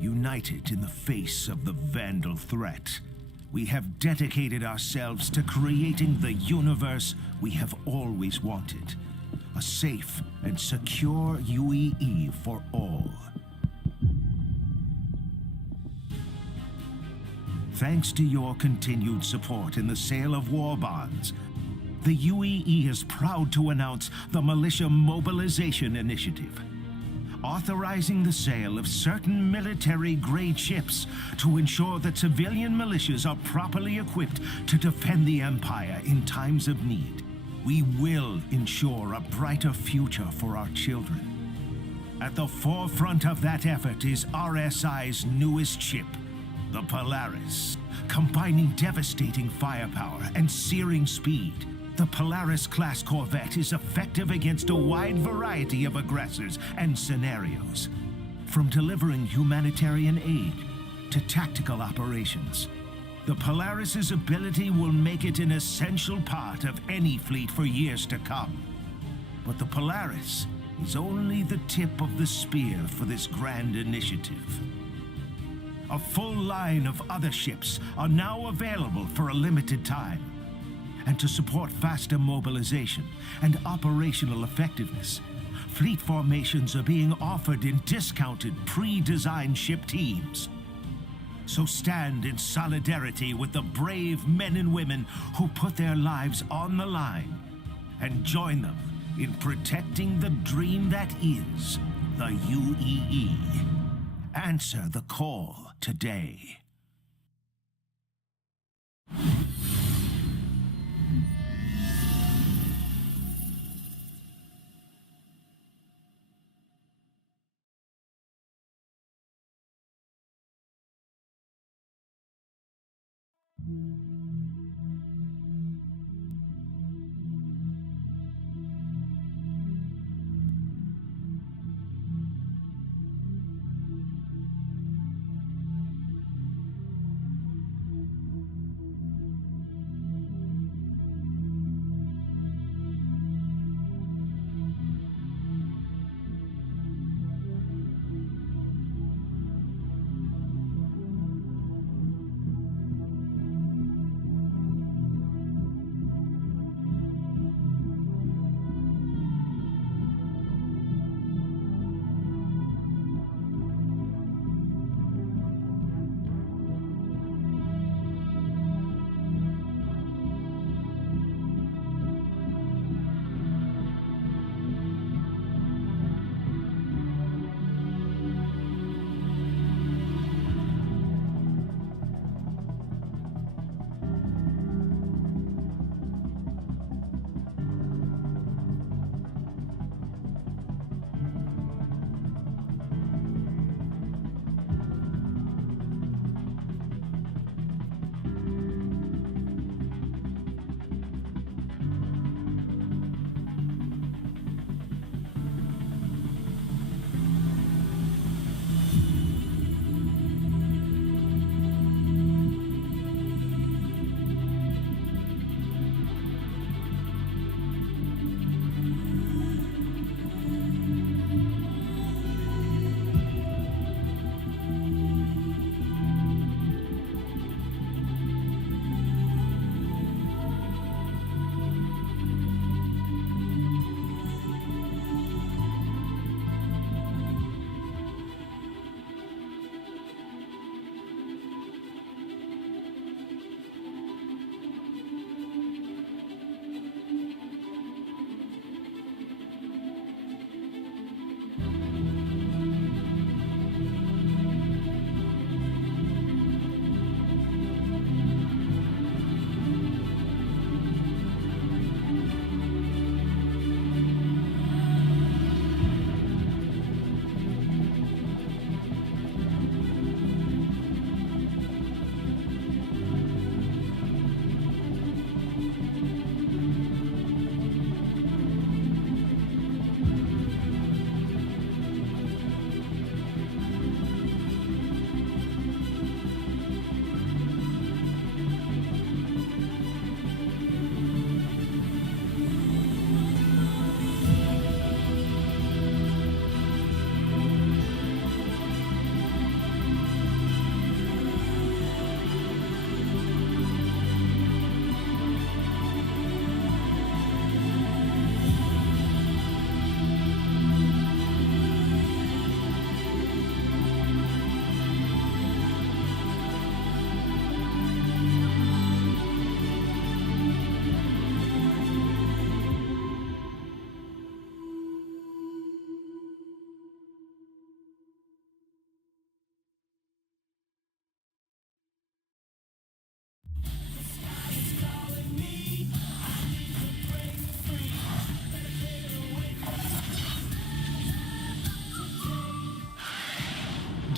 United in the face of the Vandal threat, we have dedicated ourselves to creating the universe we have always wanted. A safe and secure UEE for all. Thanks to your continued support in the sale of war bonds, the UEE is proud to announce the Militia Mobilization Initiative, authorizing the sale of certain military-grade ships to ensure that civilian militias are properly equipped to defend the Empire in times of need. We will ensure a brighter future for our children. At the forefront of that effort is RSI's newest ship, the Polaris. Combining devastating firepower and searing speed, the Polaris-class corvette is effective against a wide variety of aggressors and scenarios. From delivering humanitarian aid to tactical operations, the Polaris's ability will make it an essential part of any fleet for years to come. But the Polaris is only the tip of the spear for this grand initiative. A full line of other ships are now available for a limited time. And to support faster mobilization and operational effectiveness, fleet formations are being offered in discounted pre-designed ship teams. So stand in solidarity with the brave men and women who put their lives on the line and join them in protecting the dream that is the UEE. Answer the call today.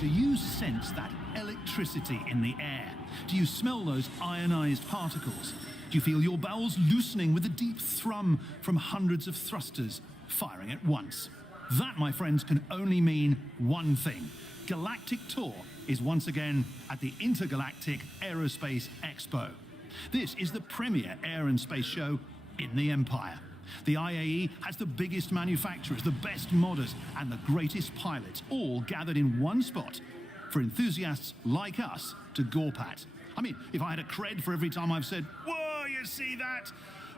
Do you sense that electricity in the air? Do you smell those ionized particles? Do you feel your bowels loosening with a deep thrum from hundreds of thrusters firing at once? That, my friends, can only mean one thing. Galactic Tour is once again at the Intergalactic Aerospace Expo. This is the premier air and space show in the Empire. The IAE has the biggest manufacturers, the best modders, and the greatest pilots, all gathered in one spot for enthusiasts like us to gawp at. I mean, if I had a cred for every time I've said, "Whoa, you see that?"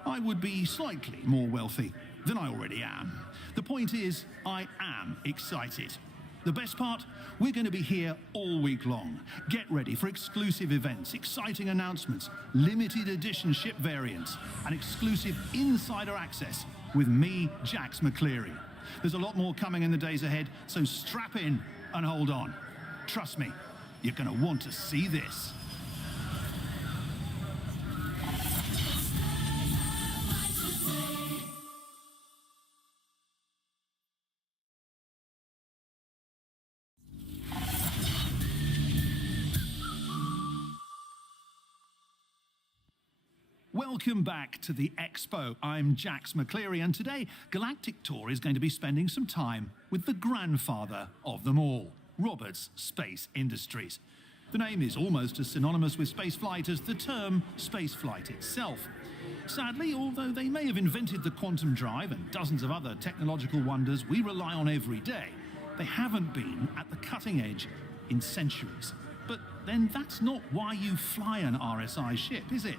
I would be slightly more wealthy than I already am. The point is, I am excited. The best part? We're going to be here all week long. Get ready for exclusive events, exciting announcements, limited edition ship variants, and exclusive insider access with me, Jax McCleary. There's a lot more coming in the days ahead, so strap in and hold on. Trust me, you're going to want to see this. Welcome back to the Expo. I'm Jax McCleary, and today Galactic Tour is going to be spending some time with the grandfather of them all, Roberts Space Industries. The name is almost as synonymous with spaceflight as the term spaceflight itself. Sadly, although they may have invented the quantum drive and dozens of other technological wonders we rely on every day, they haven't been at the cutting edge in centuries. But then that's not why you fly an RSI ship, is it?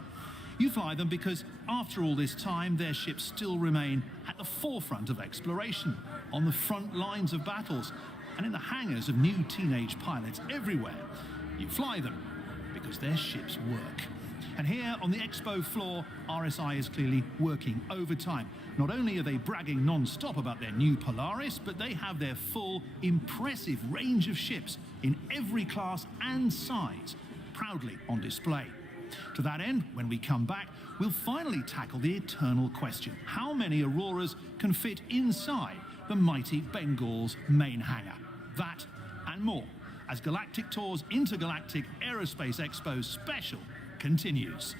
You fly them because, after all this time, their ships still remain at the forefront of exploration, on the front lines of battles, and in the hangars of new teenage pilots everywhere. You fly them because their ships work. And here on the Expo floor, RSI is clearly working overtime. Not only are they bragging non-stop about their new Polaris, but they have their full, impressive range of ships in every class and size, proudly on display. To that end, when we come back, we'll finally tackle the eternal question: how many Auroras can fit inside the mighty Bengal's main hangar? That and more, as Galactic Tour's Intergalactic Aerospace Expo special continues.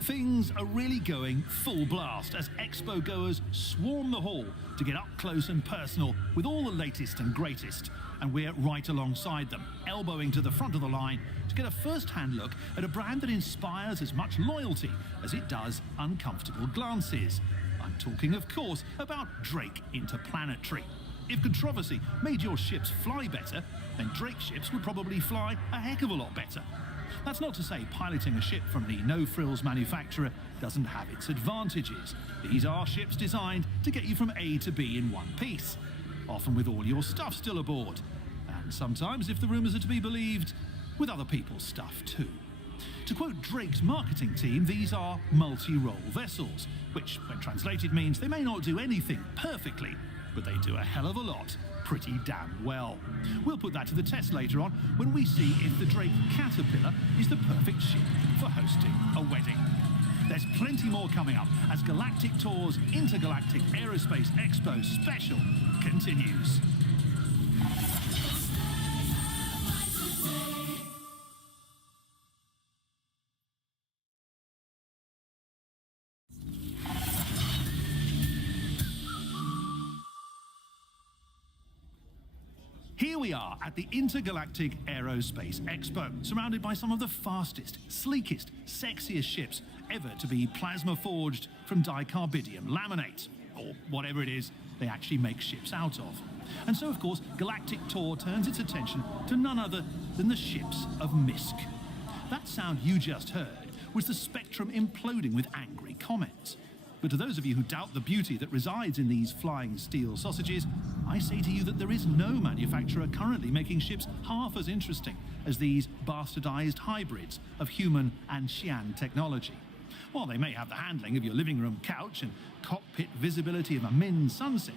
Things are really going full blast as Expo goers swarm the hall to get up close and personal with all the latest and greatest. And we're right alongside them, elbowing to the front of the line to get a first-hand look at a brand that inspires as much loyalty as it does uncomfortable glances. I'm talking, of course, about Drake Interplanetary. If controversy made your ships fly better, then Drake ships would probably fly a heck of a lot better. That's not to say piloting a ship from the no-frills manufacturer doesn't have its advantages. These are ships designed to get you from A to B in one piece, often with all your stuff still aboard, and sometimes, if the rumours are to be believed, with other people's stuff too. To quote Drake's marketing team, these are multi-role vessels, which, when translated, means they may not do anything perfectly, but they do a hell of a lot pretty damn well. We'll put that to the test later on when we see if the Drake Caterpillar is the perfect ship for hosting a wedding. There's plenty more coming up as Galactic Tour's Intergalactic Aerospace Expo special continues. Here we are at the Intergalactic Aerospace Expo, surrounded by some of the fastest, sleekest, sexiest ships ever to be plasma forged from dicarbidium laminate, or whatever it is they actually make ships out of. And so, of course, Galactic Tour turns its attention to none other than the ships of Misk. That sound you just heard was the Spectrum imploding with angry comments. But to those of you who doubt the beauty that resides in these flying steel sausages, I say to you that there is no manufacturer currently making ships half as interesting as these bastardized hybrids of human and Xi'an technology. While they may have the handling of your living room couch and cockpit visibility of a Min sunset,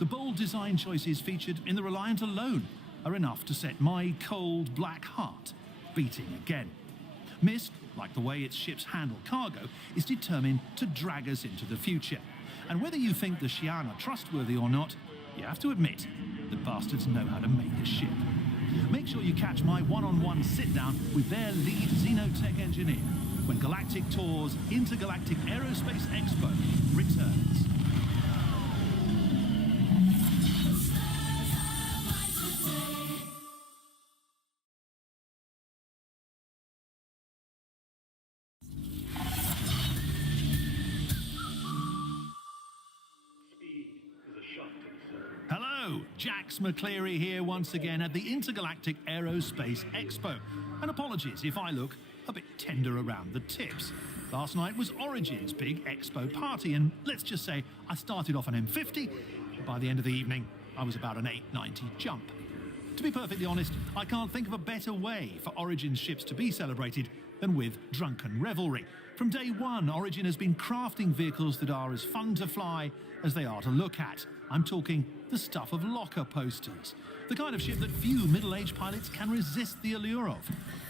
the bold design choices featured in the Reliant alone are enough to set my cold black heart beating again. Misk, like the way its ships handle cargo, is determined to drag us into the future. And whether you think the Xi'an are trustworthy or not, you have to admit, the bastards know how to make a ship. Make sure you catch my one-on-one sit-down with their lead Xenotech engineer when Galactic Tour's Intergalactic Aerospace Expo returns. Hello, Jax McCleary here once again at the Intergalactic Aerospace Expo. And apologies if I look a bit tender around the tips. Last night was Origin's big expo party, and let's just say I started off an M50, but by the end of the evening, I was about an 890 jump. To be perfectly honest, I can't think of a better way for Origin's ships to be celebrated than with drunken revelry. From day one, Origin has been crafting vehicles that are as fun to fly as they are to look at. I'm talking the stuff of locker posters. The kind of ship that few middle-aged pilots can resist the allure of.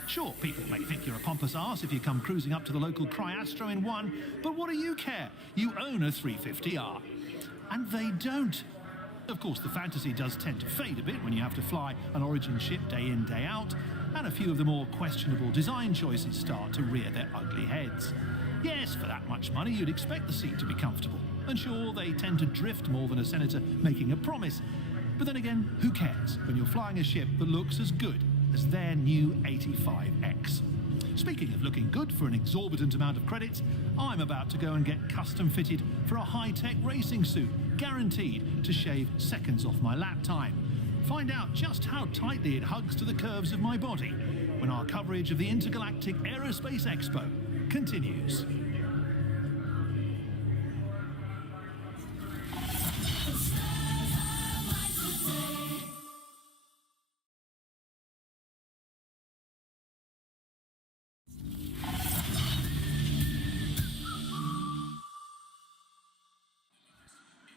Sure, people may think you're a pompous arse if you come cruising up to the local Cryastro in one, but what do you care? You own a 350R. And they don't. Of course, the fantasy does tend to fade a bit when you have to fly an Origin ship day in, day out, and a few of the more questionable design choices start to rear their ugly heads. Yes, for that much money, you'd expect the seat to be comfortable. And sure, they tend to drift more than a senator making a promise. But then again, who cares when you're flying a ship that looks as good as their new 85X? Speaking of looking good for an exorbitant amount of credits, I'm about to go and get custom fitted for a high-tech racing suit, guaranteed to shave seconds off my lap time. Find out just how tightly it hugs to the curves of my body when our coverage of the Intergalactic Aerospace Expo continues.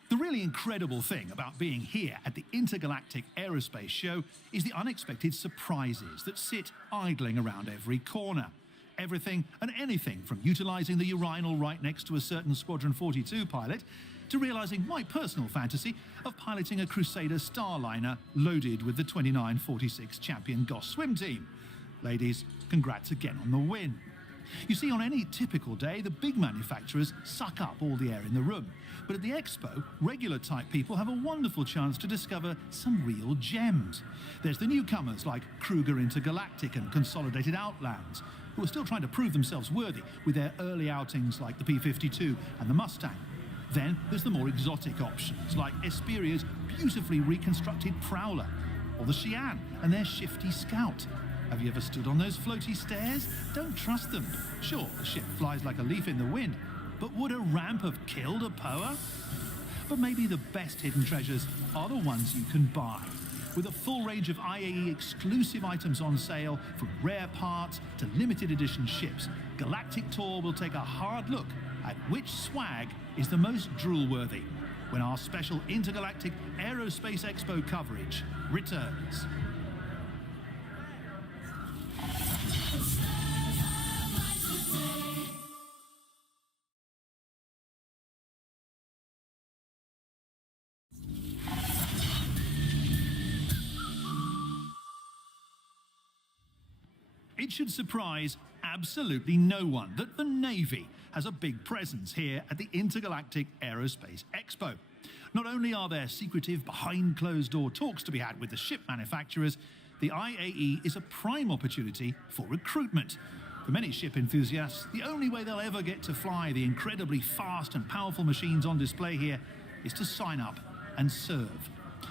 The really incredible thing about being here at the Intergalactic Aerospace Show is the unexpected surprises that sit idling around every corner. Everything and anything from utilising the urinal right next to a certain Squadron 42 pilot to realising my personal fantasy of piloting a Crusader Starliner loaded with the 2946 champion Goss swim team. Ladies, congrats again on the win. You see, on any typical day, the big manufacturers suck up all the air in the room. But at the Expo, regular type people have a wonderful chance to discover some real gems. There's the newcomers like Kruger Intergalactic and Consolidated Outlands, who are still trying to prove themselves worthy with their early outings like the P-52 and the Mustang. Then there's the more exotic options like Esperia's beautifully reconstructed Prowler, or the Xi'an and their shifty Scout. Have you ever stood on those floaty stairs? Don't trust them. Sure, the ship flies like a leaf in the wind, but would a ramp have killed a Poa? But maybe the best hidden treasures are the ones you can buy. With a full range of IAE exclusive items on sale, from rare parts to limited edition ships, Galactic Tour will take a hard look at which swag is the most drool-worthy when our special Intergalactic Aerospace Expo coverage returns. It should surprise absolutely no one that the Navy has a big presence here at the Intergalactic Aerospace Expo. Not only are there secretive behind closed-door talks to be had with the ship manufacturers, the IAE is a prime opportunity for recruitment. For many ship enthusiasts, the only way they'll ever get to fly the incredibly fast and powerful machines on display here is to sign up and serve.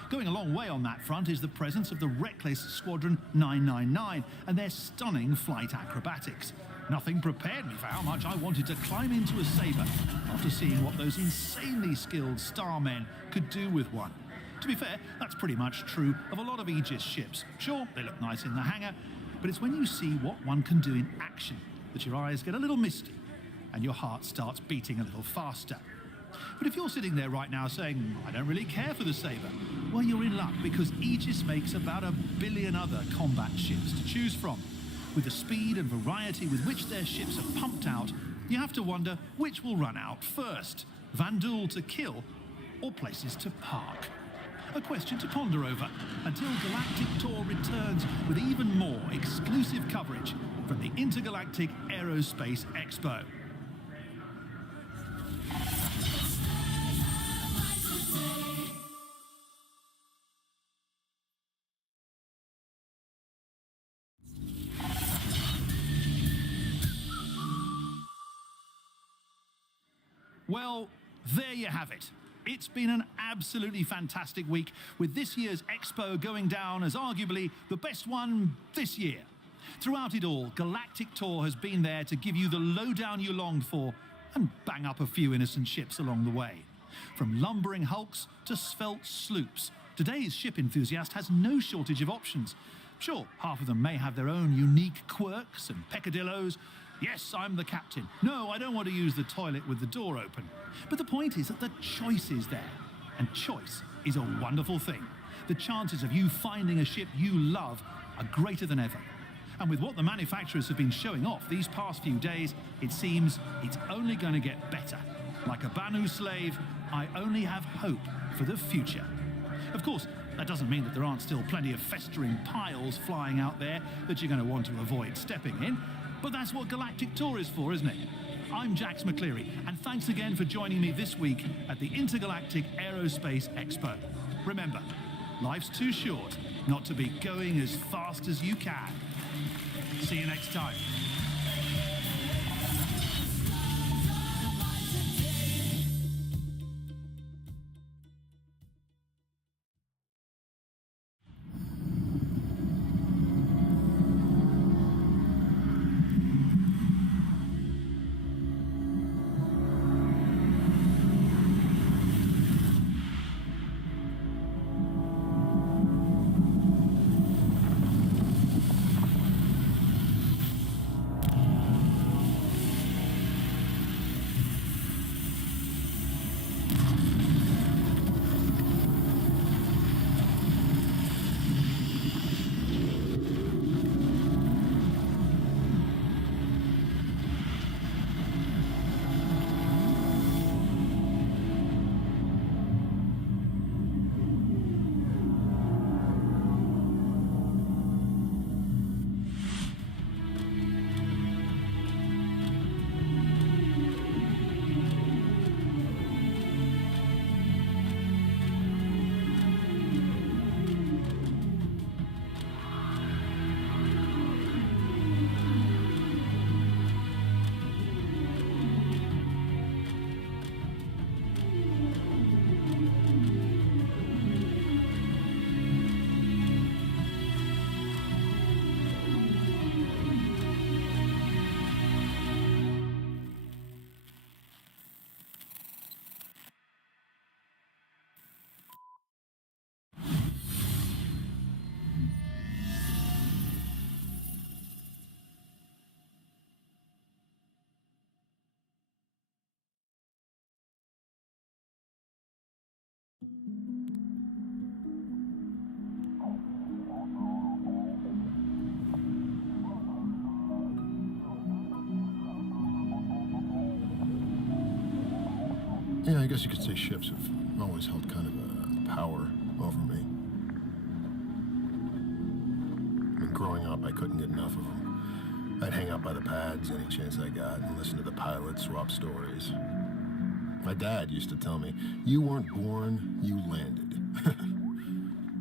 Going a long way on that front is the presence of the reckless Squadron 999 and their stunning flight acrobatics. Nothing prepared me for how much I wanted to climb into a Sabre after seeing what those insanely skilled starmen could do with one. To be fair, that's pretty much true of a lot of Aegis ships. Sure, they look nice in the hangar, but it's when you see what one can do in action that your eyes get a little misty and your heart starts beating a little faster. But if you're sitting there right now saying, I don't really care for the Sabre, well, you're in luck because Aegis makes about 1 billion other combat ships to choose from. With the speed and variety with which their ships are pumped out, you have to wonder which will run out first, Vanduul to kill or places to park. A question to ponder over until Galactic Tour returns with even more exclusive coverage from the Intergalactic Aerospace Expo. Well, there you have it. It's been an absolutely fantastic week, with this year's Expo going down as arguably the best one this year. Throughout it all, Galactic Tour has been there to give you the lowdown you longed for and bang up a few innocent ships along the way. From lumbering hulks to svelte sloops, today's ship enthusiast has no shortage of options. Sure, half of them may have their own unique quirks and peccadillos. Yes, I'm the captain. No, I don't want to use the toilet with the door open. But the point is that the choice is there. And choice is a wonderful thing. The chances of you finding a ship you love are greater than ever. And with what the manufacturers have been showing off these past few days, it seems it's only going to get better. Like a Banu slave, I only have hope for the future. Of course, that doesn't mean that there aren't still plenty of festering piles flying out there that you're going to want to avoid stepping in. But that's what Galactic Tour is for, isn't it? I'm Jax McCleary, and thanks again for joining me this week at the Intergalactic Aerospace Expo. Remember, life's too short not to be going as fast as you can. See you next time. Yeah, I guess you could say ships have always held kind of a power over me. I mean, growing up, I couldn't get enough of them. I'd hang out by the pads any chance I got and listen to the pilots swap stories. My dad used to tell me, you weren't born, you landed.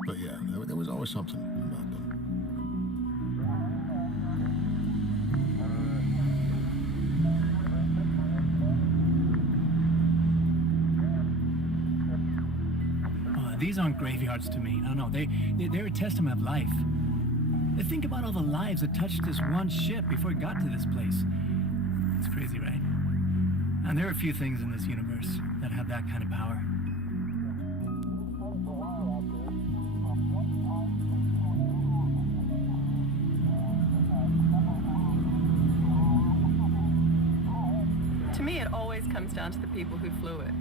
But yeah, there was always something about them. These aren't graveyards to me. No, they're a testament of life. Think about all the lives that touched this one ship before it got to this place. It's crazy, right? And there are a few things in this universe that have that kind of power. To me, it always comes down to the people who flew it.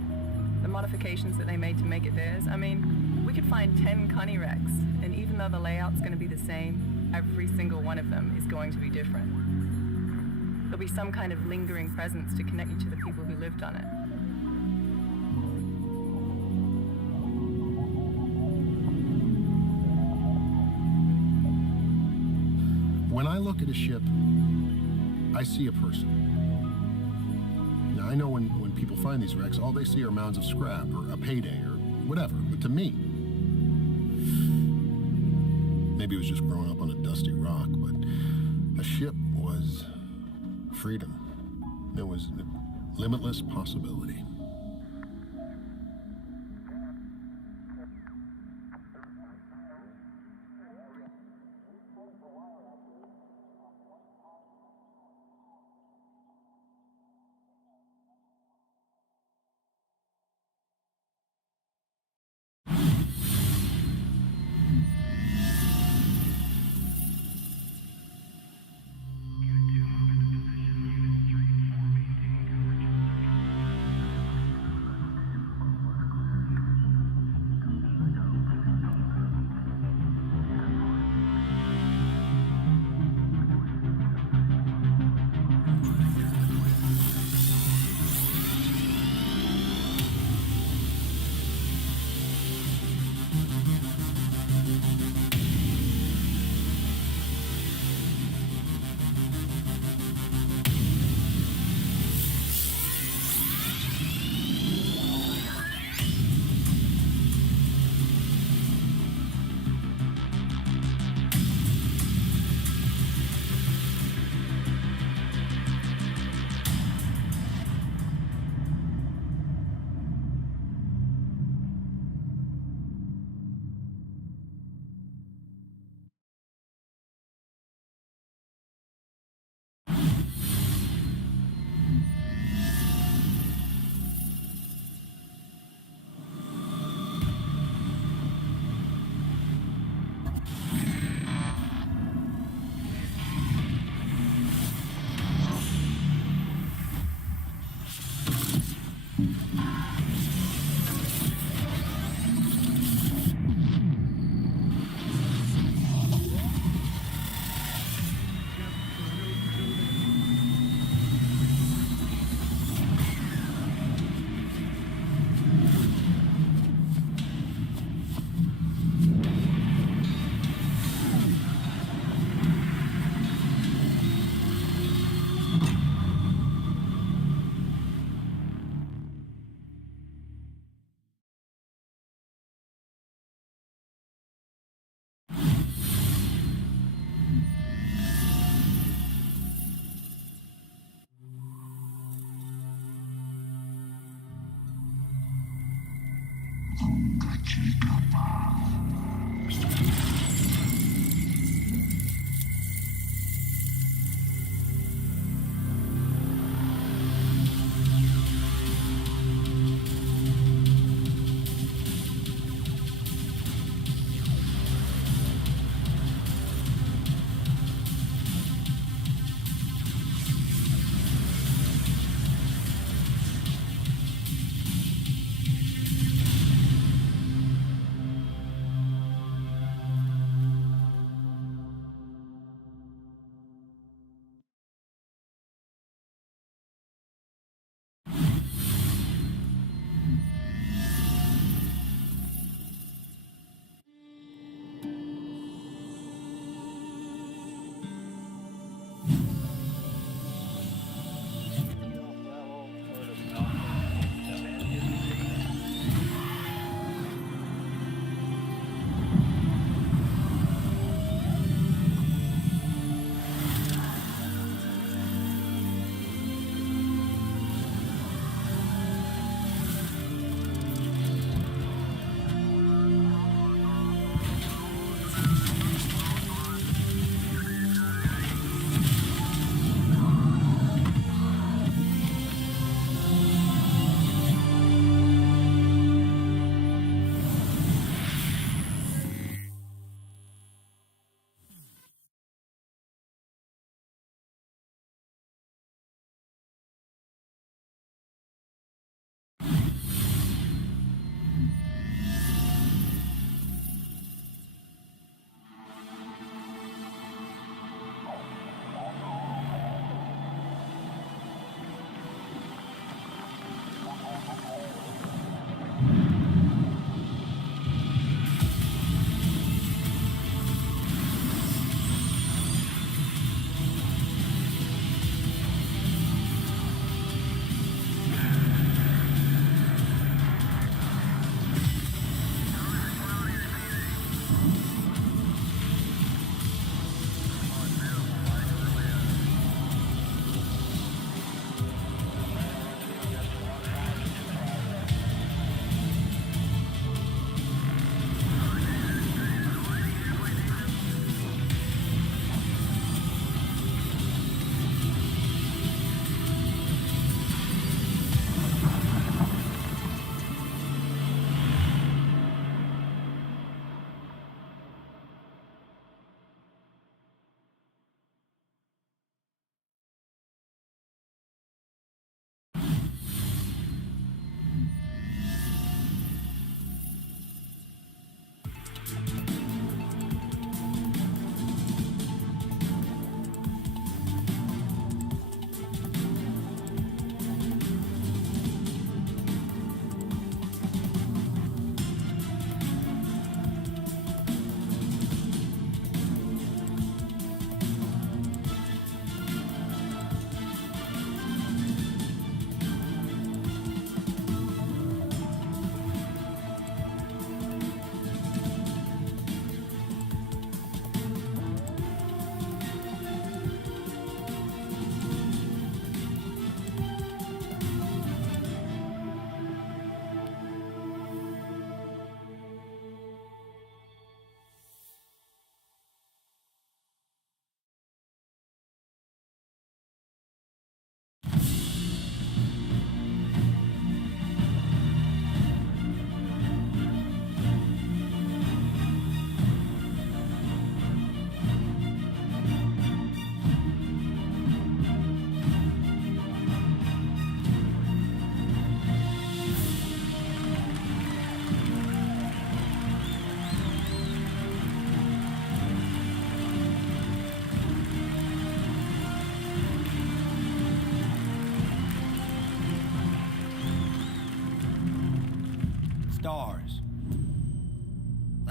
modifications that they made to make it theirs. I mean, we could find 10 Connie wrecks, and even though the layout's going to be the same, every single one of them is going to be different. There'll be some kind of lingering presence to connect you to the people who lived on it. When I look at a ship, I see a person. Now, I know when people find these wrecks, all they see are mounds of scrap or a payday or whatever. But to me, maybe it was just growing up on a dusty rock, but a ship was freedom. There was limitless possibility.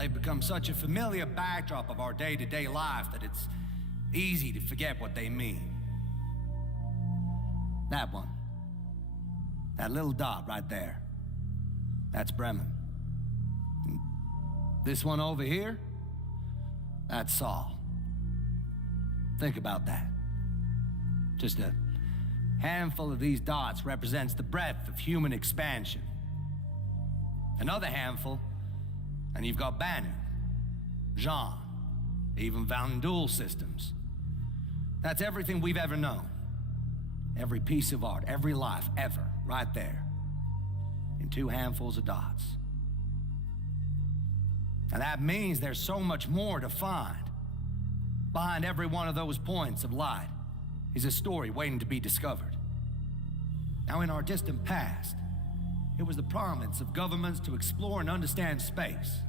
They've become such a familiar backdrop of our day-to-day life that it's easy to forget what they mean. That one. That little dot right there. That's Bremen. And this one over here, that's Saul. Think about that. Just a handful of these dots represents the breadth of human expansion. Another handful, and you've got Bannon, Jean, even Van Duel systems. That's everything we've ever known. Every piece of art, every life, ever, right there. In 2 handfuls of dots. Now that means there's so much more to find. Behind every one of those points of light is a story waiting to be discovered. Now, in our distant past, it was the province of governments to explore and understand space.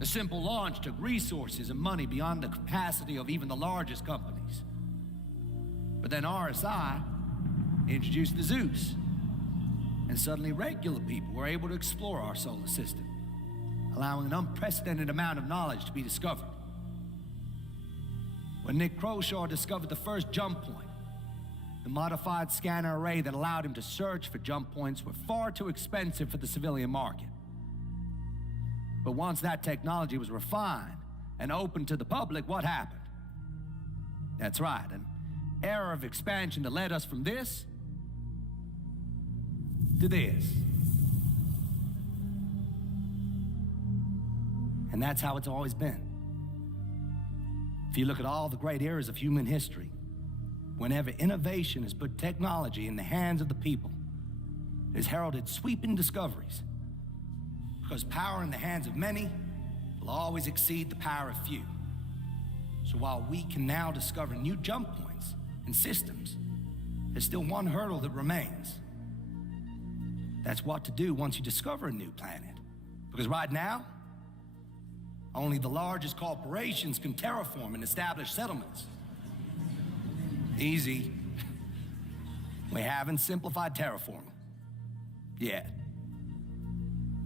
The simple launch took resources and money beyond the capacity of even the largest companies. But then RSI introduced the Zeus, and suddenly regular people were able to explore our solar system, allowing an unprecedented amount of knowledge to be discovered. When Nick Croshaw discovered the first jump point, the modified scanner array that allowed him to search for jump points were far too expensive for the civilian market. But once that technology was refined and open to the public, what happened? That's right, an era of expansion that led us from this to this. And that's how it's always been. If you look at all the great eras of human history, whenever innovation has put technology in the hands of the people, it has heralded sweeping discoveries. Because power in the hands of many will always exceed the power of few. So while we can now discover new jump points and systems, there's still one hurdle that remains. That's what to do once you discover a new planet. Because right now, only the largest corporations can terraform and establish settlements. Easy. We haven't simplified terraforming yet.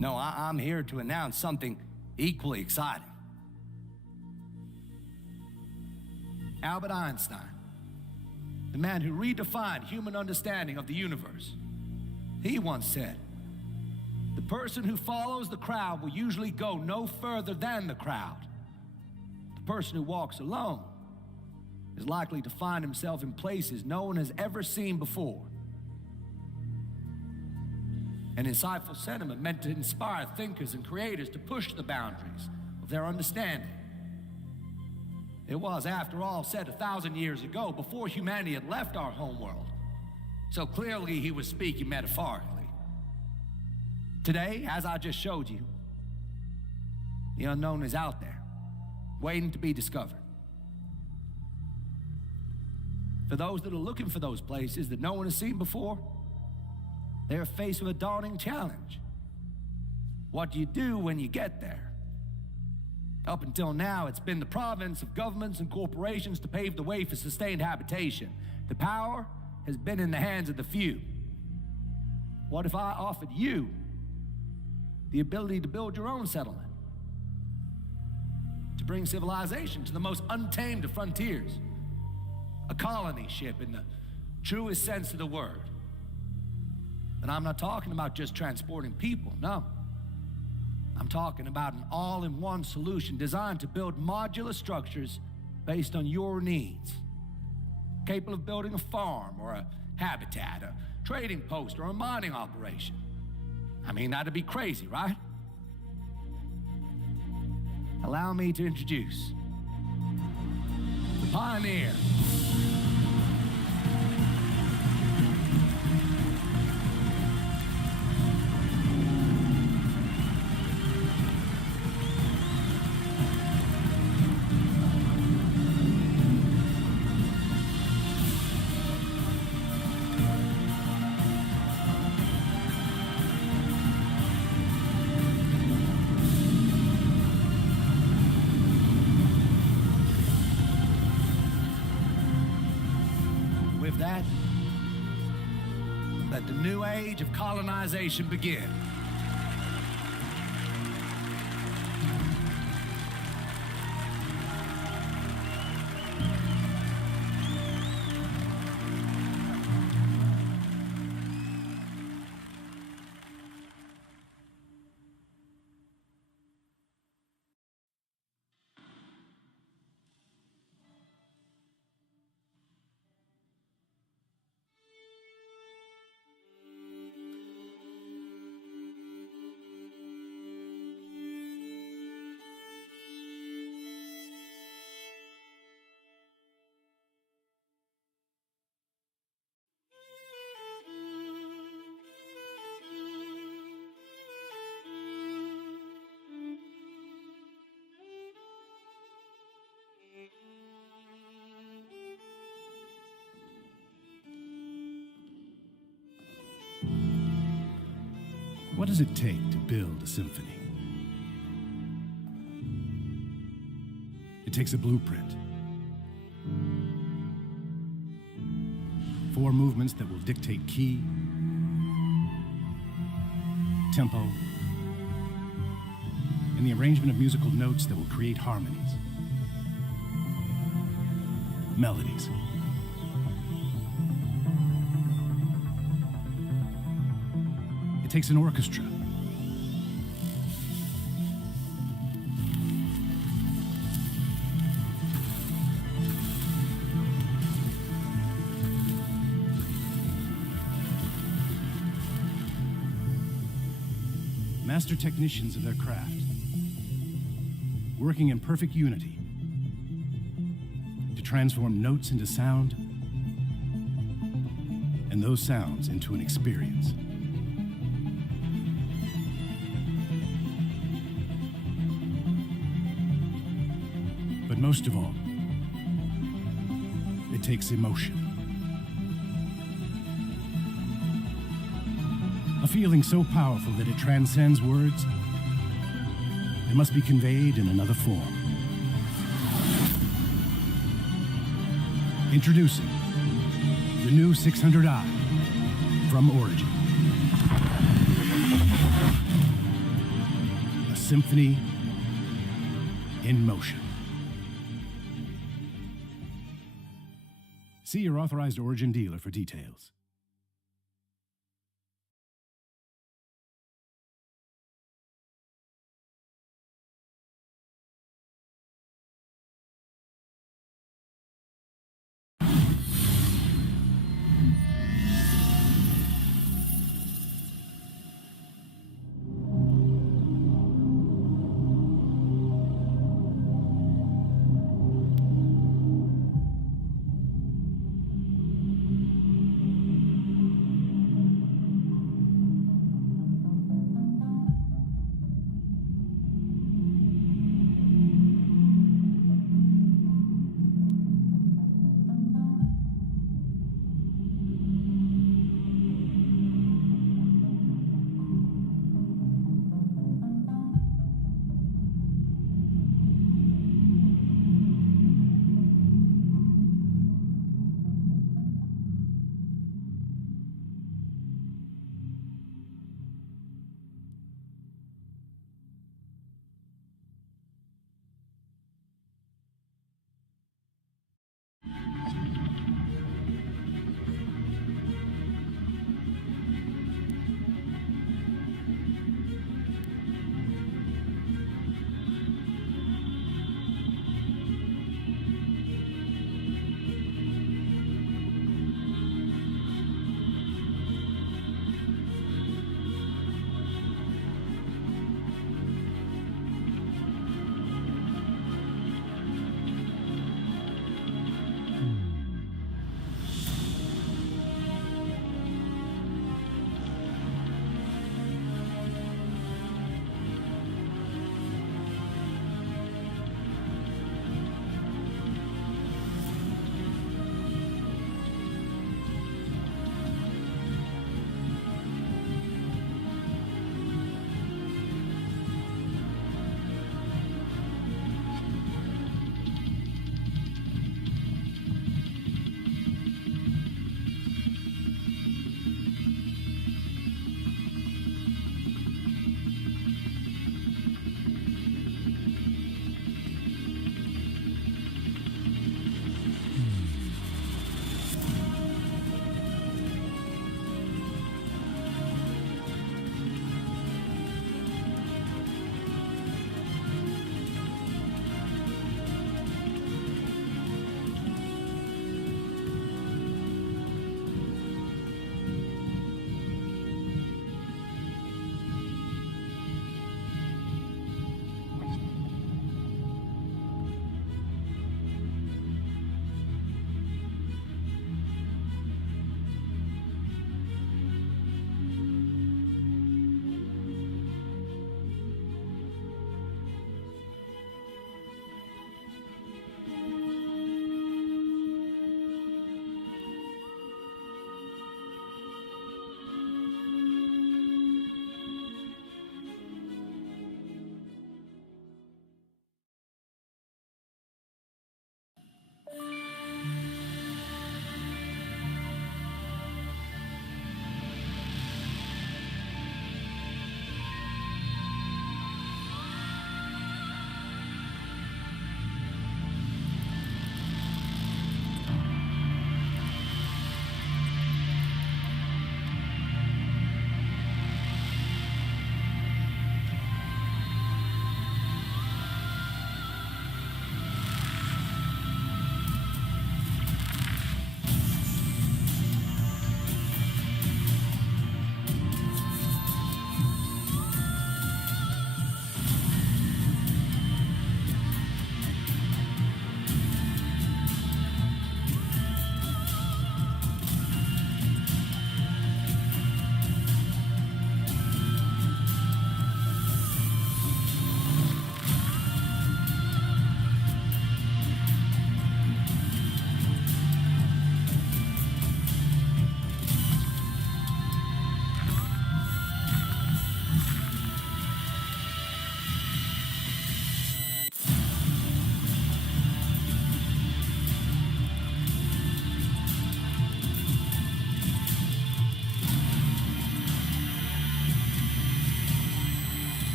No, I'm here to announce something equally exciting. Albert Einstein, the man who redefined human understanding of the universe, he once said, "The person who follows the crowd will usually go no further than the crowd. The person who walks alone is likely to find himself in places no one has ever seen before." An insightful sentiment meant to inspire thinkers and creators to push the boundaries of their understanding. It was, after all, said 1,000 years ago, before humanity had left our homeworld. So clearly he was speaking metaphorically. Today, as I just showed you, the unknown is out there, waiting to be discovered. For those that are looking for those places that no one has seen before, they are faced with a daunting challenge. What do you do when you get there? Up until now, it's been the province of governments and corporations to pave the way for sustained habitation. The power has been in the hands of the few. What if I offered you the ability to build your own settlement? To bring civilization to the most untamed of frontiers? A colony ship in the truest sense of the word. And I'm not talking about just transporting people, no. I'm talking about an all-in-one solution designed to build modular structures based on your needs. Capable of building a farm or a habitat, a trading post or a mining operation. I mean, that'd be crazy, right? Allow me to introduce the Pioneer. With that, let the new age of colonization begin. What does it take to build a symphony? It takes a blueprint. 4 movements that will dictate key, tempo, and the arrangement of musical notes that will create harmonies, melodies. It takes an orchestra. Master technicians of their craft, working in perfect unity to transform notes into sound and those sounds into an experience. But most of all, it takes emotion. A feeling so powerful that it transcends words. It must be conveyed in another form. Introducing the new 600i from Origin. A symphony in motion. See your authorized Origin dealer for details.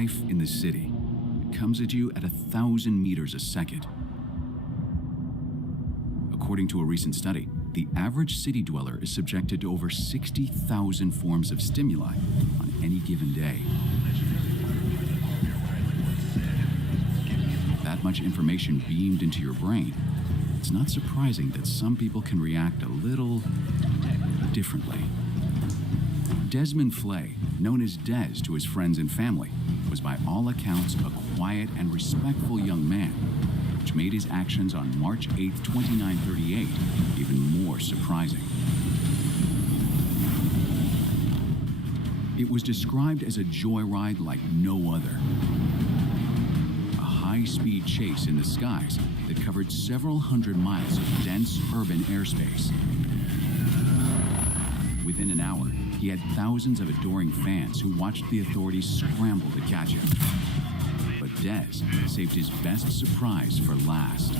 Life in the city comes at you at 1,000 meters a second. According to a recent study, the average city dweller is subjected to over 60,000 forms of stimuli on any given day. That much information beamed into your brain, it's not surprising that some people can react a little differently. Desmond Flay, known as Des to his friends and family, was by all accounts a quiet and respectful young man, which made his actions on March 8, 2938 even more surprising. It was described as a joyride like no other. A high-speed chase in the skies that covered several hundred miles of dense urban airspace. Within an hour, he had thousands of adoring fans who watched the authorities scramble to catch him. But Des saved his best surprise for last.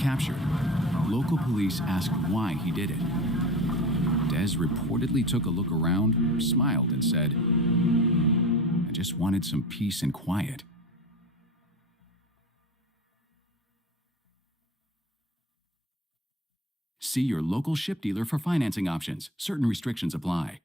captured, local police asked why he did it. Dez reportedly took a look around, smiled, and said, "I just wanted some peace and quiet." See your local ship dealer for financing options. Certain restrictions apply.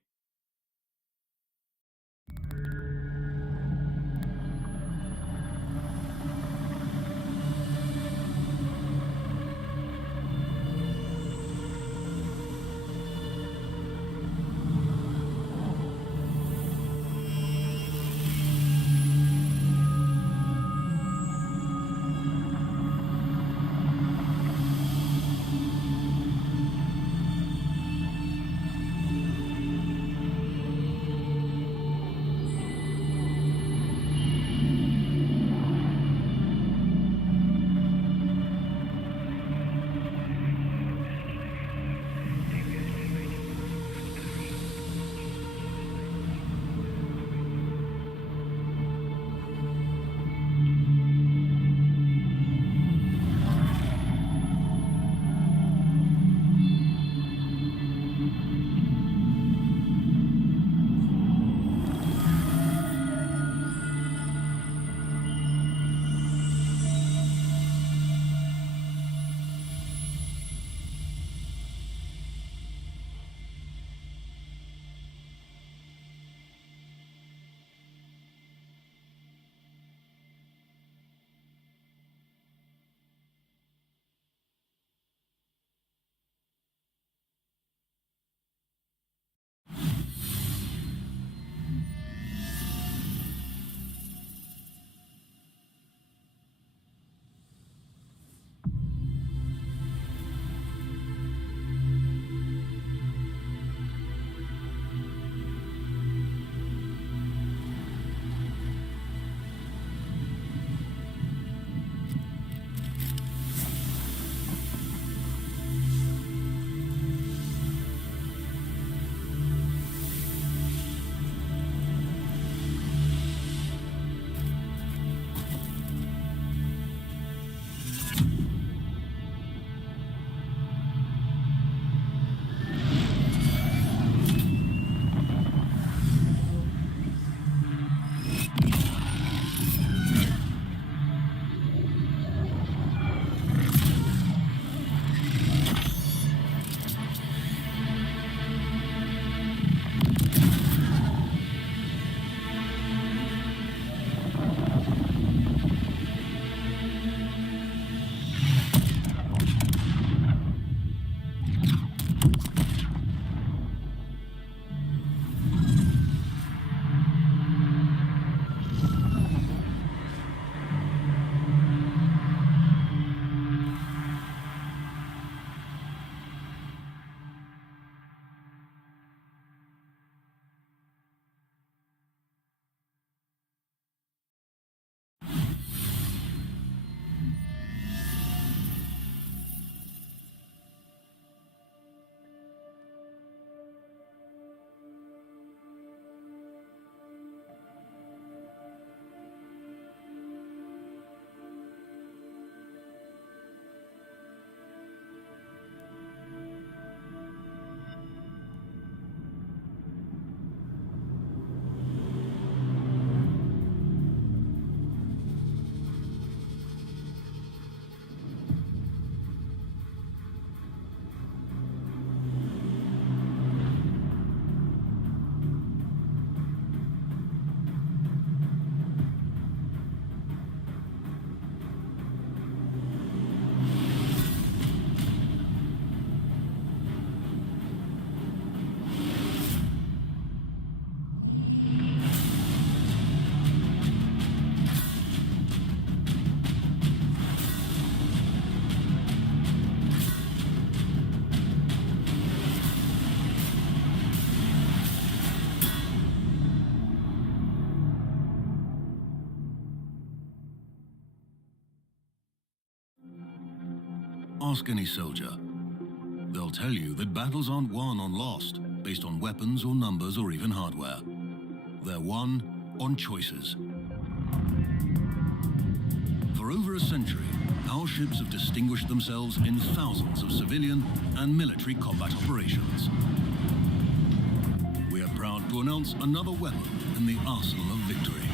Ask any soldier. They'll tell you that battles aren't won or lost based on weapons or numbers or even hardware. They're won on choices. For over over a century, our ships have distinguished themselves in thousands of civilian and military combat operations. We are proud to announce another weapon in the arsenal of victory.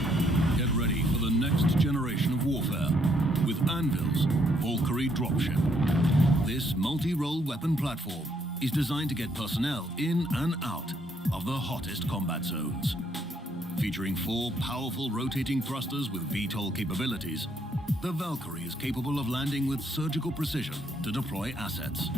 Get ready for the next generation of warfare with Anvil's Valkyrie dropship. This multi-role weapon platform is designed to get personnel in and out of the hottest combat zones. Featuring 4 powerful rotating thrusters with VTOL capabilities, the Valkyrie is capable of landing with surgical precision to deploy assets.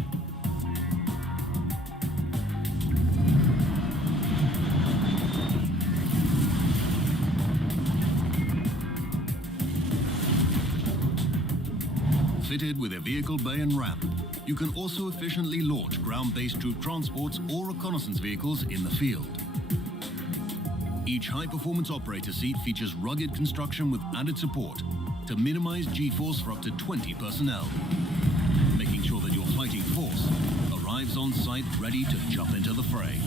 Fitted with a vehicle bay and ramp, you can also efficiently launch ground-based troop transports or reconnaissance vehicles in the field. Each high-performance operator seat features rugged construction with added support to minimize G-force for up to 20 personnel, making sure that your fighting force arrives on site ready to jump into the fray.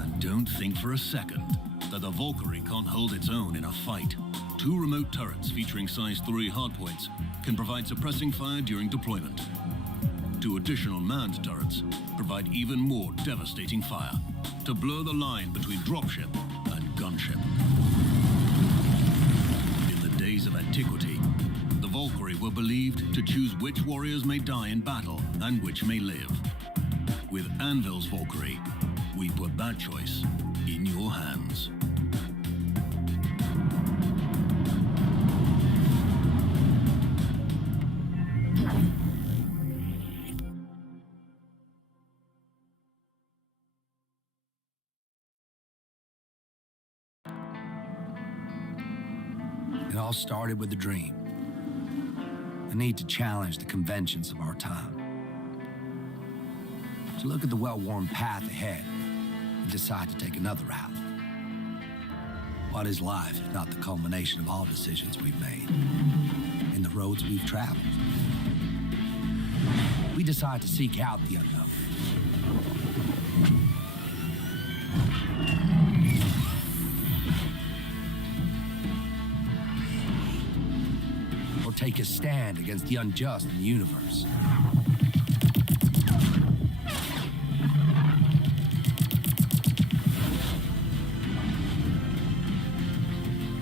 And don't think for a second that the Valkyrie can't hold its own in a fight. 2 remote turrets featuring size 3 hardpoints can provide suppressing fire during deployment. 2 additional manned turrets provide even more devastating fire to blur the line between dropship and gunship. In the days of antiquity, the Valkyrie were believed to choose which warriors may die in battle and which may live. With Anvil's Valkyrie, we put that choice in your hands. It all started with a dream. The need to challenge the conventions of our time. To look at the well-worn path ahead and decide to take another route. What is life if not the culmination of all decisions we've made and the roads we've traveled? We decide to seek out the unknown. Or take a stand against the unjust in the universe.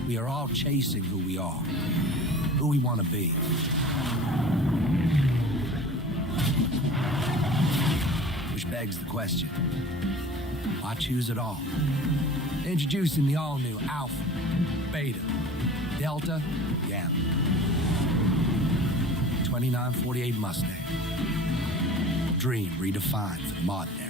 We are all chasing who we are, who we want to be. Which begs the question, why choose it all? Introducing the all-new Alpha, Beta, Delta, Gamma. 2948 Mustang. Dream redefined for the modern era.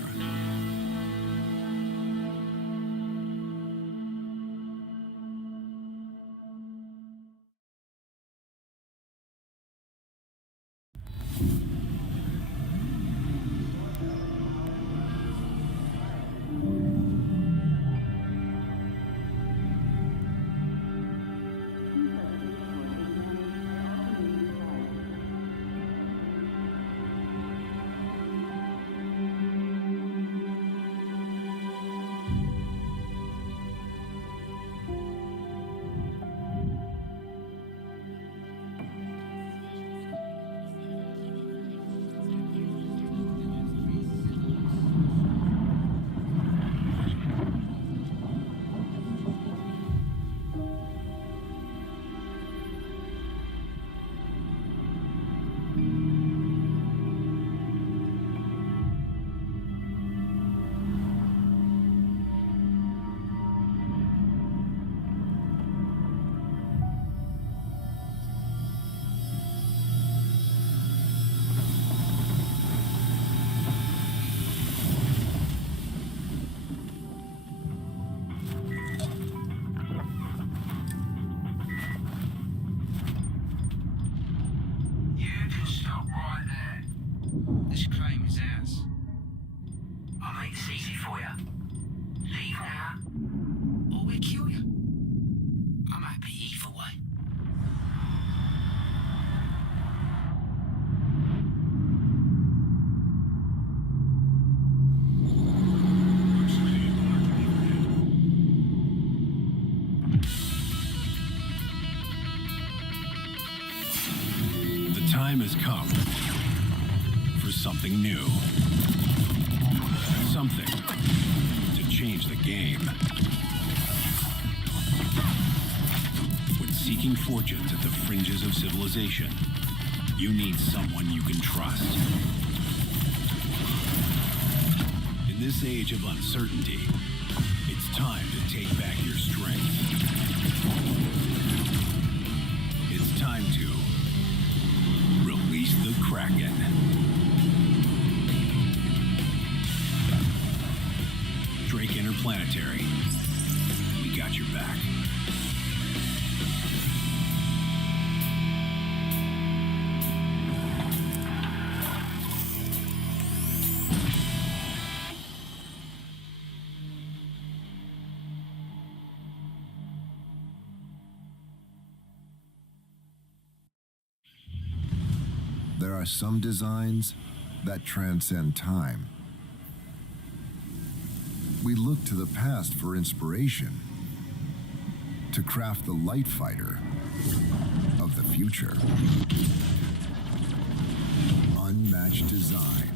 time has come for something new. Something to change the game. When seeking fortunes at the fringes of civilization, you need someone you can trust. In this age of uncertainty, it's time to take back your strength. It's time to release the Kraken. Drake Interplanetary. We got your back. There are some designs that transcend time. We look to the past for inspiration to craft the light fighter of the future. Unmatched design,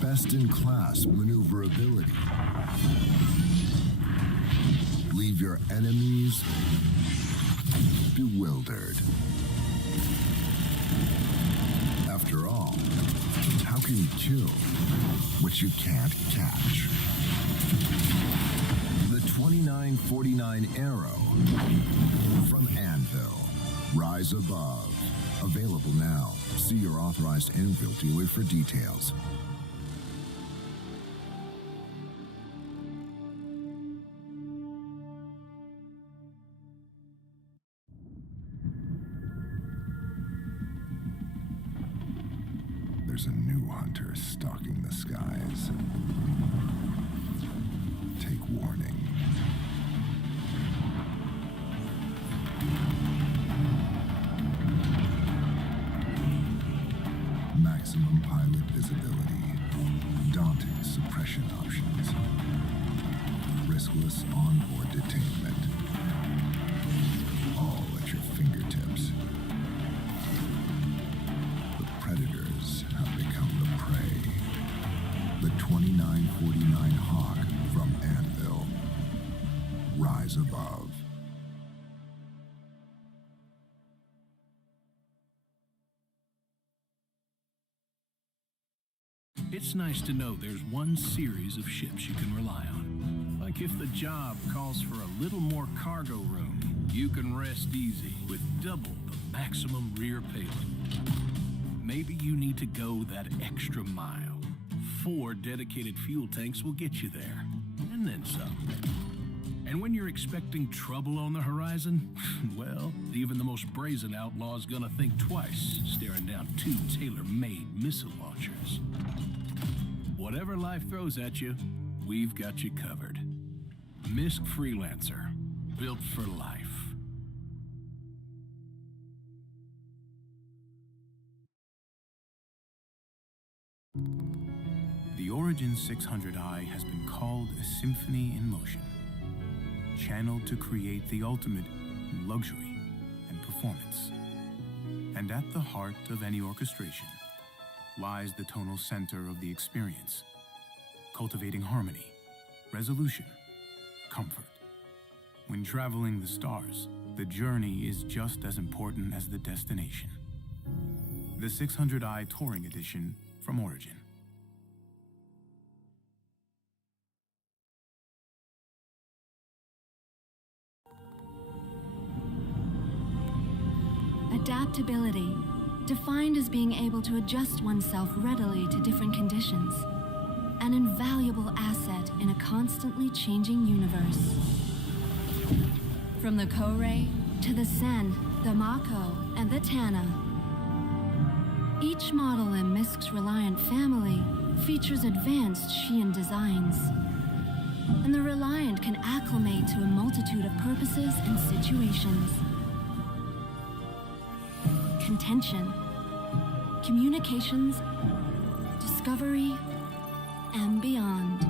best-in-class maneuverability. Leave your enemies bewildered. After all, how can you kill what you can't catch? The 2949 Arrow from Anvil. Rise Above. Available now. See your authorized Anvil dealer for details. There's a new hunter stalking the skies. Take warning. Maximum pilot visibility. Daunting suppression options. Riskless onboard detainment. All at your fingertips. The predators have become the prey. The 2949 Hawk from Anvil. Rise Above. It's nice to know there's one series of ships you can rely on. Like if the job calls for a little more cargo room, you can rest easy with double the maximum rear payload. Maybe you need to go that extra mile. 4 dedicated fuel tanks will get you there, and then some. And when you're expecting trouble on the horizon, well, even the most brazen outlaw's gonna think twice staring down 2 tailor-made missile launchers. Whatever life throws at you, we've got you covered. Misk Freelancer, built for life. The Origin 600i has been called a symphony in motion, channeled to create the ultimate in luxury and performance. And at the heart of any orchestration lies the tonal center of the experience, cultivating harmony, resolution, comfort. When traveling the stars, the journey is just as important as the destination. The 600i Touring Edition from Origin. Adaptability, defined as being able to adjust oneself readily to different conditions. An invaluable asset in a constantly changing universe. From the Kourei to the Sen, the Mako, and the Tana. Each model in Misk's Reliant family features advanced Xi'an designs. And the Reliant can acclimate to a multitude of purposes and situations. Contention, communications, discovery, and beyond.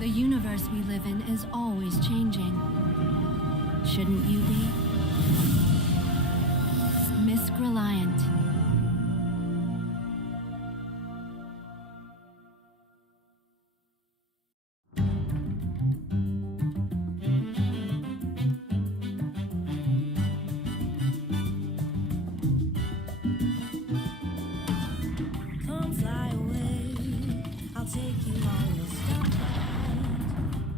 The universe we live in is always changing. shouldn't you be? Miss Reliant. Come fly away, I'll take you on the starlight.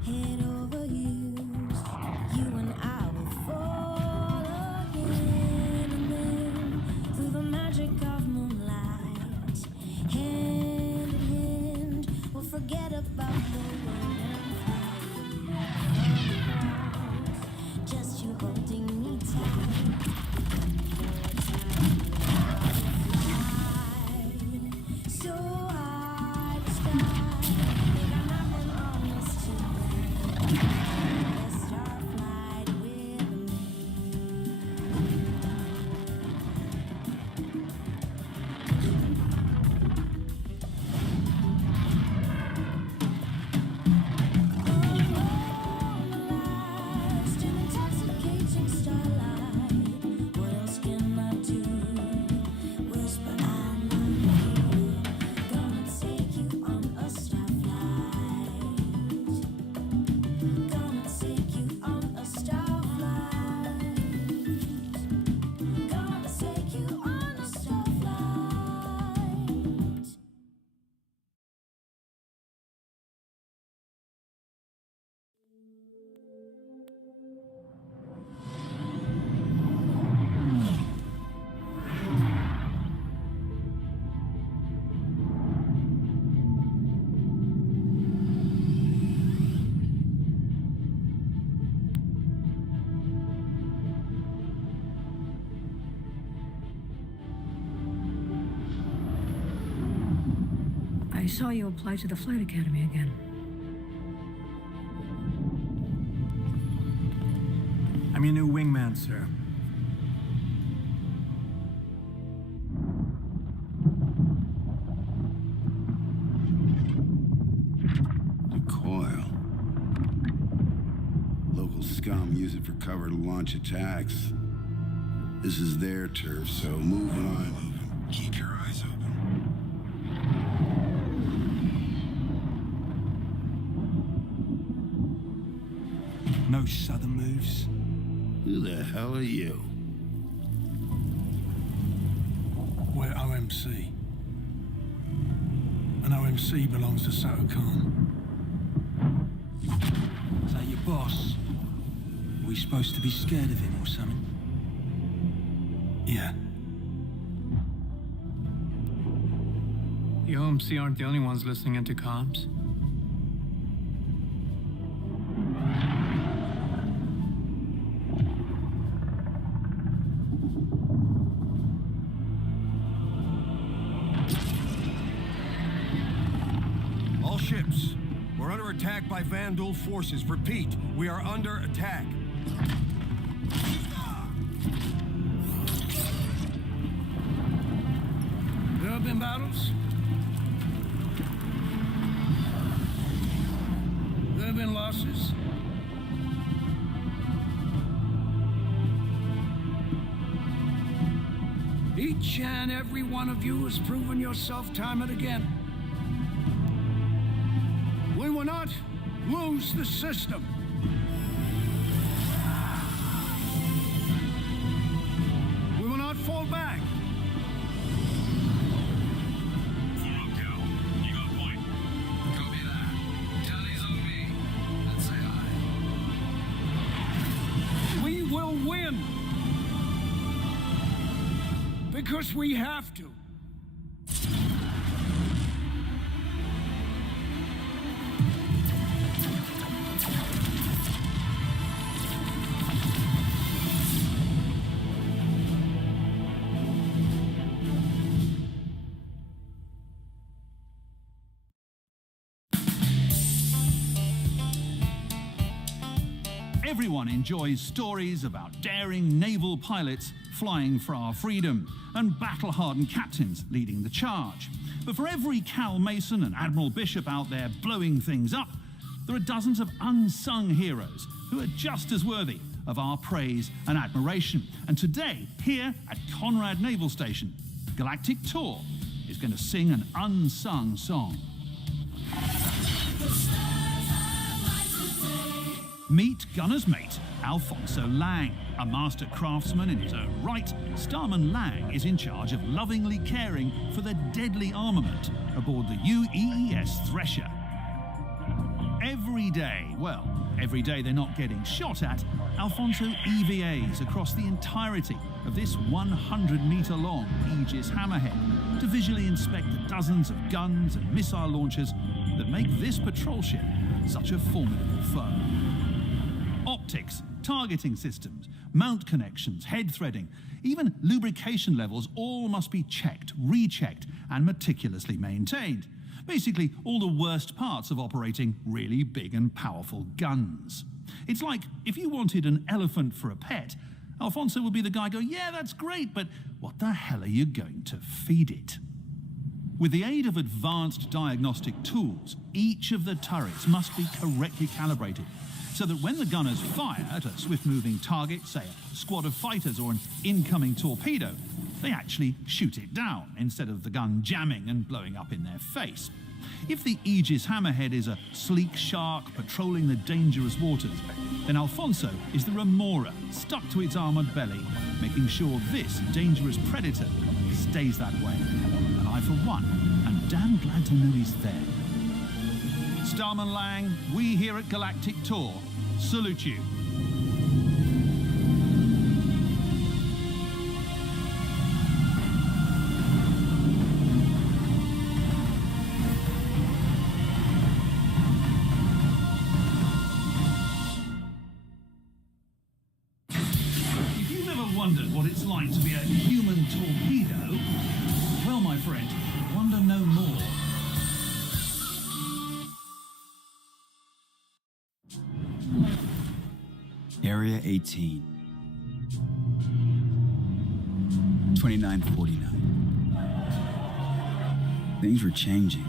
Head over heels, you and I will fall again. And then, through the magic of moonlight, hand in hand, we'll forget about the world and fly. Just you holding me tight. So high the sky, think I'm having almost tonight. Let's start flight with me. Still intoxicating starlight. What else can I do? Whisper I know. Gonna take you on a starflight. Gonna take you on a starflight. Gonna take you on a starflight. I saw you apply to the Flight Academy again. I'm your new wingman, sir. The coil. Local scum use it for cover to launch attacks. This is their turf, so move when I'm moving. Keep your eyes open. No sudden moves. Who the hell are you? We're OMC. And OMC belongs to Sato Khan. Is that your boss? Are we supposed to be scared of him or something? Yeah. The OMC aren't the only ones listening into comms. All ships, we're under attack by Vandal forces. Repeat, we are under attack. There have been battles. There have been losses. Each and every one of you has proven yourself time and again. We will not lose the system. We will not fall back. You got a point. Copy that. Tally's on me. Let's say aye. We will win. Because we have to. Everyone enjoys stories about daring naval pilots flying for our freedom and battle-hardened captains leading the charge. But for every Cal Mason and Admiral Bishop out there blowing things up, there are dozens of unsung heroes who are just as worthy of our praise and admiration. And today, here at Conrad Naval Station, Galactic Tour is going to sing an unsung song. Meet Gunner's mate, Alfonso Lang. A master craftsman in his own right, Starman Lang is in charge of lovingly caring for the deadly armament aboard the UEES Thresher. Every day they're not getting shot at, Alfonso EVAs across the entirety of this 100-meter-long Aegis Hammerhead to visually inspect the dozens of guns and missile launchers that make this patrol ship such a formidable foe. Optics, targeting systems, mount connections, head threading, even lubrication levels all must be checked, rechecked, and meticulously maintained. Basically, all the worst parts of operating really big and powerful guns. It's like if you wanted an elephant for a pet, Alfonso would be the guy going, yeah, that's great, but what the hell are you going to feed it? With the aid of advanced diagnostic tools, each of the turrets must be correctly calibrated, so that when the gunners fire at a swift-moving target, say a squad of fighters or an incoming torpedo, they actually shoot it down instead of the gun jamming and blowing up in their face. If the Aegis Hammerhead is a sleek shark patrolling the dangerous waters, then Alfonso is the remora stuck to its armored belly, making sure this dangerous predator stays that way. And I, for one, am damn glad to know he's there. Starman Lang, we here at Galactic Tour salute you. If you've ever wondered what it's like to be a human torpedo, well, my friend, wonder no more. Area 18. 2949. Things were changing.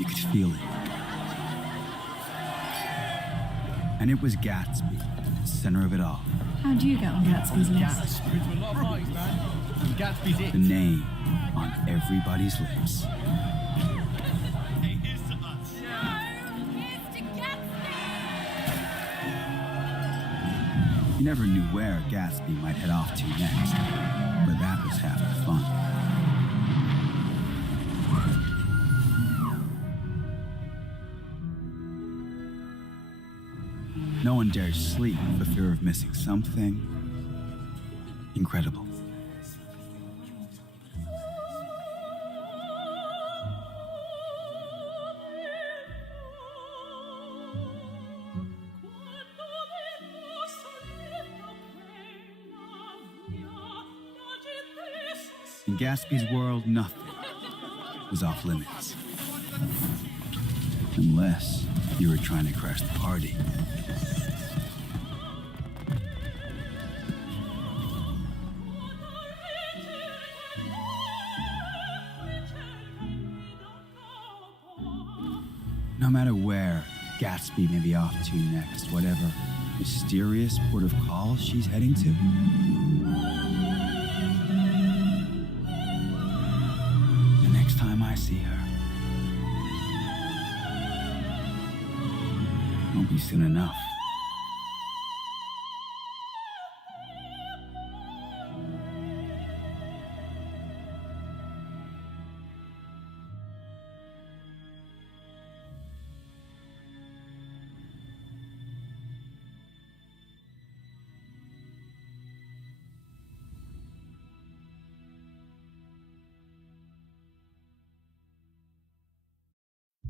You could feel it. And it was Gatsby, the center of it all. How'd you get on Gatsby's list? Gatsby's it. The name on everybody's lips. You never knew where Gatsby might head off to next, but that was half the fun. No one dared sleep for fear of missing something incredible. In Gatsby's world, nothing was off limits. Unless you were trying to crash the party. No matter where Gatsby may be off to next, whatever mysterious port of call she's heading to, time I see her, won't be soon enough.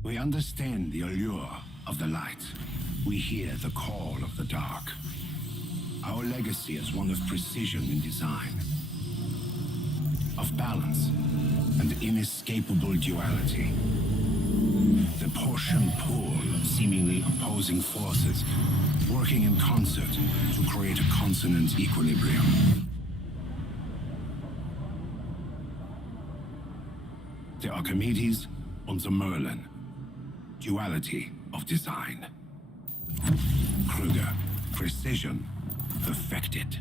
We understand the allure of the light. We hear the call of the dark. Our legacy is one of precision in design, of balance and inescapable duality. The push and pull of seemingly opposing forces working in concert to create a consonant equilibrium. The Archimedes and the Merlin. Duality of design. Kruger. Precision perfected.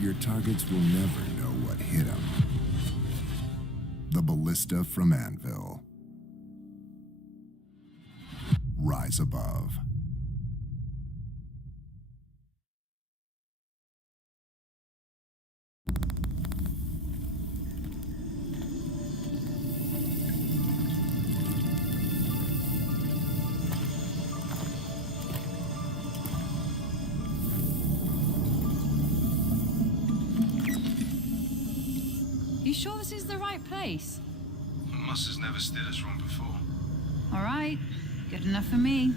Your targets will never know what hit them. The ballista from Anvil. Rise above. You sure this is the right place? Moss has never steered us wrong before. All right, good enough for me.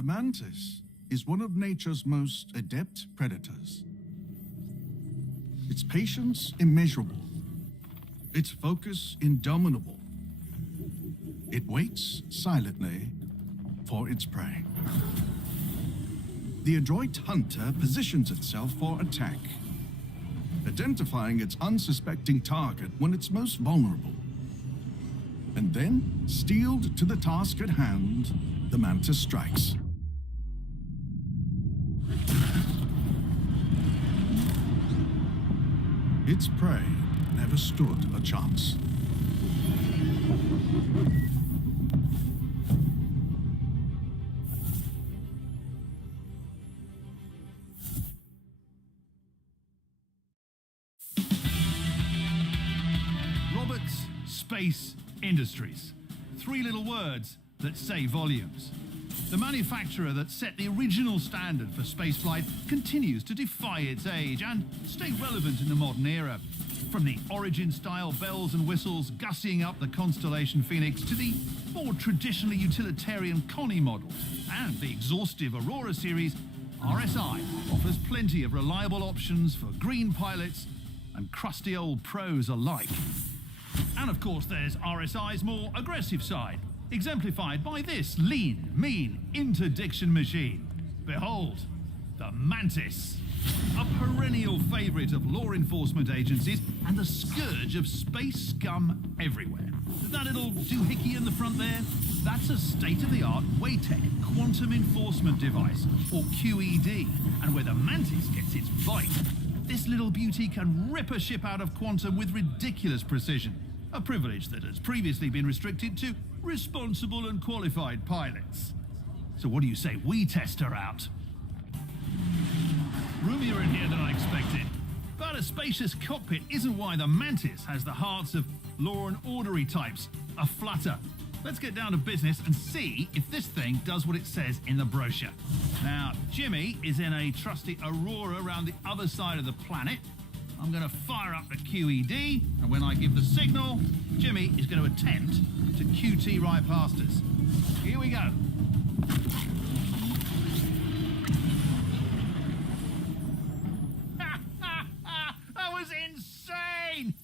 The mantis is one of nature's most adept predators. Its patience immeasurable. Its focus indomitable. It waits silently for its prey. The adroit hunter positions itself for attack, identifying its unsuspecting target when it's most vulnerable. And then, steeled to the task at hand, the mantis strikes. Its prey never stood a chance. Space Industries. Three little words that say volumes. The manufacturer that set the original standard for spaceflight continues to defy its age and stay relevant in the modern era. From the Origin-style bells and whistles gussying up the Constellation Phoenix to the more traditionally utilitarian Connie models and the exhaustive Aurora series, RSI offers plenty of reliable options for green pilots and crusty old pros alike. And of course there's RSI's more aggressive side, exemplified by this lean, mean interdiction machine. Behold, the Mantis. A perennial favourite of law enforcement agencies and the scourge of space scum everywhere. That little doohickey in the front there, that's a state-of-the-art WATEC quantum enforcement device, or QED. And where the Mantis gets its bite, this little beauty can rip a ship out of quantum with ridiculous precision. A privilege that has previously been restricted to responsible and qualified pilots. So what do you say we test her out? Roomier in here than I expected. But a spacious cockpit isn't why the Mantis has the hearts of law and ordery types aflutter. Let's get down to business and see if this thing does what it says in the brochure. Now, Jimmy is in a trusty Aurora around the other side of the planet. I'm going to fire up the QED, and when I give the signal, Jimmy is going to attempt to QT right past us. Here we go. That was insane!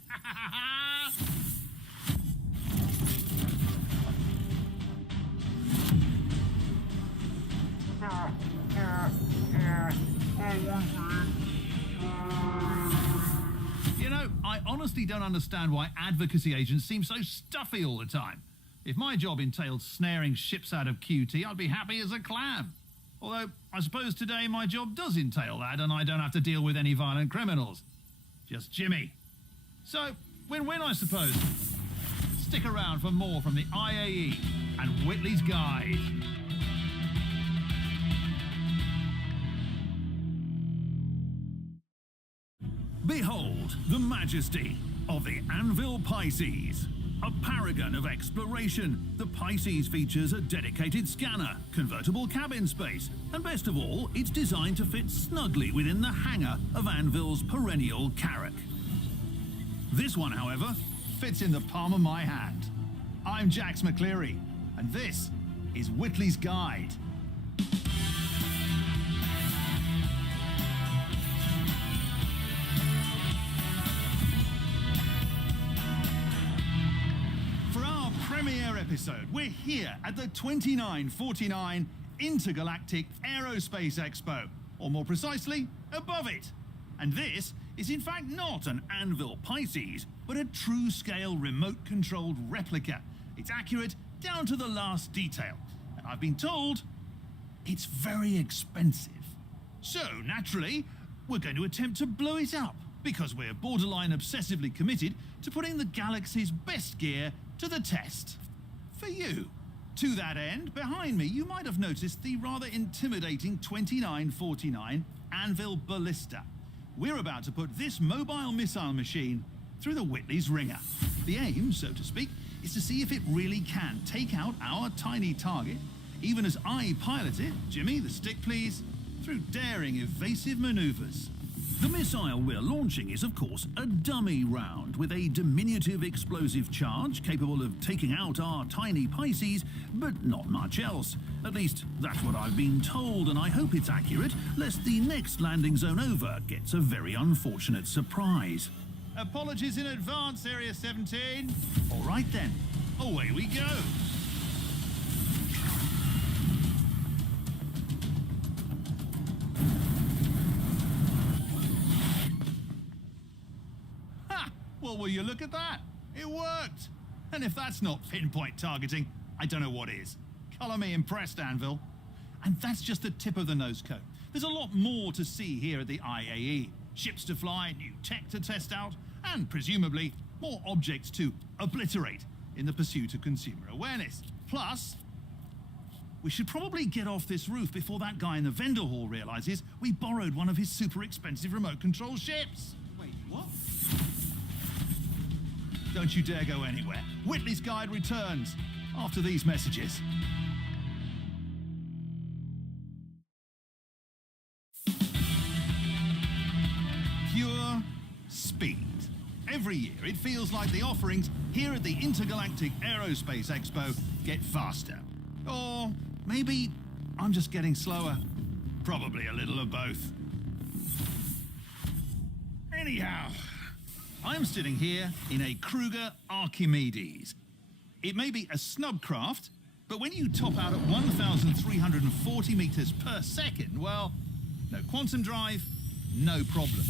You know, I honestly don't understand why advocacy agents seem so stuffy all the time. If my job entailed snaring ships out of QT, I'd be happy as a clam. Although, I suppose today my job does entail that and I don't have to deal with any violent criminals. Just Jimmy. So, win-win, I suppose. Stick around for more from the IAE and Whitley's Guide. Behold the majesty of the Anvil Pisces. A paragon of exploration, the Pisces features a dedicated scanner, convertible cabin space, and best of all, it's designed to fit snugly within the hangar of Anvil's perennial Carrack. This one, however, fits in the palm of my hand. I'm Jax McCleary, and this is Whitley's Guide. Premiere episode, we're here at the 2949 Intergalactic Aerospace Expo, or more precisely, above it. And this is in fact not an Anvil Pisces, but a true-scale remote-controlled replica. It's accurate down to the last detail, and I've been told it's very expensive. So, naturally, we're going to attempt to blow it up, because we're borderline obsessively committed to putting the galaxy's best gear to the test. For you. To that end, behind me, you might have noticed the rather intimidating 2949 Anvil Ballista. We're about to put this mobile missile machine through the Whitley's ringer. The aim, so to speak, is to see if it really can take out our tiny target, even as I pilot it, Jimmy, the stick please, through daring, evasive maneuvers. The missile we're launching is, of course, a dummy round with a diminutive explosive charge capable of taking out our tiny Pisces, but not much else. At least, that's what I've been told, and I hope it's accurate, lest the next landing zone over gets a very unfortunate surprise. Apologies in advance, Area 17. All right then, away we go. Well, will you look at that? It worked! And if that's not pinpoint targeting, I don't know what is. Colour me impressed, Anvil. And that's just the tip of the nose cone. There's a lot more to see here at the IAE. Ships to fly, new tech to test out, and presumably more objects to obliterate in the pursuit of consumer awareness. Plus, we should probably get off this roof before that guy in the vendor hall realizes we borrowed one of his super expensive remote control ships. Wait, what? Don't you dare go anywhere. Whitley's Guide returns after these messages. Pure speed. Every year, it feels like the offerings here at the Intergalactic Aerospace Expo get faster. Or maybe I'm just getting slower. Probably a little of both. Anyhow, I'm sitting here in a Kruger Archimedes. It may be a snub craft, but when you top out at 1,340 meters per second, well, no quantum drive, no problem.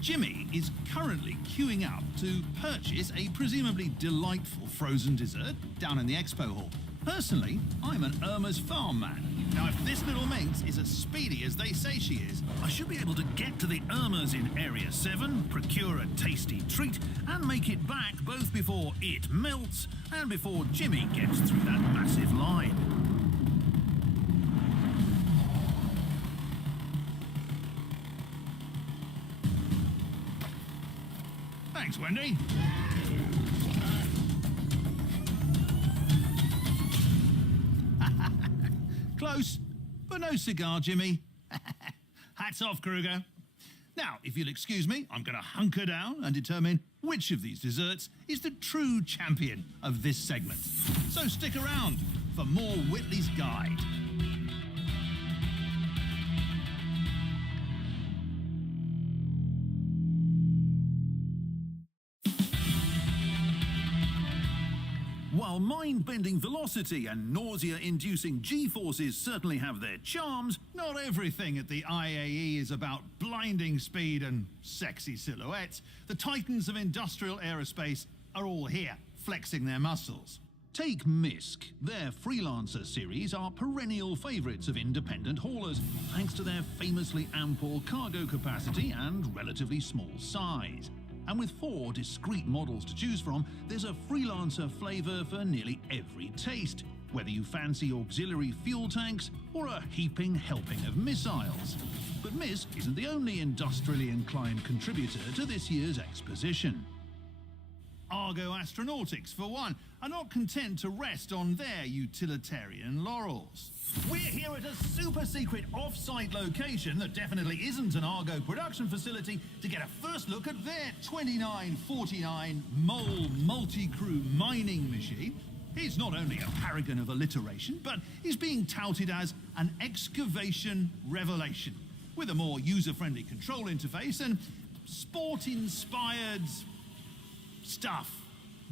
Jimmy is currently queuing up to purchase a presumably delightful frozen dessert down in the expo hall. Personally, I'm an Irma's farm man. Now, if this little minx is as speedy as they say she is, I should be able to get to the Irma's in Area 7, procure a tasty treat, and make it back both before it melts and before Jimmy gets through that massive line. Thanks, Wendy. Close, but no cigar, Jimmy. Hats off, Kruger. Now, if you'll excuse me, I'm going to hunker down and determine which of these desserts is the true champion of this segment. So stick around for more Whitley's Guide. While mind-bending velocity and nausea-inducing G-forces certainly have their charms, not everything at the IAE is about blinding speed and sexy silhouettes. The titans of industrial aerospace are all here, flexing their muscles. Take MISC. Their Freelancer series are perennial favourites of independent haulers, thanks to their famously ample cargo capacity and relatively small size. And with 4 discrete models to choose from, there's a Freelancer flavour for nearly every taste, whether you fancy auxiliary fuel tanks or a heaping helping of missiles. But MISC isn't the only industrially inclined contributor to this year's exposition. Argo Astronautics, for one, are not content to rest on their utilitarian laurels. We're here at a super-secret off-site location that definitely isn't an Argo production facility to get a first look at their 2949 Mole multi-crew mining machine. It's not only a paragon of alliteration, but is being touted as an excavation revelation, with a more user-friendly control interface and sport-inspired stuff.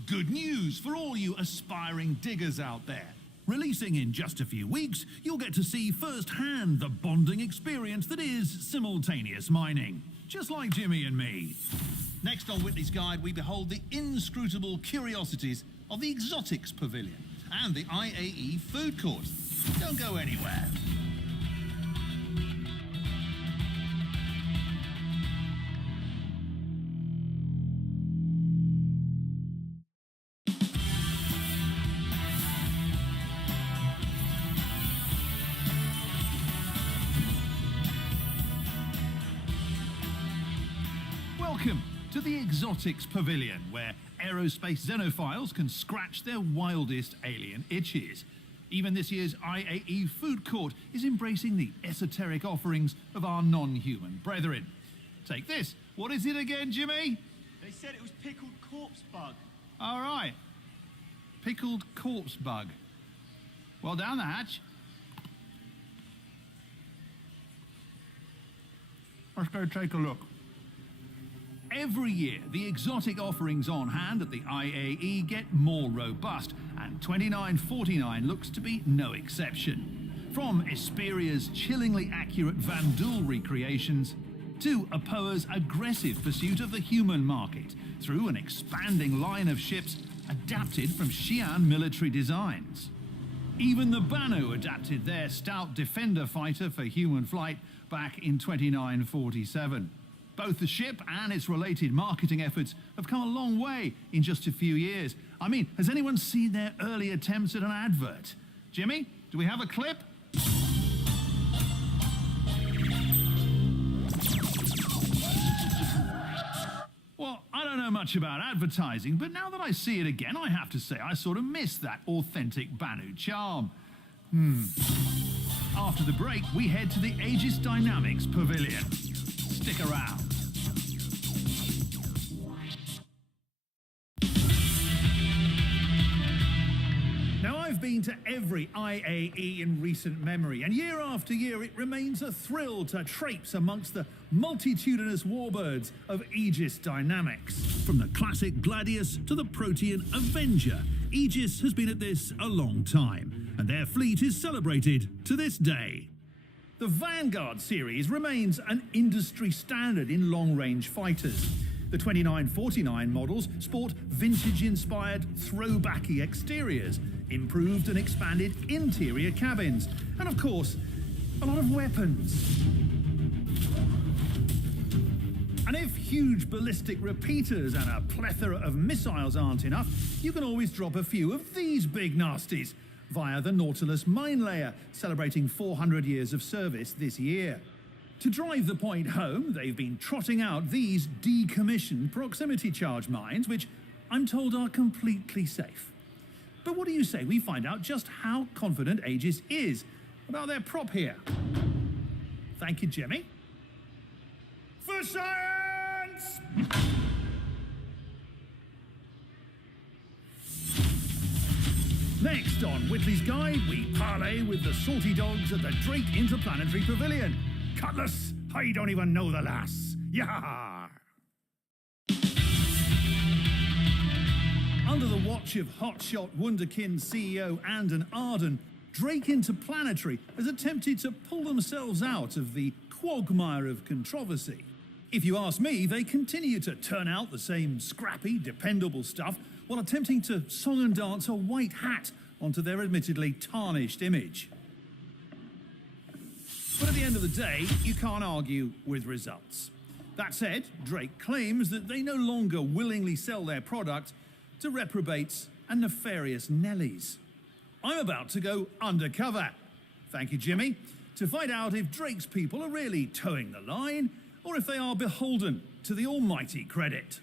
Good news for all you aspiring diggers out there. Releasing in just a few weeks, you'll get to see firsthand the bonding experience that is simultaneous mining, just like Jimmy and me. Next on Whitley's Guide, we behold the inscrutable curiosities of the Exotics Pavilion and the IAE Food Court. Don't go anywhere. Welcome to the Exotics Pavilion, where aerospace xenophiles can scratch their wildest alien itches. Even this year's IAE Food Court is embracing the esoteric offerings of our non-human brethren. Take this. What is it again, Jimmy? They said it was pickled corpse bug. All right. Pickled corpse bug. Well, down the hatch. Let's go take a look. Every year, the exotic offerings on hand at the IAE get more robust, and 2949 looks to be no exception. From Esperia's chillingly accurate Vandul recreations to Apoa's aggressive pursuit of the human market through an expanding line of ships adapted from Xi'an military designs. Even the Banu adapted their stout Defender fighter for human flight back in 2947. Both the ship and its related marketing efforts have come a long way in just a few years. I mean, has anyone seen their early attempts at an advert? Jimmy, do we have a clip? Well, I don't know much about advertising, but now that I see it again, I have to say I sort of miss that authentic Banu charm. After the break, we head to the Aegis Dynamics Pavilion. Stick around. Now, I've been to every IAE in recent memory, and year after year it remains a thrill to traipse amongst the multitudinous warbirds of Aegis Dynamics. From the classic Gladius to the Protean Avenger, Aegis has been at this a long time, and their fleet is celebrated to this day. The Vanguard series remains an industry standard in long-range fighters. The 2949 models sport vintage-inspired, throwbacky exteriors, improved and expanded interior cabins, and of course, a lot of weapons. And if huge ballistic repeaters and a plethora of missiles aren't enough, you can always drop a few of these big nasties via the Nautilus mine layer, celebrating 400 years of service this year. To drive the point home, they've been trotting out these decommissioned proximity charge mines, which I'm told are completely safe. But what do you say we find out just how confident Aegis is about their prop here? Thank you, Jimmy. For science! Next on Whitley's Guide, we parley with the salty dogs at the Drake Interplanetary Pavilion. Cutlass, I don't even know the lass. Yah! Under the watch of hotshot Wunderkind CEO Andon Arden, Drake Interplanetary has attempted to pull themselves out of the quagmire of controversy. If you ask me, they continue to turn out the same scrappy, dependable stuff while attempting to song and dance a white hat onto their admittedly tarnished image. But at the end of the day, you can't argue with results. That said, Drake claims that they no longer willingly sell their product to reprobates and nefarious Nellies. I'm about to go undercover, thank you, Jimmy, to find out if Drake's people are really towing the line or if they are beholden to the almighty credit.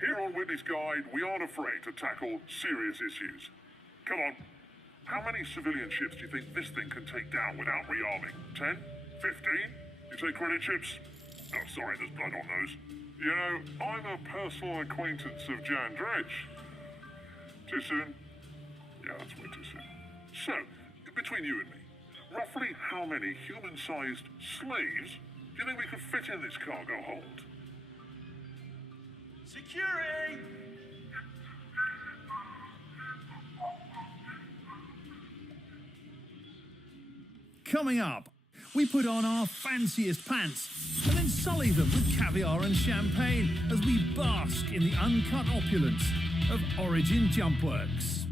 Here on Whitley's Guide, we aren't afraid to tackle serious issues. Come on. How many civilian ships do you think this thing can take down without rearming? 10? 15? You say credit ships? Oh, sorry, there's blood on those. You know, I'm a personal acquaintance of Jan Dredge. Too soon? Yeah, that's way too soon. So, between you and me, roughly how many human-sized slaves do you think we could fit in this cargo hold? Security! Coming up, we put on our fanciest pants and then sully them with caviar and champagne as we bask in the uncut opulence of Origin Jumpworks.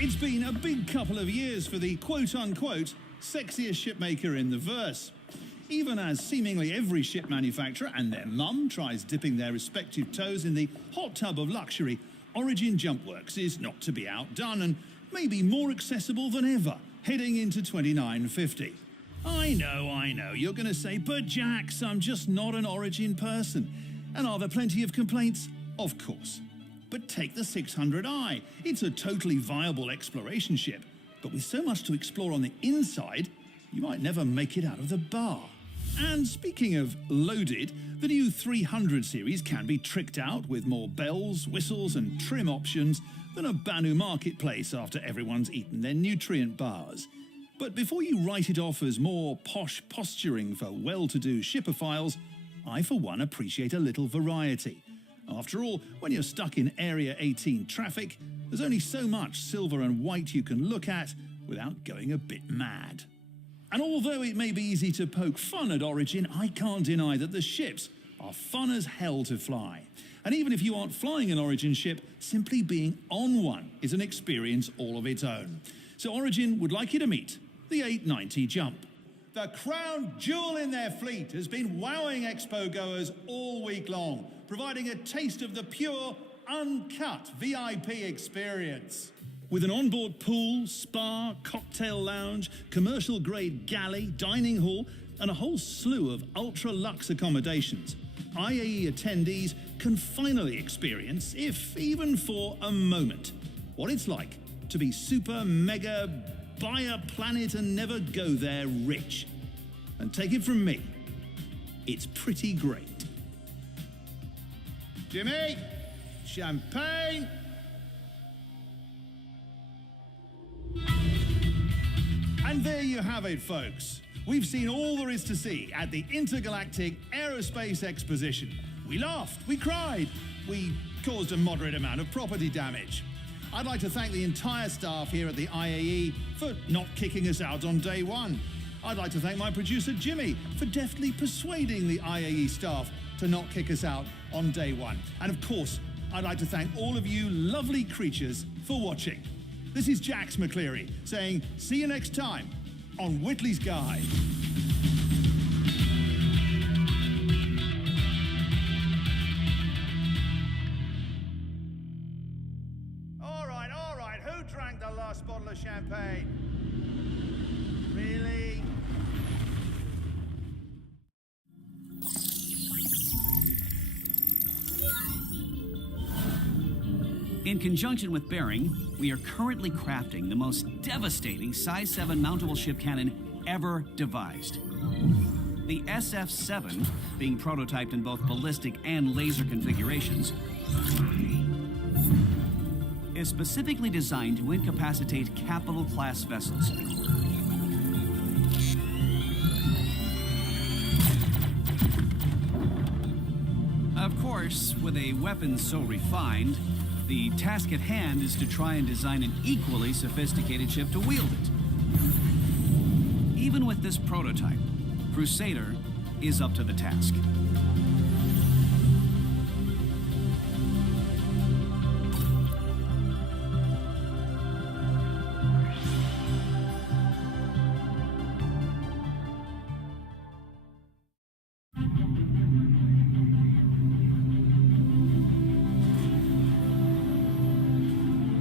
It's been a big couple of years for the quote-unquote sexiest shipmaker in the verse. Even as seemingly every ship manufacturer and their mum tries dipping their respective toes in the hot tub of luxury, Origin Jumpworks is not to be outdone and maybe more accessible than ever, heading into 2950. I know, you're going to say, but Jax, I'm just not an Origin person. And are there plenty of complaints? Of course. But take the 600i. It's a totally viable exploration ship, but with so much to explore on the inside, you might never make it out of the bar. And speaking of loaded, the new 300 series can be tricked out with more bells, whistles and trim options than a Banu marketplace after everyone's eaten their nutrient bars. But before you write it off as more posh posturing for well-to-do shipophiles, I for one appreciate a little variety. After all, when you're stuck in Area 18 traffic, there's only so much silver and white you can look at without going a bit mad. And although it may be easy to poke fun at Origin, I can't deny that the ships are fun as hell to fly. And even if you aren't flying an Origin ship, simply being on one is an experience all of its own. So Origin would like you to meet the 890 Jump. The crown jewel in their fleet has been wowing expo goers all week long, providing a taste of the pure, uncut VIP experience. With an onboard pool, spa, cocktail lounge, commercial-grade galley, dining hall, and a whole slew of ultra-luxe accommodations, IAE attendees can finally experience, if even for a moment, what it's like to be super mega buy a planet and never go there rich. And take it from me, it's pretty great. Jimmy, champagne. And there you have it, folks. We've seen all there is to see at the Intergalactic Aerospace Exposition. We laughed, we cried, we caused a moderate amount of property damage. I'd like to thank the entire staff here at the IAE for not kicking us out on day one. I'd like to thank my producer Jimmy for deftly persuading the IAE staff to not kick us out on day one. And of course, I'd like to thank all of you lovely creatures for watching. This is Jax McCleary saying, see you next time on Whitley's Guide. All right, who drank the last bottle of champagne? Really? In conjunction with Bering, we are currently crafting the most devastating Size 7 mountable ship cannon ever devised. The SF-7, being prototyped in both ballistic and laser configurations, is specifically designed to incapacitate capital-class vessels. Of course, with a weapon so refined, the task at hand is to try and design an equally sophisticated ship to wield it. Even with this prototype, Crusader is up to the task.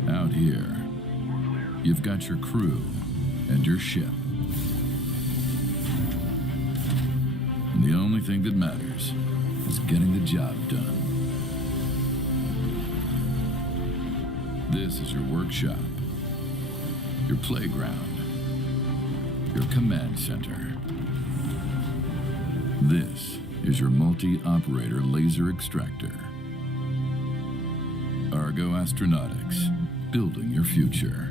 Out here, you've got your crew and your ship. And the only thing that matters is getting the job done. This is your workshop, your playground, your command center. This is your multi-operator laser extractor. Argo Astronautics, building your future.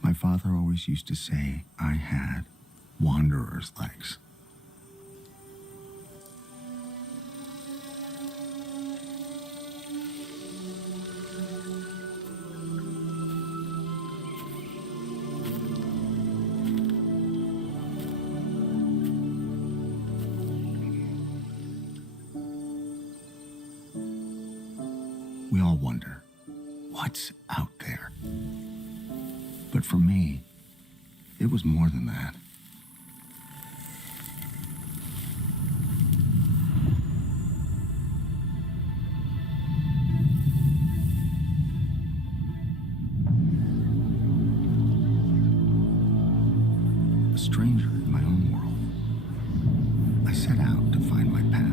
My father always used to say I had wanderer's legs. We all wonder, what's out there? But for me, it was more than that. A stranger in my own world, I set out to find my path.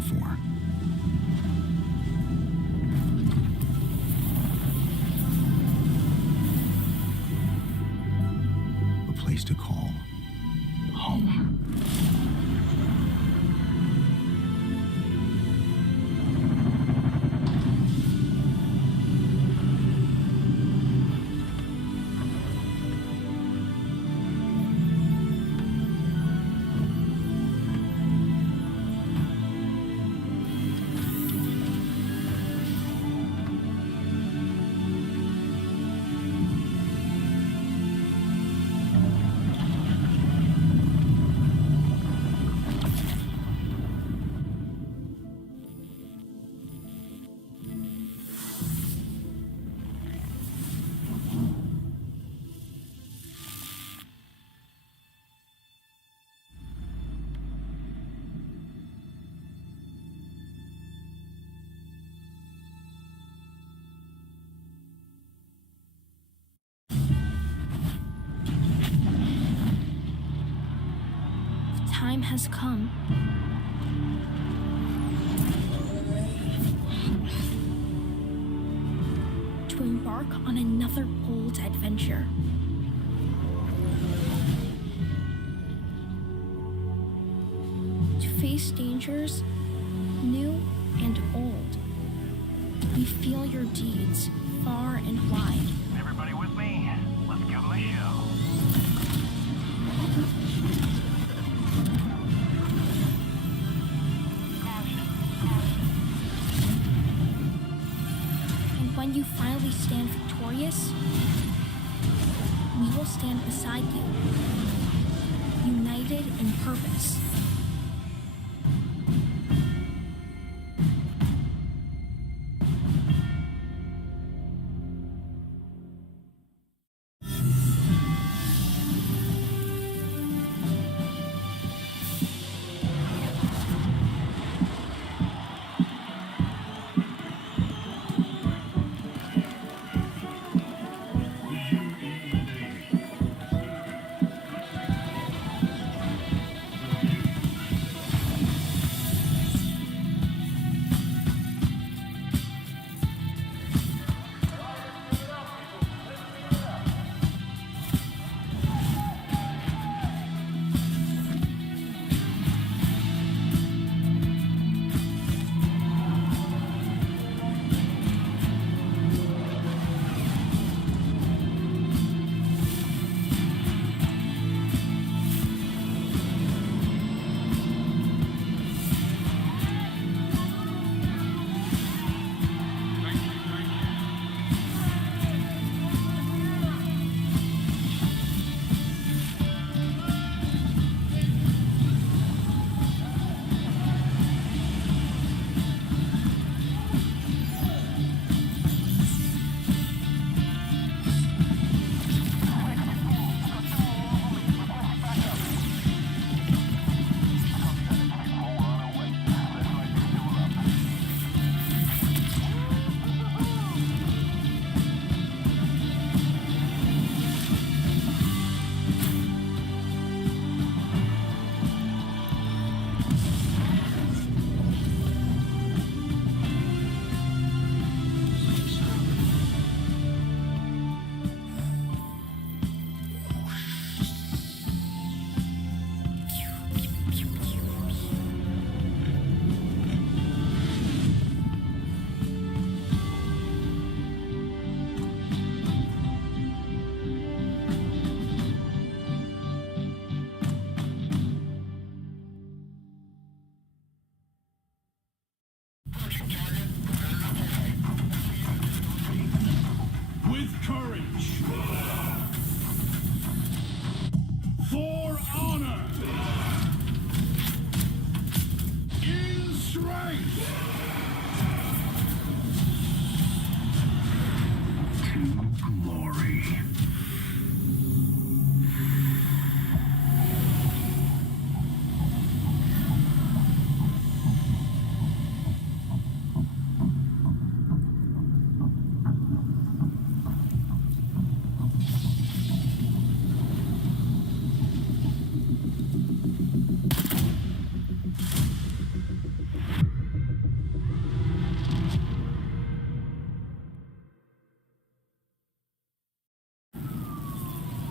looking for. A place to call home. Time has come. To embark on another bold adventure. To face dangers, new and old. We feel your deeds far and wide. Everybody with me? Let's give them a show. And when you finally stand victorious, we will stand beside you, united in purpose.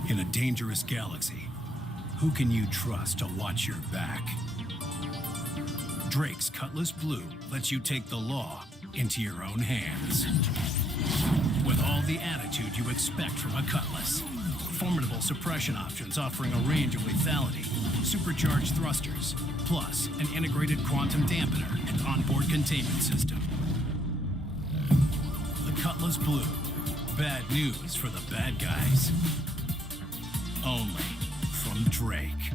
In a dangerous galaxy, who can you trust to watch your back? Drake's Cutlass Blue lets you take the law into your own hands. With all the attitude you expect from a Cutlass. Formidable suppression options offering a range of lethality, supercharged thrusters, plus an integrated quantum dampener and onboard containment system. The Cutlass Blue. Bad news for the bad guys. Only from Drake.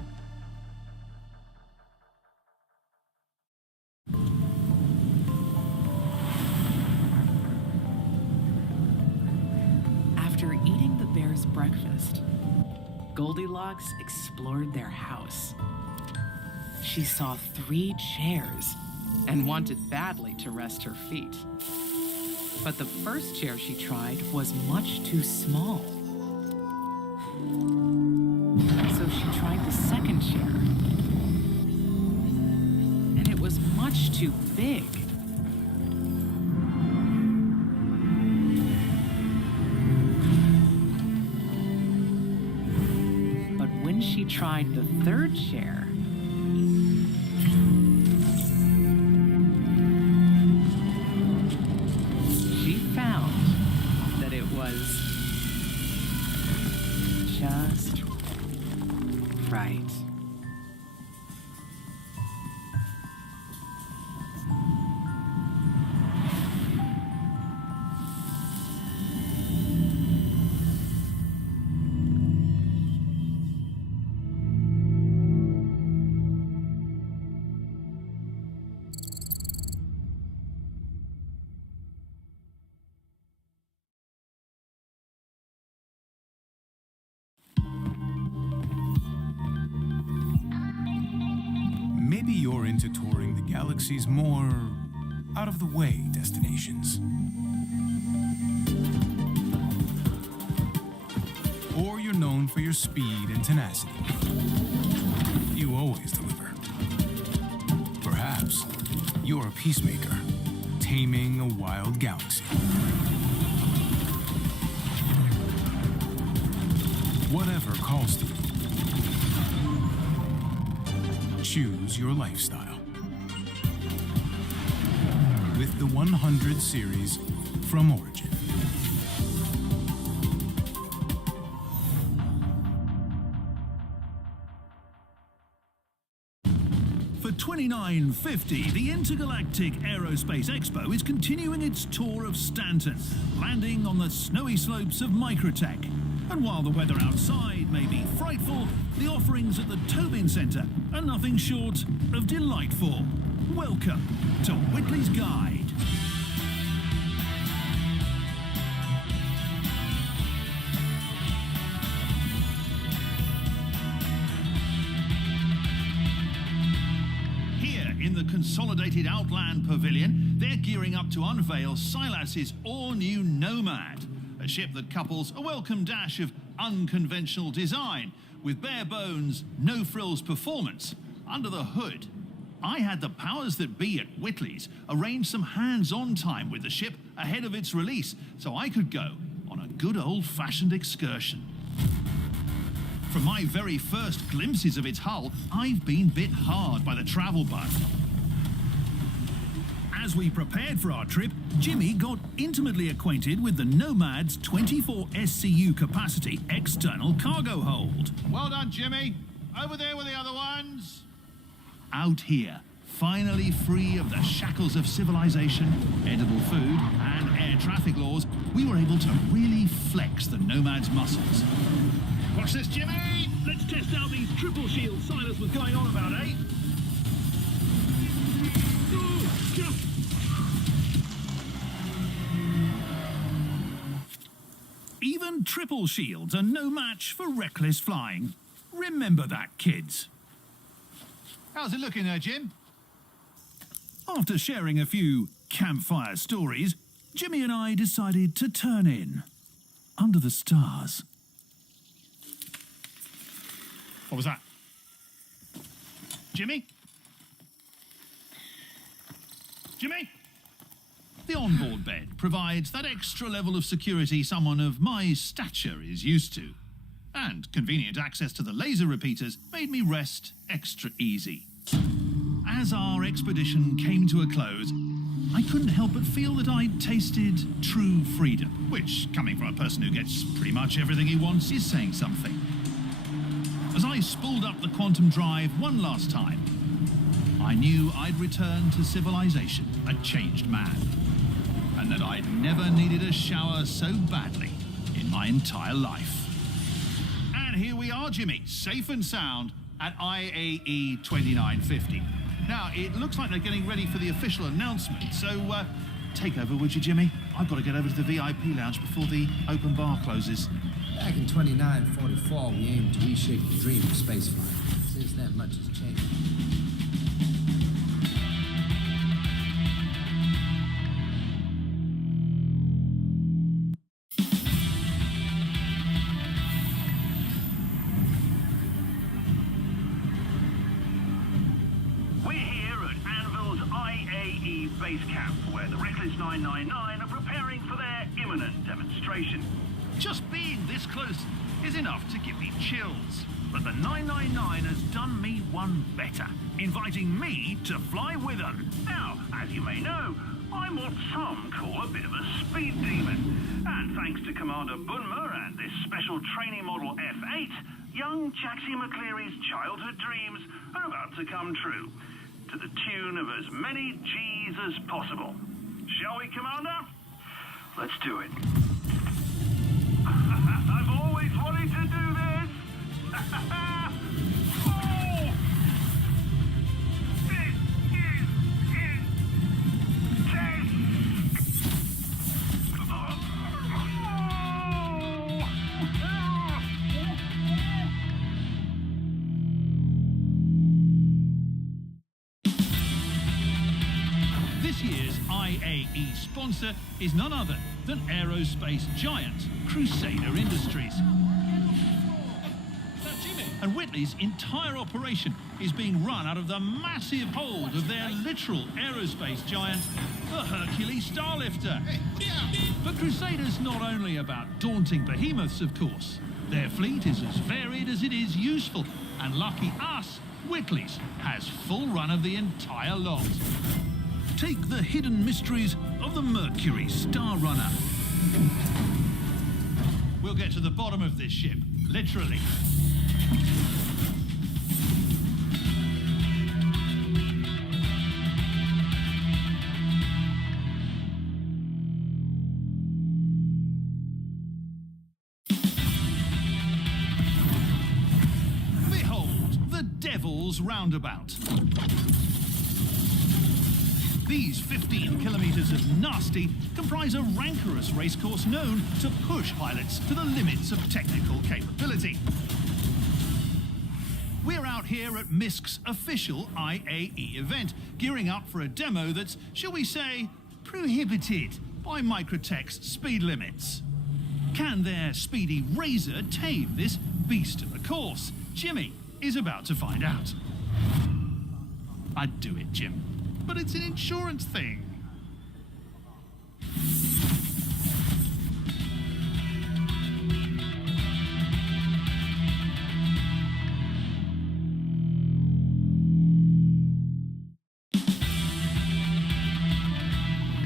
After eating the bear's breakfast, Goldilocks explored their house. She saw 3 chairs and wanted badly to rest her feet. But the first chair she tried was much too small. So she tried the second chair, and it was much too big. But when she tried the third chair, she found that it was just right. Maybe you're into touring the galaxy's more out-of-the-way destinations. Or you're known for your speed and tenacity. You always deliver. Perhaps you're a peacemaker, taming a wild galaxy. Whatever calls to you. Choose your lifestyle. With the 100 series from Origin. For $29.50, the Intergalactic Aerospace Expo is continuing its tour of Stanton, landing on the snowy slopes of Microtech. And while the weather outside may be frightful, the offerings at the Tobin Centre are nothing short of delightful. Welcome to Whitley's Guide. Here in the consolidated Outland Pavilion, they're gearing up to unveil Silas's all-new Nomad. A ship that couples a welcome dash of unconventional design with bare bones, no frills performance under the hood. I had the powers that be at Whitley's arrange some hands-on time with the ship ahead of its release so I could go on a good old-fashioned excursion. From my very first glimpses of its hull, I've been bit hard by the travel bug. As we prepared for our trip, Jimmy got intimately acquainted with the Nomad's 24 SCU capacity external cargo hold. Well done, Jimmy. Over there with the other ones. Out here, finally free of the shackles of civilization, edible food, and air traffic laws, we were able to really flex the Nomad's muscles. Watch this, Jimmy! Let's test out these triple shields Silas was going on about, eh? Even triple shields are no match for reckless flying. Remember that, kids. How's it looking there, Jim? After sharing a few campfire stories, Jimmy and I decided to turn in under the stars. What was that? Jimmy? Jimmy? The onboard bed provides that extra level of security someone of my stature is used to. and convenient access to the laser repeaters made me rest extra easy. As our expedition came to a close, I couldn't help but feel that I'd tasted true freedom, which, coming from a person who gets pretty much everything he wants, is saying something. As I spooled up the quantum drive one last time, I knew I'd returned to civilization a changed man, and that I'd never needed a shower so badly in my entire life. And here we are, Jimmy, safe and sound at IAE 2950. Now, it looks like they're getting ready for the official announcement, so take over, would you, Jimmy? I've got to get over to the VIP lounge before the open bar closes. Back in 2944, we aimed to reshape the dream of spaceflight. Since then, much has changed. Base camp, where the Reckless 999 are preparing for their imminent demonstration. Just being this close is enough to give me chills. But the 999 has done me one better, inviting me to fly with them. Now, as you may know, I'm what some call a bit of a speed demon. And thanks to Commander Bunmer and this special training model F8, young Jaxie McCleary's childhood dreams are about to come true, to the tune of as many G's as possible. Shall we, Commander? Let's do it. I've always wanted to do this. Oh! This is intense. This year's IAE sponsor is none other than aerospace giant Crusader Industries. And Whitley's entire operation is being run out of the massive hold of their literal aerospace giant, the Hercules Starlifter. But Crusader's not only about daunting behemoths, of course. Their fleet is as varied as it is useful, and lucky us, Whitley's has full run of the entire lot. Take the hidden mysteries of the Mercury Star Runner. We'll get to the bottom of this ship, literally. Behold, the Devil's Roundabout. These 15 kilometers of nasty comprise a rancorous racecourse known to push pilots to the limits of technical capability. We're out here at MISC's official IAE event, gearing up for a demo that's, shall we say, prohibited by Microtech's speed limits. Can their speedy Razor tame this beast of a course? Jimmy is about to find out. I'd do it, Jim. But it's an insurance thing.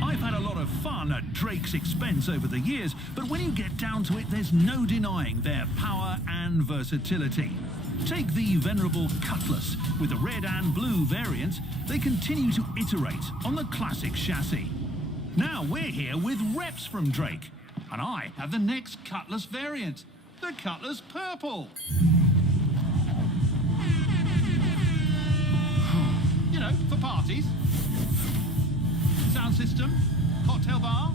I've had a lot of fun at Drake's expense over the years, but when you get down to it, there's no denying their power and versatility. Take the venerable Cutlass. With the red and blue variants, they continue to iterate on the classic chassis. Now we're here with reps from Drake, and I have the next Cutlass variant, the Cutlass Purple. You know, for parties. Sound system, cocktail bar,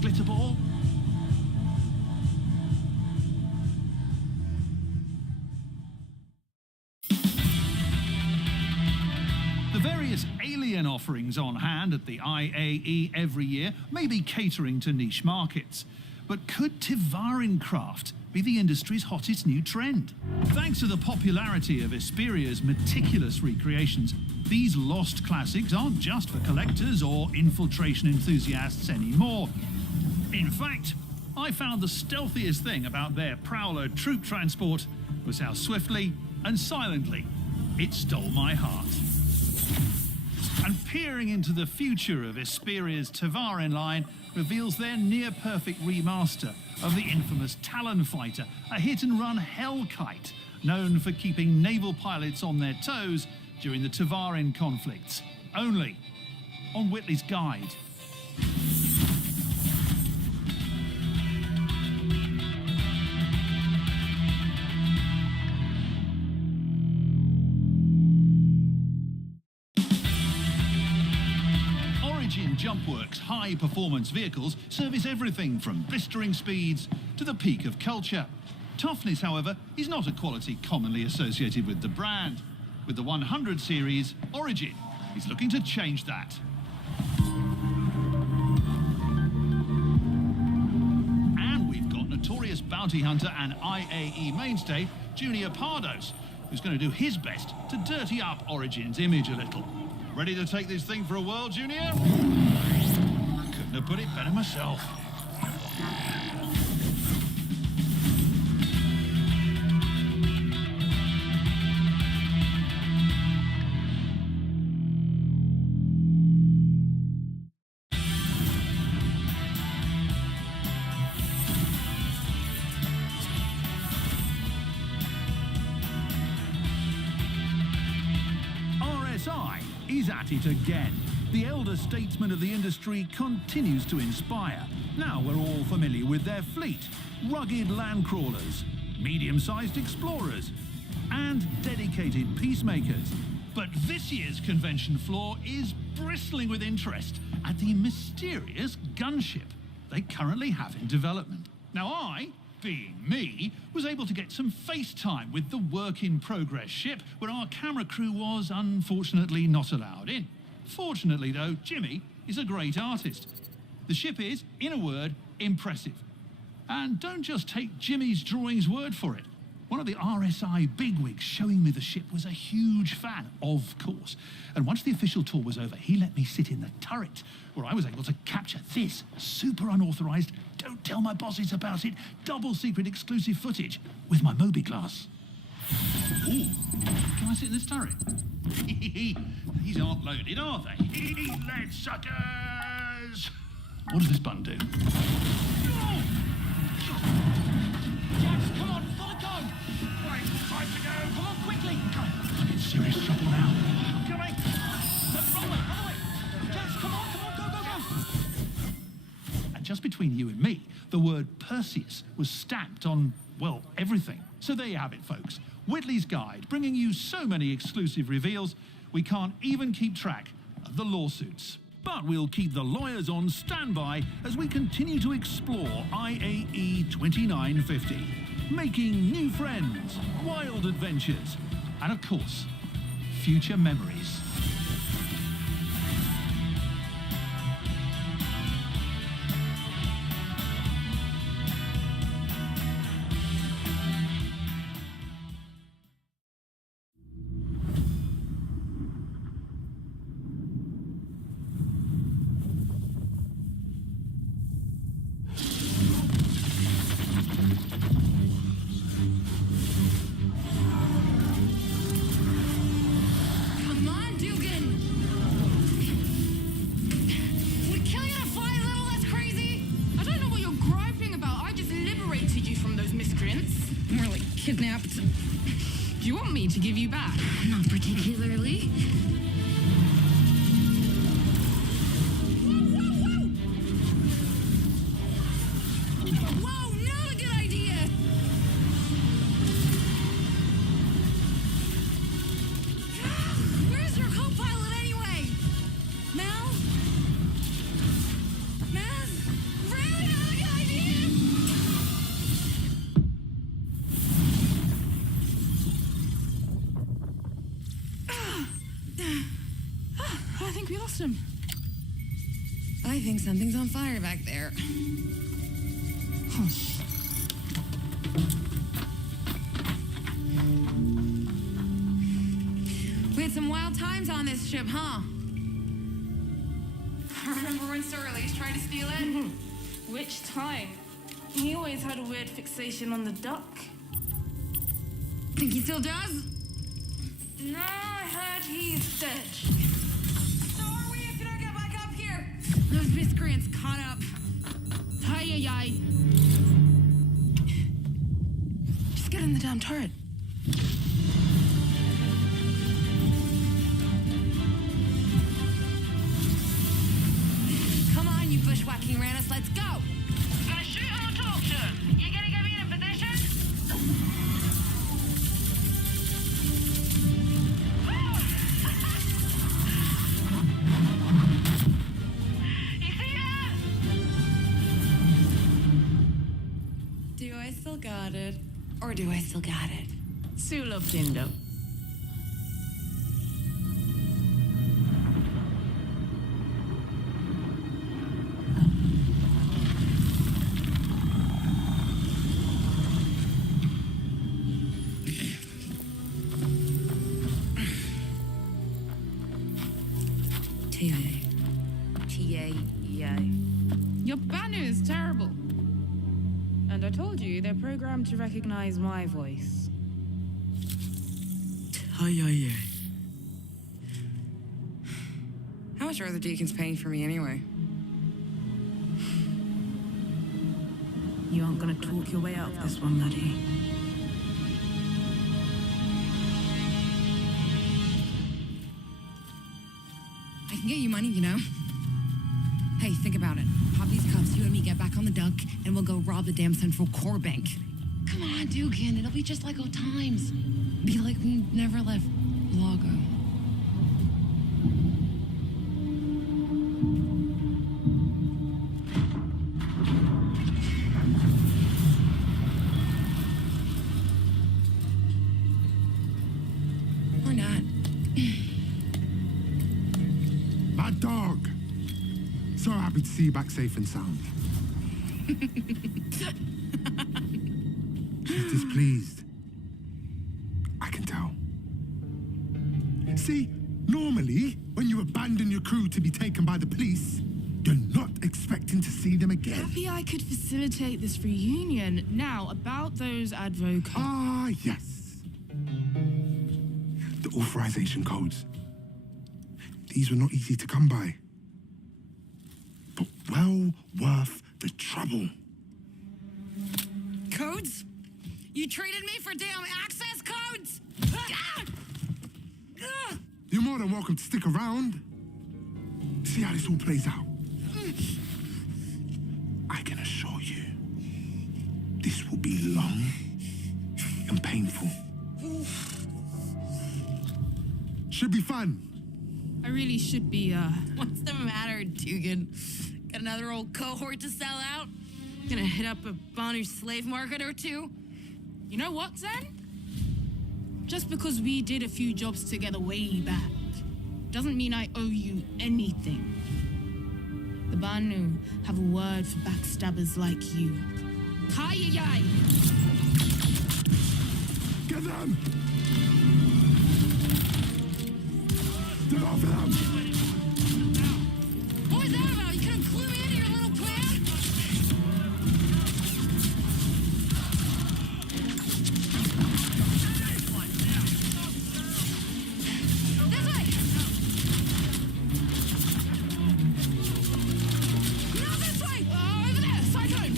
glitter ball. The various alien offerings on hand at the IAE every year may be catering to niche markets. But could Tivarin craft be the industry's hottest new trend? Thanks to the popularity of Esperia's meticulous recreations, these lost classics aren't just for collectors or infiltration enthusiasts anymore. In fact, I found the stealthiest thing about their Prowler troop transport was how swiftly and silently it stole my heart. And peering into the future of Esperia's Tavarin line reveals their near-perfect remaster of the infamous Talon Fighter, a hit-and-run Hellkite, known for keeping naval pilots on their toes during the Tavarin conflicts. Only on Whitley's Guide. Origin Jumpworks high-performance vehicles service everything from blistering speeds to the peak of culture. Toughness, however, is not a quality commonly associated with the brand. With the 100 series, Origin is looking to change that. And we've got notorious bounty hunter and IAE mainstay, Junior Pardos, who's going to do his best to dirty up Origin's image a little. Ready to take this thing for a whirl, Junior? Couldn't have put it better myself. RSI is at it again. The elder statesman of the industry continues to inspire. Now we're all familiar with their fleet, rugged land crawlers, medium-sized explorers, and dedicated peacemakers. But this year's convention floor is bristling with interest at the mysterious gunship they currently have in development. Now I, being me, was able to get some FaceTime with the work-in-progress ship where our camera crew was unfortunately not allowed in. Fortunately, though, Jimmy is a great artist. The ship is, in a word, impressive. And don't just take Jimmy's drawing's word for it. One of the RSI bigwigs showing me the ship was a huge fan, of course. And once the official tour was over, he let me sit in the turret, where I was able to capture this super unauthorized, don't tell my bosses about it, double secret exclusive footage with my Moby glass. Ooh, can I sit in this turret? These aren't loaded, are they? Lead suckers! What does this button do? Oh! Jax, come on, full go! Right, time to go! Come on, quickly! I'm in serious trouble now. I'm coming! Wrong way! Jax, come on, go! And just between you and me, the word Perseus was stamped on, well, everything. So there you have it, folks. Whitley's Guide, bringing you so many exclusive reveals, we can't even keep track of the lawsuits. But we'll keep the lawyers on standby as we continue to explore IAE 2950, making new friends, wild adventures, and of course, future memories. Kidnapped. Do you want me to give you back? Not particularly. Whoa, not a good idea! Where's your co-pilot anyway? Mal? Really not a good idea! I think we lost him. I think something's on fire back there. We had some wild times on this ship, huh? Remember when Surly's tried to steal it? Which time? He always had a weird fixation on the duck. Think he still does? No, I heard he's dead. So are we if you don't get back up here? Those miscreants caught up. Hi-yi-yi. Just get in the damn turret. Come on, you bushwhacking Ranus, let's go! Gonna shoot or talk to him? You gonna get me in a position? You see that? Do I still got it? Or do I still got it? Sulo Pindo. Your banner is terrible. And I told you, they're programmed to recognize my voice. How much are the deacons paying for me anyway? You aren't gonna talk your way out of this one, laddie. I can get you money, you know? Hey, think about it. Pop these cuffs, you and me get back on the duck, and we'll go rob the damn Central Core Bank. Come on, Dugan, it'll be just like old times. Be like we never left Lago. Or not. Mad Dog! So happy to see you back safe and sound. She's displeased. I can tell. See, normally, when you abandon your crew to be taken by the police, you're not expecting to see them again. Happy I could facilitate this reunion. Now, about those advocates. Ah, yes. The authorization codes. These were not easy to come by. But well worth the trouble. Codes? You treated me for damn access codes? You're more than welcome to stick around. See how this all plays out. I can assure you, this will be long and painful. Should be fun. I really should be, What's the matter, Dugan? Got another old cohort to sell out? Gonna hit up a Banu slave market or two? You know what, Zen? Just because we did a few jobs together way back doesn't mean I owe you anything. The Banu have a word for backstabbers like you. Hi-yi-yi! Get them! Get off them! What was that about? You couldn't clue me into your little plan? This way! Not this way! Over there! Cyclone!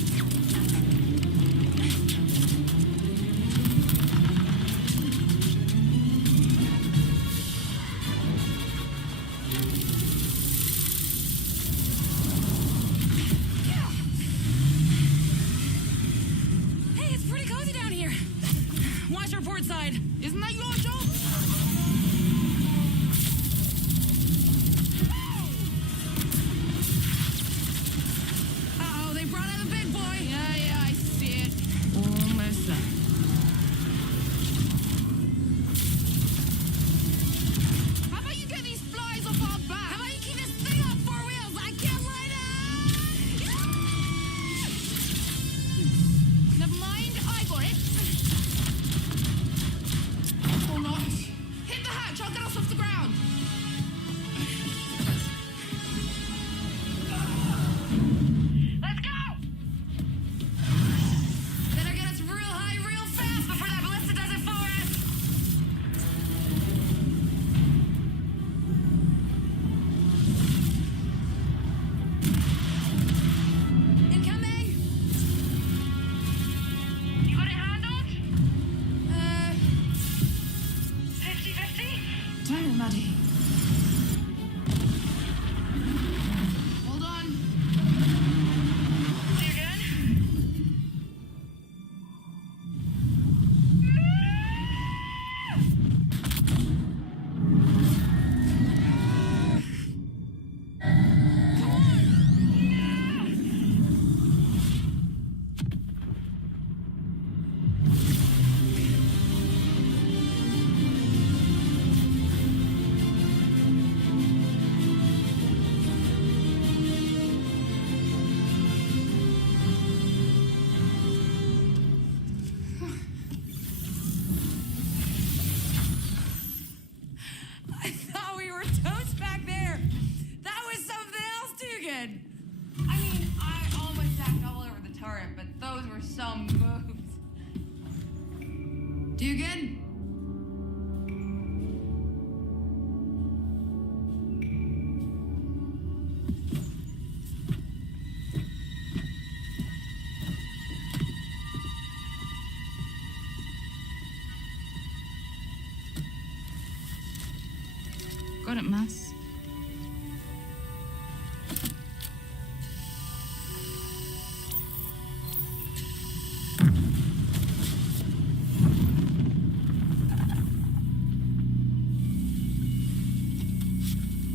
Hey, it's pretty cozy down here. Watch our port side. Isn't that your job? Uh-oh, they brought out the big boy. Yeah, I see it. Almost there. How about you get these flies off our back? How about you keep this thing on four wheels? I can't light Never mind, I got it. Dugan? Got it, Mass.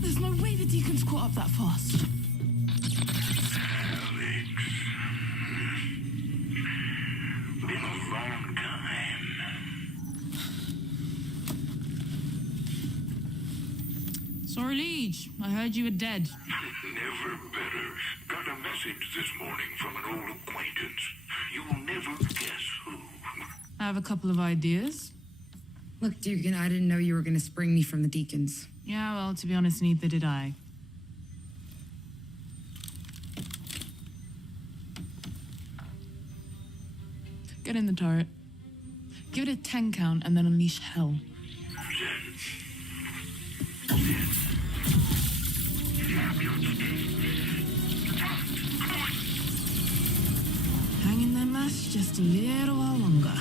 There's no way the Deacon's caught up that fast. Been a long time. Sorry, Liege. I heard you were dead. Never better. Got a message this morning from an old acquaintance. You'll never guess who. I have a couple of ideas. Look, Dugan, I didn't know you were gonna spring me from the Deacons. Yeah, well, to be honest, neither did I. Get in the turret. Give it a 10 count and then unleash hell. Hang in there, Mass, just a little while longer.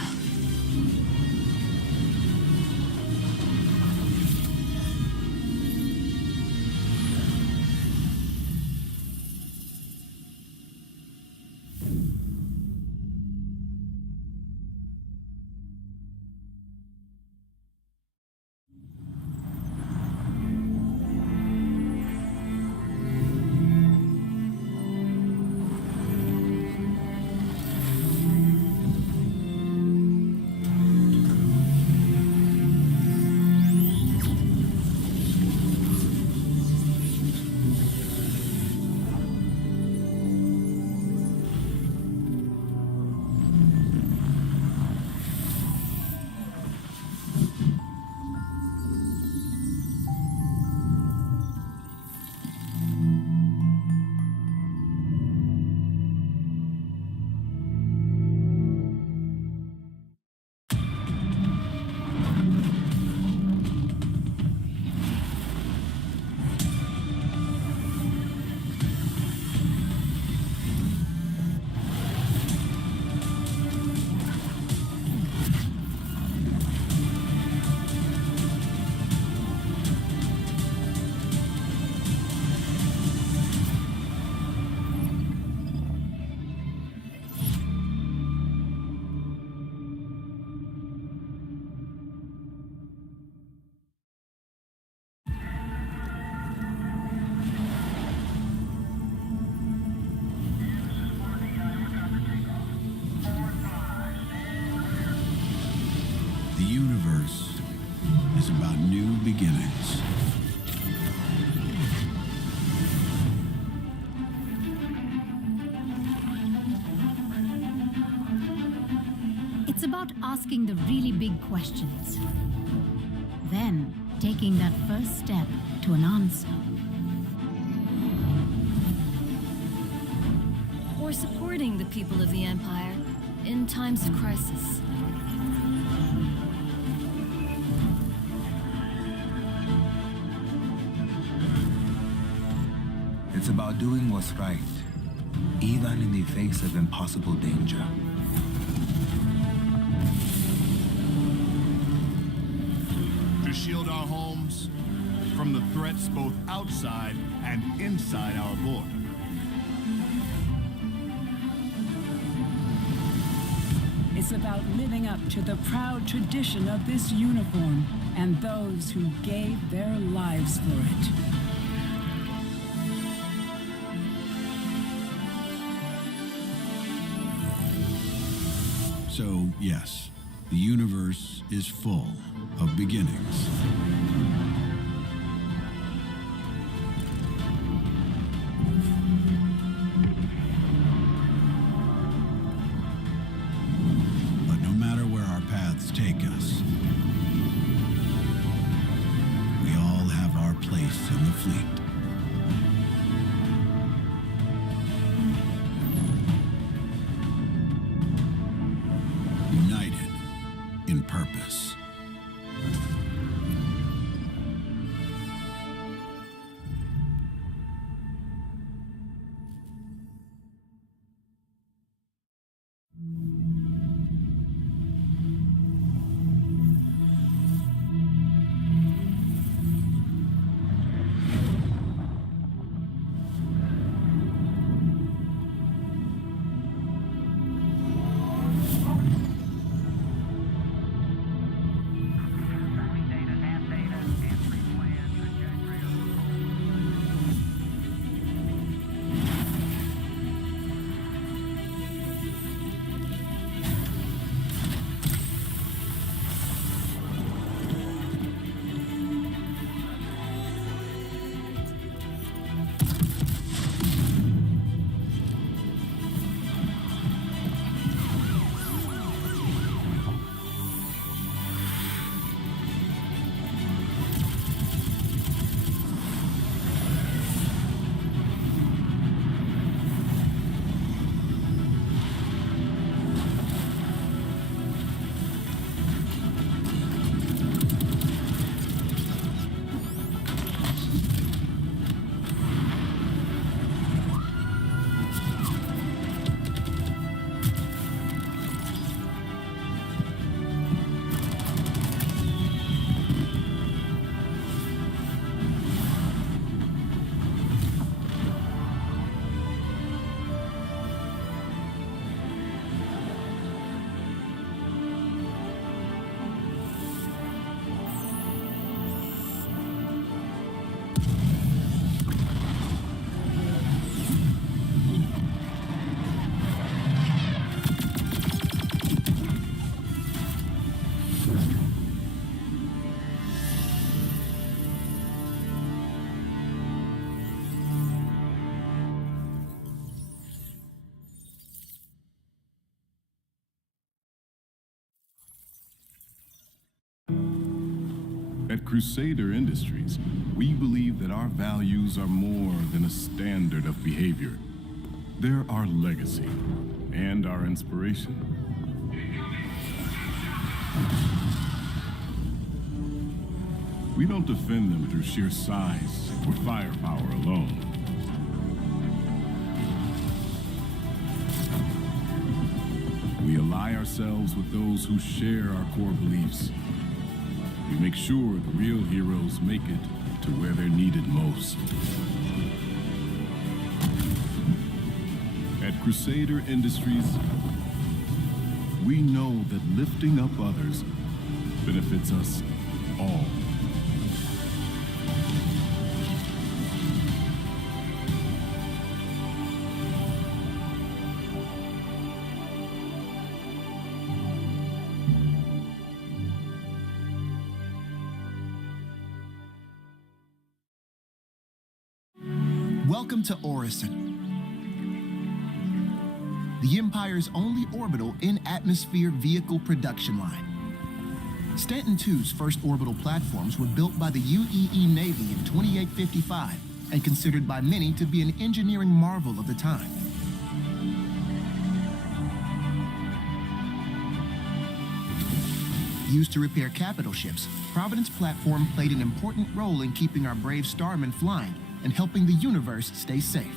The universe is about new beginnings. It's about asking the really big questions. Then taking that first step to an answer. Or supporting the people of the Empire in times of crisis. It's about doing what's right, even in the face of impossible danger. To shield our homes from the threats both outside and inside our border. It's about living up to the proud tradition of this uniform and those who gave their lives for it. So, yes, the universe is full of beginnings. But no matter where our paths take us, we all have our place in the fleet. United in purpose. At Crusader Industries, we believe that our values are more than a standard of behavior. They're our legacy and our inspiration. We don't defend them through sheer size or firepower alone. We ally ourselves with those who share our core beliefs. We make sure the real heroes make it to where they're needed most. At Crusader Industries, we know that lifting up others benefits us all. Welcome to Orison, the Empire's only orbital in-atmosphere vehicle production line. Stanton II's first orbital platforms were built by the UEE Navy in 2855 and considered by many to be an engineering marvel of the time. Used to repair capital ships, Providence platform played an important role in keeping our brave starmen flying and helping the universe stay safe.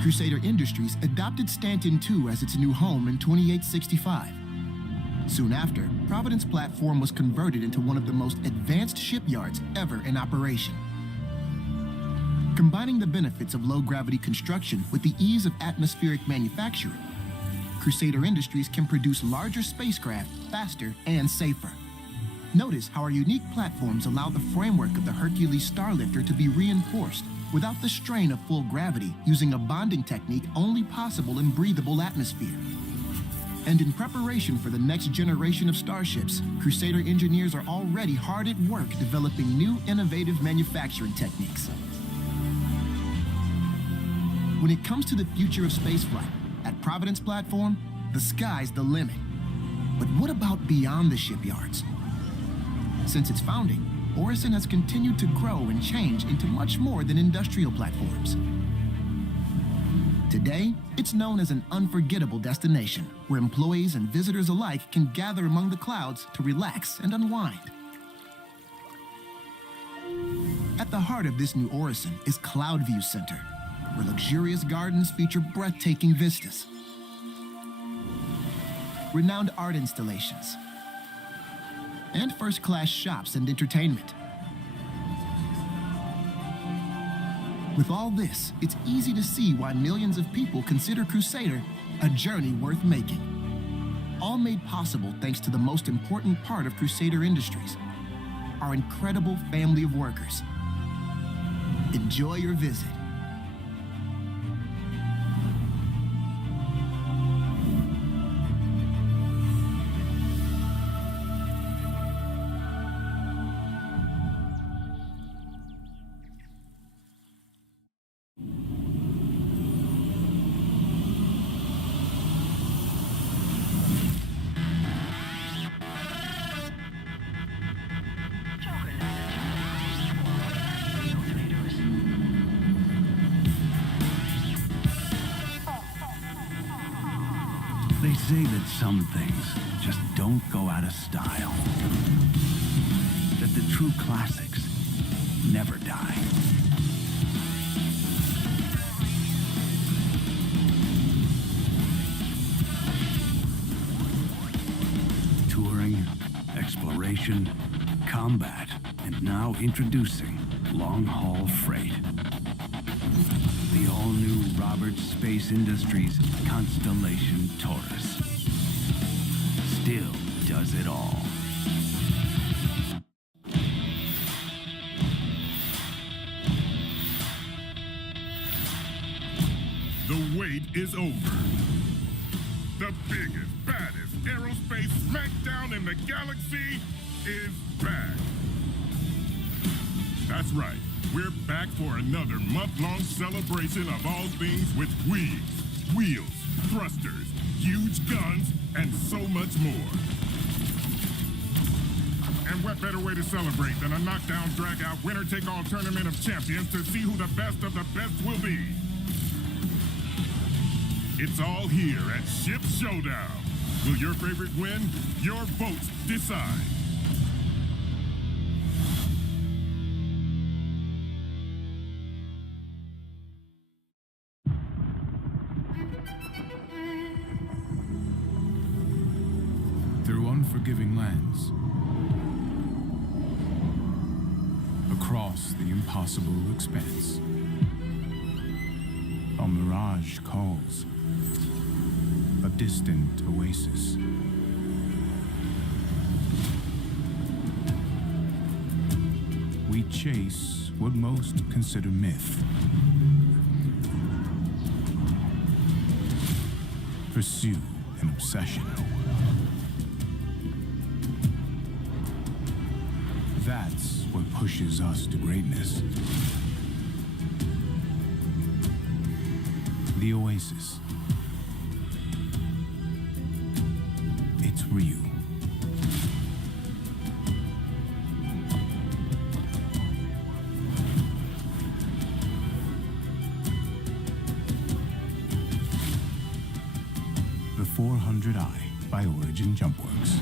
Crusader Industries adopted Stanton II as its new home in 2865. Soon after, Providence platform was converted into one of the most advanced shipyards ever in operation. Combining the benefits of low-gravity construction with the ease of atmospheric manufacturing, Crusader Industries can produce larger spacecraft faster and safer. Notice how our unique platforms allow the framework of the Hercules Starlifter to be reinforced without the strain of full gravity, using a bonding technique only possible in breathable atmosphere. And in preparation for the next generation of starships, Crusader engineers are already hard at work developing new innovative manufacturing techniques. When it comes to the future of spaceflight, at Providence platform, the sky's the limit. But what about beyond the shipyards? Since its founding, Orison has continued to grow and change into much more than industrial platforms. Today, it's known as an unforgettable destination where employees and visitors alike can gather among the clouds to relax and unwind. At the heart of this new Orison is Cloudview Center, where luxurious gardens feature breathtaking vistas, renowned art installations, and first-class shops and entertainment. With all this, it's easy to see why millions of people consider Crusader a journey worth making. All made possible thanks to the most important part of Crusader Industries, our incredible family of workers. Enjoy your visit. They say that some things just don't go out of style. That the true classics never die. Touring, exploration, combat, and now introducing long-haul freight. The all-new Roberts Space Industries Constellation Taurus still does it all. The wait is over. The biggest, baddest aerospace smackdown in the galaxy is back. That's right. We're back for another month-long celebration of all things with wings, wheels, thrusters, huge guns, and so much more. And And what better way to celebrate than a knockdown, drag-out, winner-take-all tournament of champions to see who the best of the best will be? It's all here at Ship Showdown. Will your favorite win? Your votes decide. Through unforgiving lands, across the impossible expanse, a mirage calls, a distant oasis. We chase what most consider myth. Pursue an obsession. That's what pushes us to greatness. The Oasis. It's real. The 400i by Origin Jumpworks.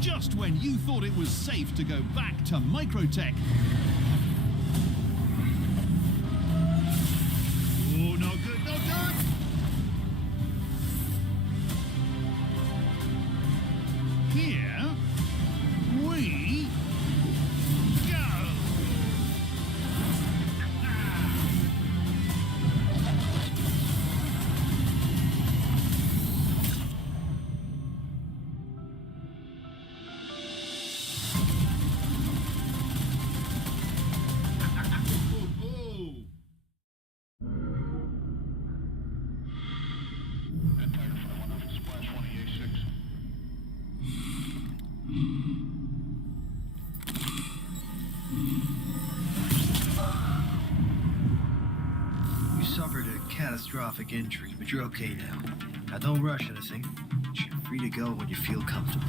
Just when you thought it was safe to go back to Microtech. Oh, not good, not good! Here we go! You suffered a catastrophic injury, but you're okay now. Now don't rush anything. You're free to go when you feel comfortable.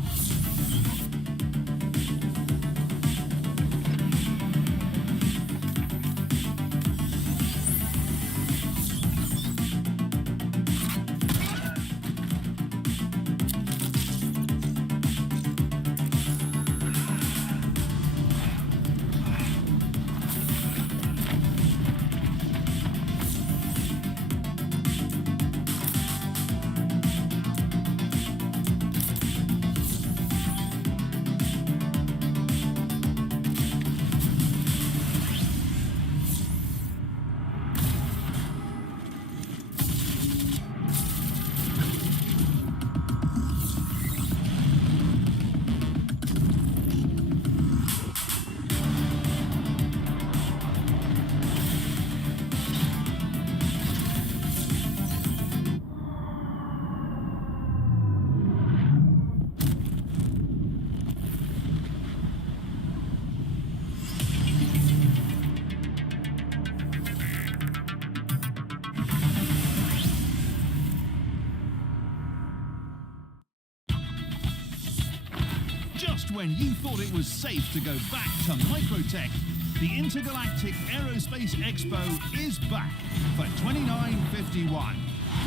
Just when you thought it was safe to go back to Microtech, the Intergalactic Aerospace Expo is back for 2951.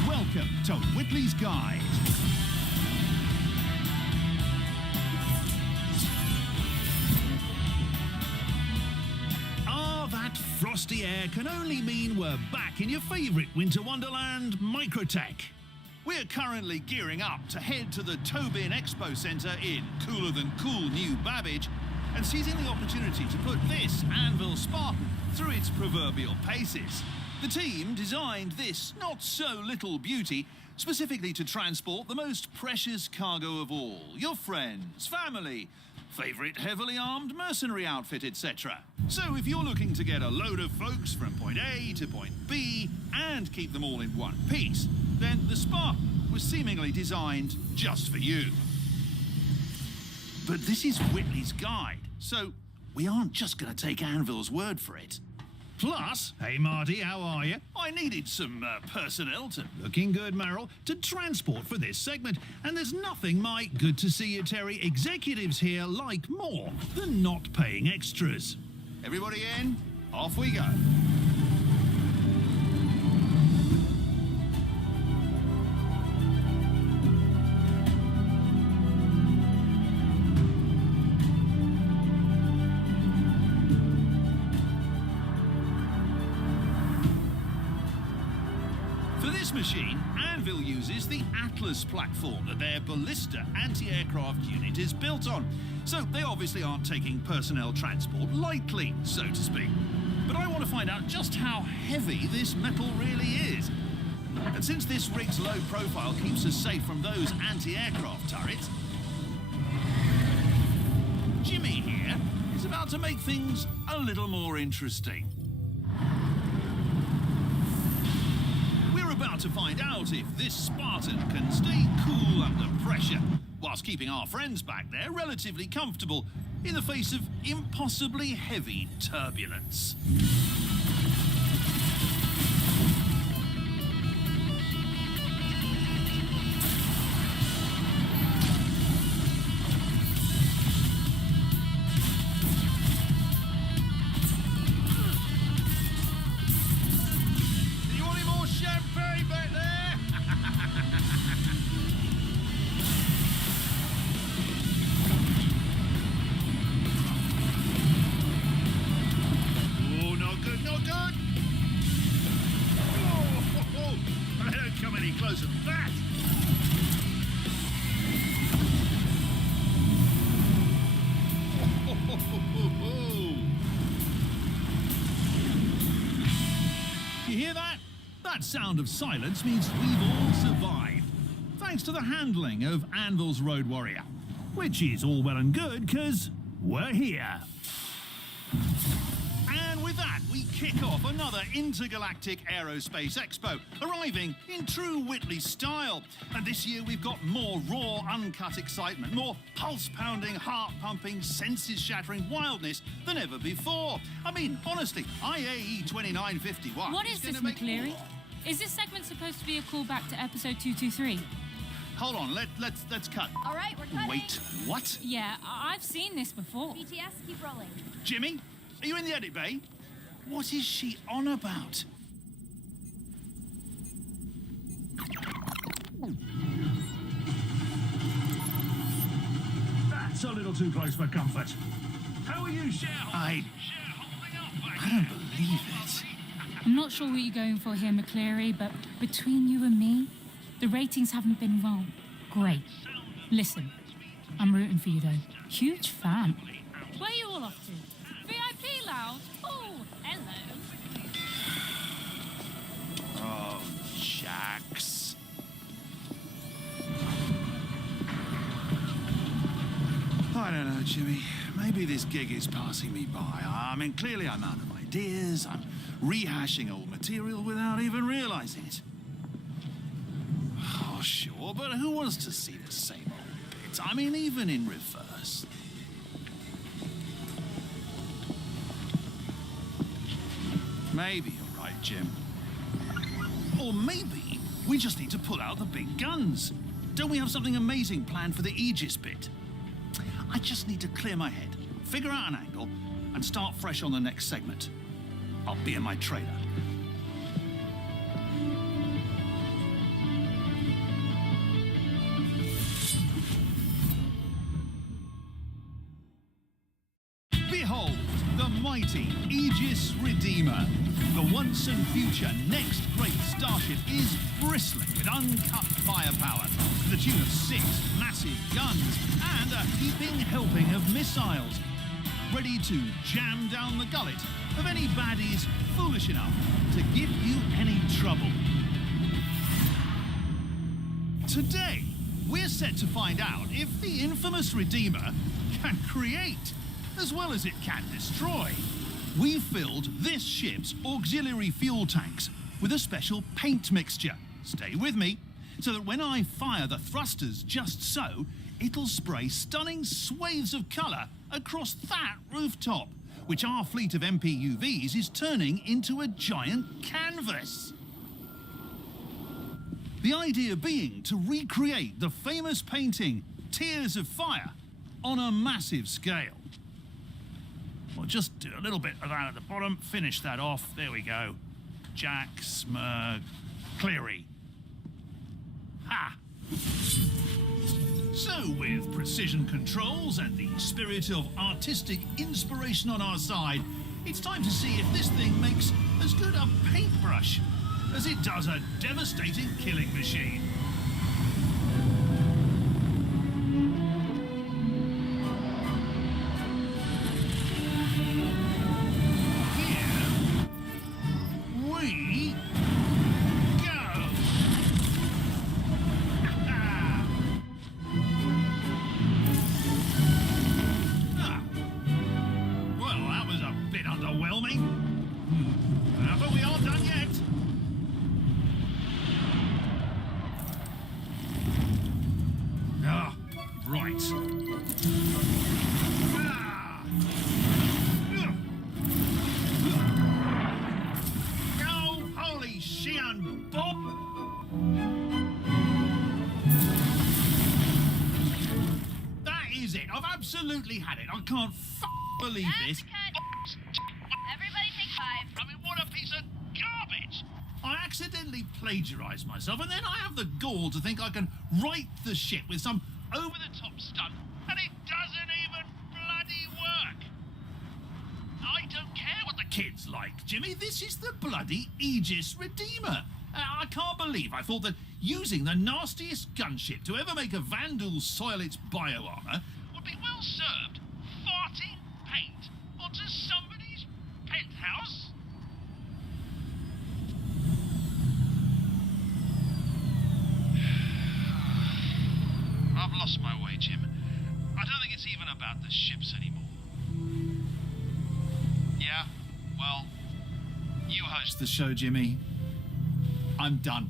Welcome to Whitley's Guide. That frosty air can only mean we're back in your favourite winter wonderland, Microtech. We're currently gearing up to head to the Tobin Expo Centre in cooler than cool New Babbage and seizing the opportunity to put this Anvil Spartan through its proverbial paces. The team designed this not-so-little beauty specifically to transport the most precious cargo of all, your friends, family, favourite heavily armed mercenary outfit, etc. So if you're looking to get a load of folks from point A to point B and keep them all in one piece, then the Spartan was seemingly designed just for you. But this is Whitley's guide, so we aren't just going to take Anvil's word for it. Plus, hey Marty, how are you? I needed some personnel to... Looking good, Merrill, to transport for this segment. And there's nothing my good to see you, Terry, executives here like more than not paying extras. Everybody in? Off we go. Machine, Anvil uses the Atlas platform that their Ballista anti-aircraft unit is built on. So they obviously aren't taking personnel transport lightly, so to speak. But I want to find out just how heavy this metal really is. And since this rig's low profile keeps us safe from those anti-aircraft turrets, Jimmy here is about to make things a little more interesting. About to find out if this Spartan can stay cool under pressure, whilst keeping our friends back there relatively comfortable in the face of impossibly heavy turbulence. Sound of silence means we've all survived, thanks to the handling of Anvil's Road Warrior, which is all well and good, because we're here. And with that, we kick off another intergalactic aerospace expo, arriving in true Whitley style. And this year we've got more raw, uncut excitement, more pulse-pounding, heart-pumping, senses-shattering wildness than ever before. I mean, honestly, IAE 2951... What is this, McCleary? Is this segment supposed to be a callback to episode 223? Hold on, let's cut. All right, we're cutting. Wait, what? Yeah, I've seen this before. BTS, keep rolling. Jimmy, are you in the edit bay? What is she on about? That's a little too close for comfort. How are you, I don't believe it. I'm not sure what you're going for here, McCleary, but between you and me, the ratings haven't been wrong. Great. Listen, I'm rooting for you, though. Huge fan. Where are you all off to? VIP lounge? Oh, hello. Oh, Jax. I don't know, Jimmy. Maybe this gig is passing me by. I mean, clearly I'm out of ideas. I'm rehashing old material without even realizing it. Oh, sure, but who wants to see the same old bits? I mean, even in reverse. Maybe you're right, Jim. Or maybe we just need to pull out the big guns. Don't we have something amazing planned for the Aegis bit? I just need to clear my head, figure out an angle, and start fresh on the next segment. I'll be in my trailer. Behold, the mighty Aegis Redeemer. The once and future next great starship is bristling with uncut firepower to the tune of 6 massive guns and a heaping helping of missiles, ready to jam down the gullet of any baddies foolish enough to give you any trouble. Today, we're set to find out if the infamous Redeemer can create as well as it can destroy. We filled this ship's auxiliary fuel tanks with a special paint mixture. Stay with me. so that when I fire the thrusters just so, it'll spray stunning swathes of colour across that rooftop, which our fleet of MPUVs is turning into a giant canvas. The idea being to recreate the famous painting Tears of Fire on a massive scale. We'll just do a little bit of that at the bottom, finish that off. There we go. Jax McCleary. Ha! So, with precision controls and the spirit of artistic inspiration on our side, it's time to see if this thing makes as good a paintbrush as it does a devastating killing machine. But we aren't done yet. Ah, right. Oh, holy Sheehan Bob! That is it. I've absolutely had it. I can't believe this. Everybody take 5. I mean, what a piece of garbage! I accidentally plagiarised myself, and then I have the gall to think I can right the ship with some over-the-top stunt, and it doesn't even bloody work! I don't care what the kids like, Jimmy. This is the bloody Aegis Redeemer. I can't believe I thought that using the nastiest gunship to ever make a Vandal soil its bioarmour would be well served farting paint onto somebody's penthouse. I've lost my way, Jim. I don't think it's even about the ships anymore. Yeah, well, you host The show, Jimmy. I'm done.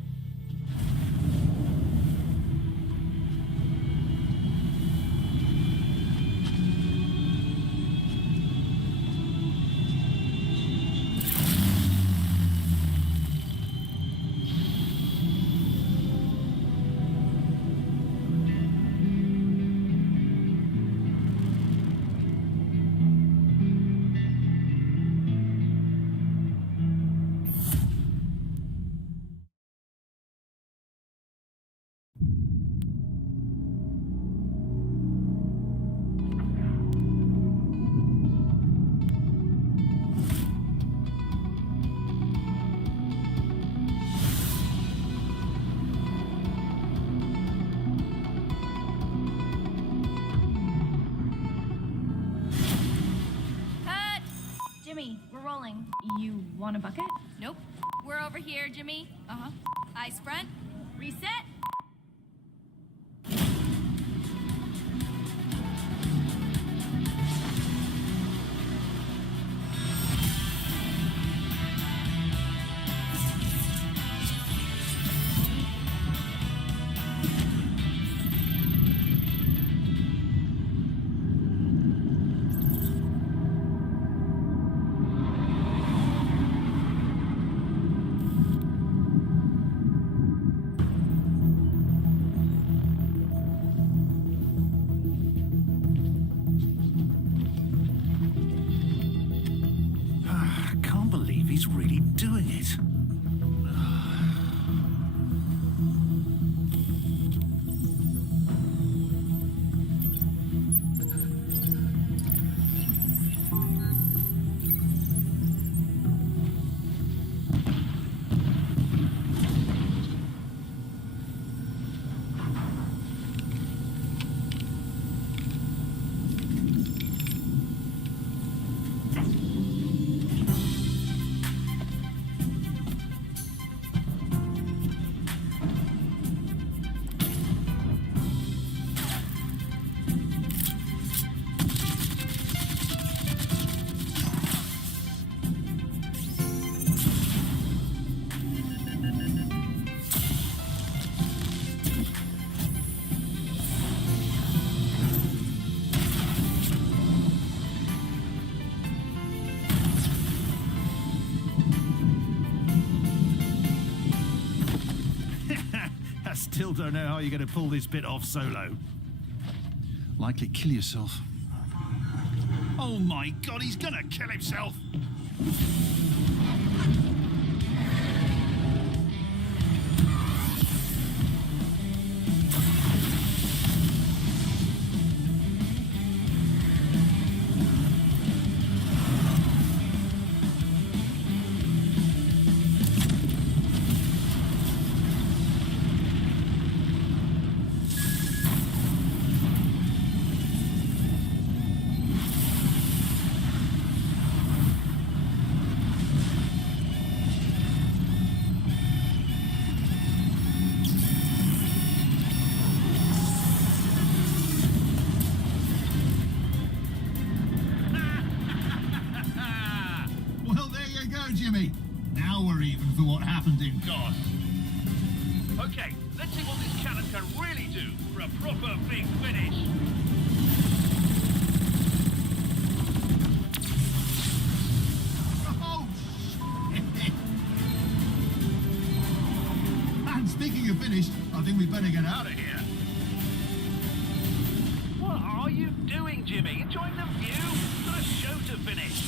You want a bucket? Nope. We're over here, Jimmy. Uh-huh. Eyes front. Reset. He's really doing it. still don't know how you're going to pull this bit off solo. Likely kill yourself. Oh my god, he's going to kill himself! Jimmy. Now we're even for what happened in God. Okay, let's see what this cannon can really do for a proper big finish. Oh, shit. And speaking of finished, I think we better get out of here. What are you doing, Jimmy? Enjoying the view? Got a show to finish.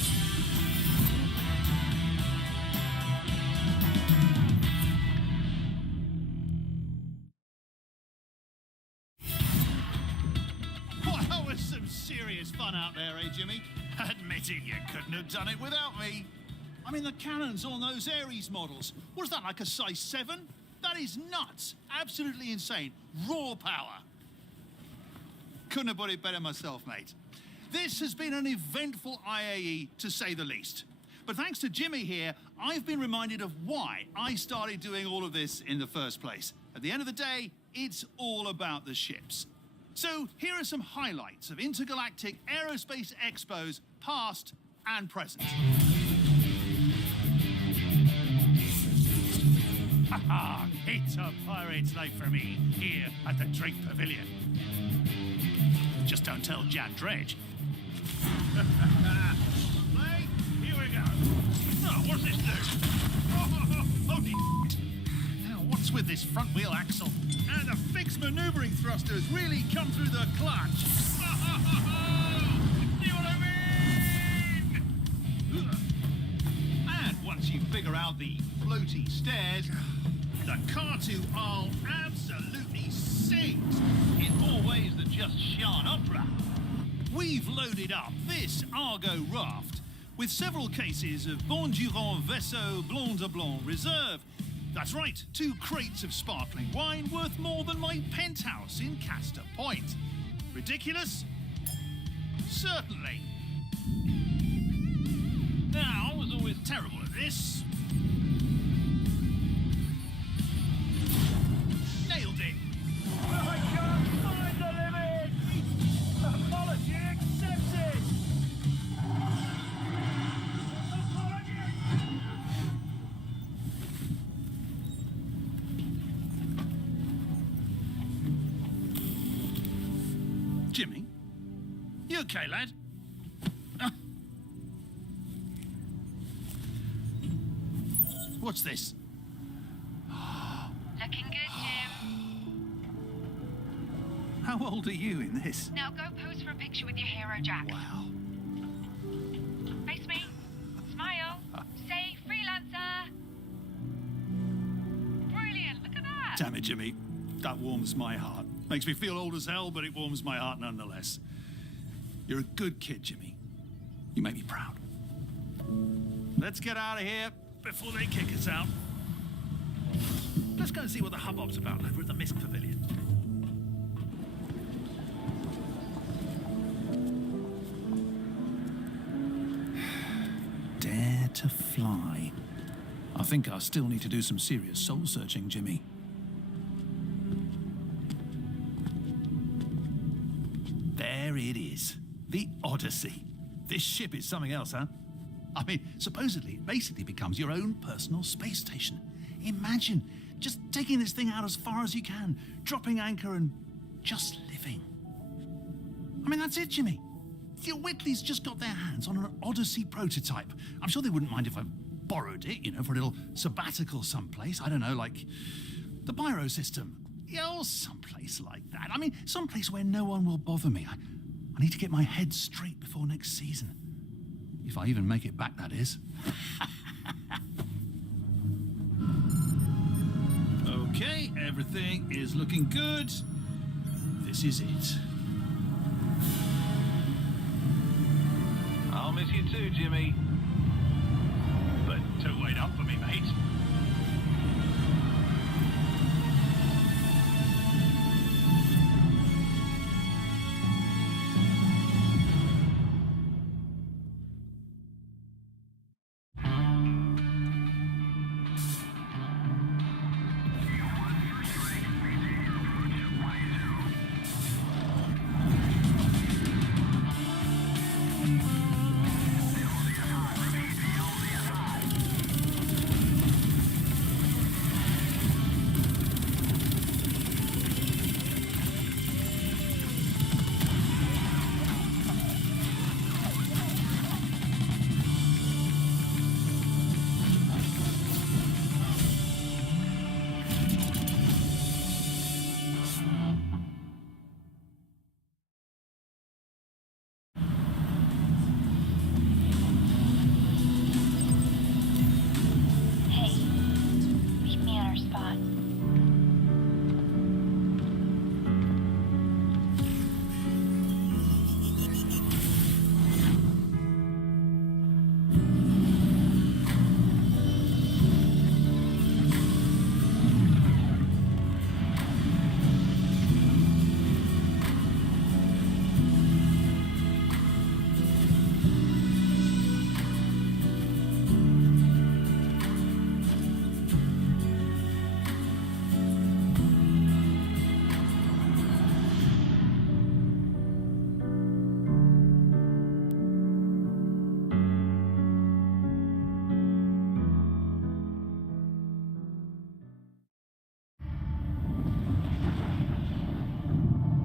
Serious fun out there, eh, Jimmy? Admitting you couldn't have done it without me. I mean, the cannons on those Ares models, what is that, like a size 7? That is nuts. Absolutely insane. Raw power. Couldn't have put it better myself, mate. This has been an eventful IAE, to say the least. But thanks to Jimmy here, I've been reminded of why I started doing all of this in the first place. At the end of the day, it's all about the ships. So here are some highlights of Intergalactic Aerospace Expos, past and present. Haha, it's a pirate's life for me, here at the Drake Pavilion. Just don't tell Jan Dredge. Play, here we go. Oh, what's this do? Holy now, what's with this front wheel axle? And the fixed maneuvering thrusters really come through the clutch. See what I mean? And once you figure out the floaty stairs, the Car2 absolutely sings in more ways than just Shan Opera. We've loaded up this Argo raft with several cases of Bondurant Vaisseau Blanc de Blanc Reserve. That's right, 2 crates of sparkling wine worth more than my penthouse in Castor Point. Ridiculous? Certainly. Now, I was always terrible at this. Nailed it. I can't find the limit! Apology accepted! Jimmy? You okay, lad? What's this? Looking good, Jim. How old are you in this? Now go pose for a picture with your hero, Jack. Wow. Face me. Smile. Say freelancer. Brilliant. Look at that. Damn it, Jimmy. That warms my heart. Makes me feel old as hell, but it warms my heart nonetheless. You're a good kid, Jimmy. You make me proud. Let's get out of here before they kick us out. Let's go and see what the hubbub's about over at the Mist Pavilion. Dare to fly. I think I still need to do some serious soul searching, Jimmy. There it is. The Odyssey. This ship is something else, huh? I mean, supposedly it basically becomes your own personal space station. Imagine just taking this thing out as far as you can, dropping anchor and just living. I mean, that's it, Jimmy. The Whitleys just got their hands on an Odyssey prototype. I'm sure they wouldn't mind if I borrowed it, you know, for a little sabbatical someplace. I don't know, like the Biro system. Oh, someplace like that. I mean, someplace where no one will bother me. I need to get my head straight before next season. If I even make it back, that is. Okay, everything is looking good. This is it. I'll miss you too, Jimmy. But don't wait up for me, mate.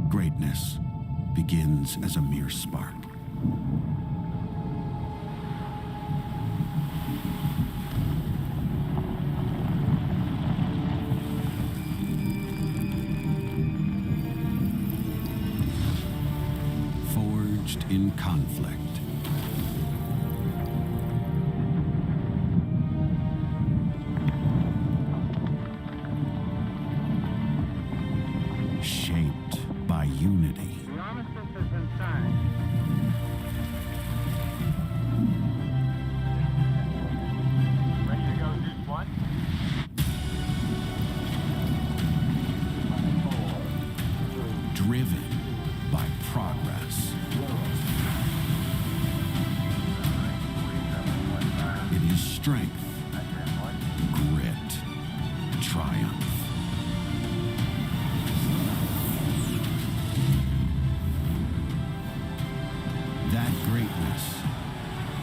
Greatness begins as a mere spark. Forged in conflict. Shaped by unity. The armistice has been signed. Ready to go, Zeus 1? Driven by progress. It is strength, grit, triumph. That greatness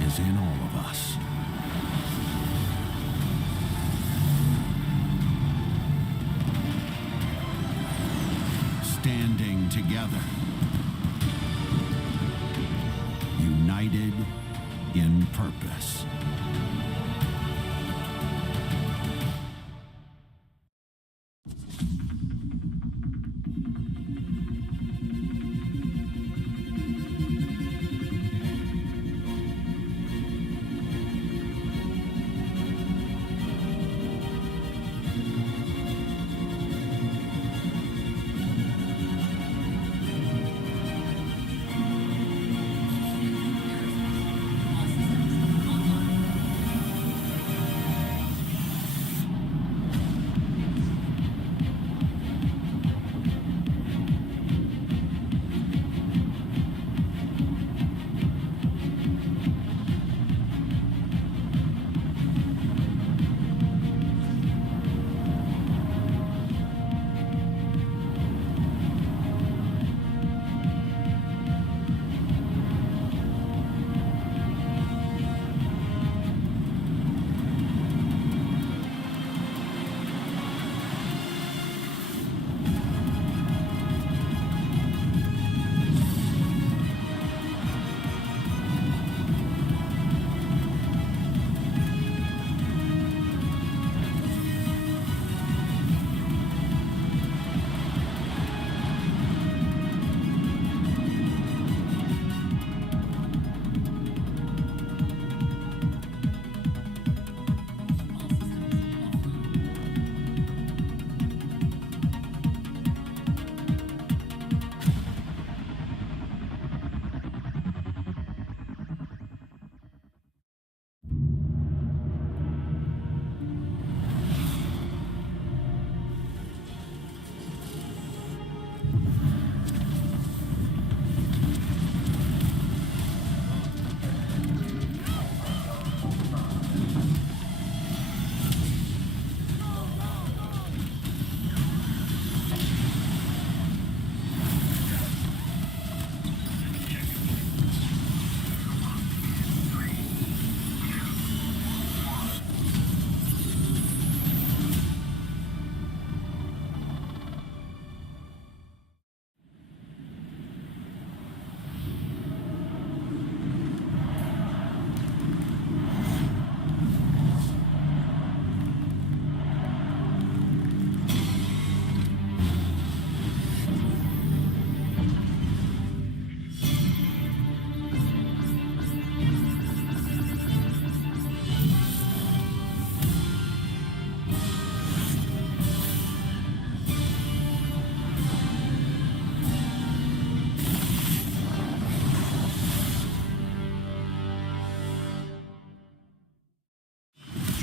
is in all of us. Standing together. United in purpose.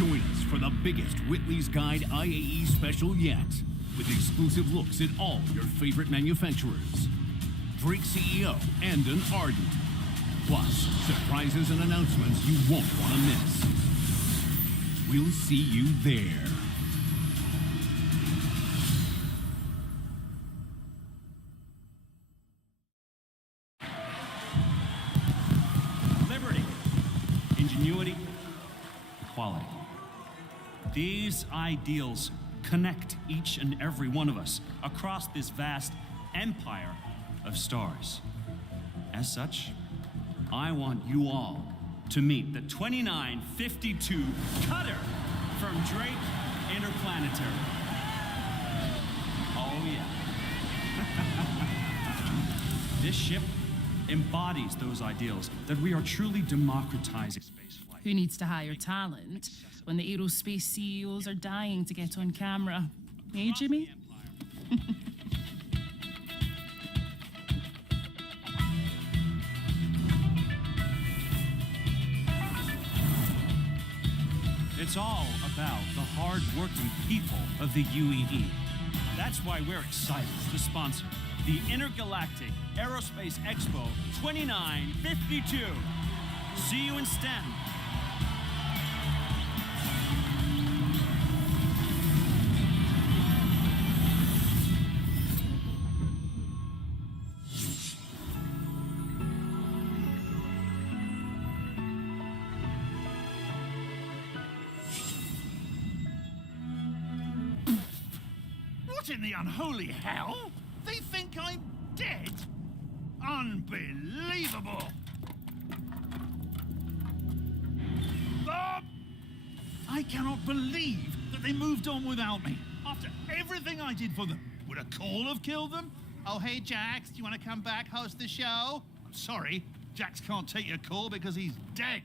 Join us for the biggest Whitley's Guide IAE special yet, with exclusive looks at all your favorite manufacturers. Drake CEO Andon Arden. Plus, surprises and announcements you won't want to miss. We'll see you there. Liberty, ingenuity, equality. These ideals connect each and every one of us across this vast empire of stars. As such, I want you all to meet the 2952 Cutter from Drake Interplanetary. Oh yeah. This ship embodies those ideals that we are truly democratizing spaceflight. Who needs to hire talent when the aerospace CEOs are dying to get on camera? Hey, Jimmy? It's all about the hard-working people of the UEE. That's why we're excited to sponsor the Intergalactic Aerospace Expo 2952. See you in STEM. What in the unholy hell? They think I'm dead? Unbelievable! Bob! I cannot believe that they moved on without me. After everything I did for them, would a call have killed them? Oh, hey, Jax, do you want to come back, host the show? I'm sorry, Jax can't take your call because he's dead.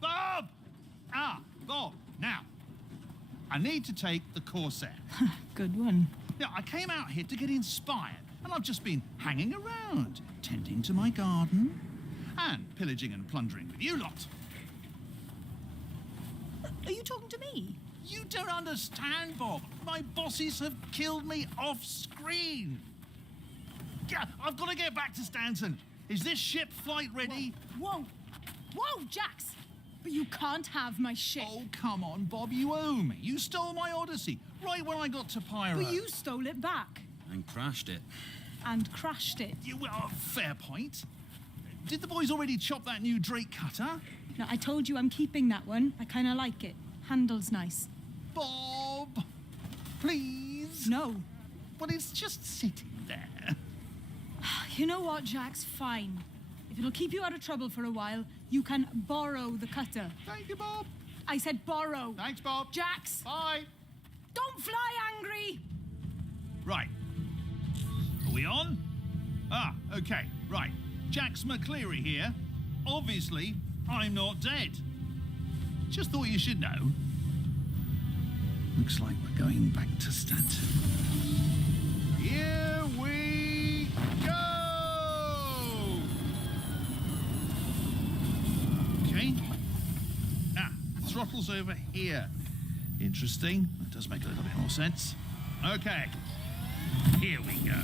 Bob! Bob, now, I need to take the Corsair. Good one. Now, I came out here to get inspired, and I've just been hanging around, tending to my garden, and pillaging and plundering with you lot. Are you talking to me? You don't understand, Bob. My bosses have killed me off screen. Yeah, I've got to get back to Stanton. Is this ship flight ready? Whoa! Whoa, Jax! But you can't have my ship. Oh, come on, Bob, you owe me. You stole my Odyssey right when I got to Pyro. But you stole it back. And crashed it. And crashed it. Well, fair point. Did the boys already chop that new Drake cutter? No, I told you I'm keeping that one. I kind of like it. Handle's nice. Bob, please. No. But it's just sitting there. You know what, Jax? Fine. If it'll keep you out of trouble for a while, you can borrow the cutter. Thank you, Bob. I said borrow. Thanks, Bob. Jax! Bye. Don't fly angry! Right. Are we on? Okay, right. Jax McCleary here. Obviously, I'm not dead. Just thought you should know. Looks like we're going back to Stanton. Here we go! Okay. Throttle's over here. Interesting. That does make a little bit more sense. Okay. Here we go.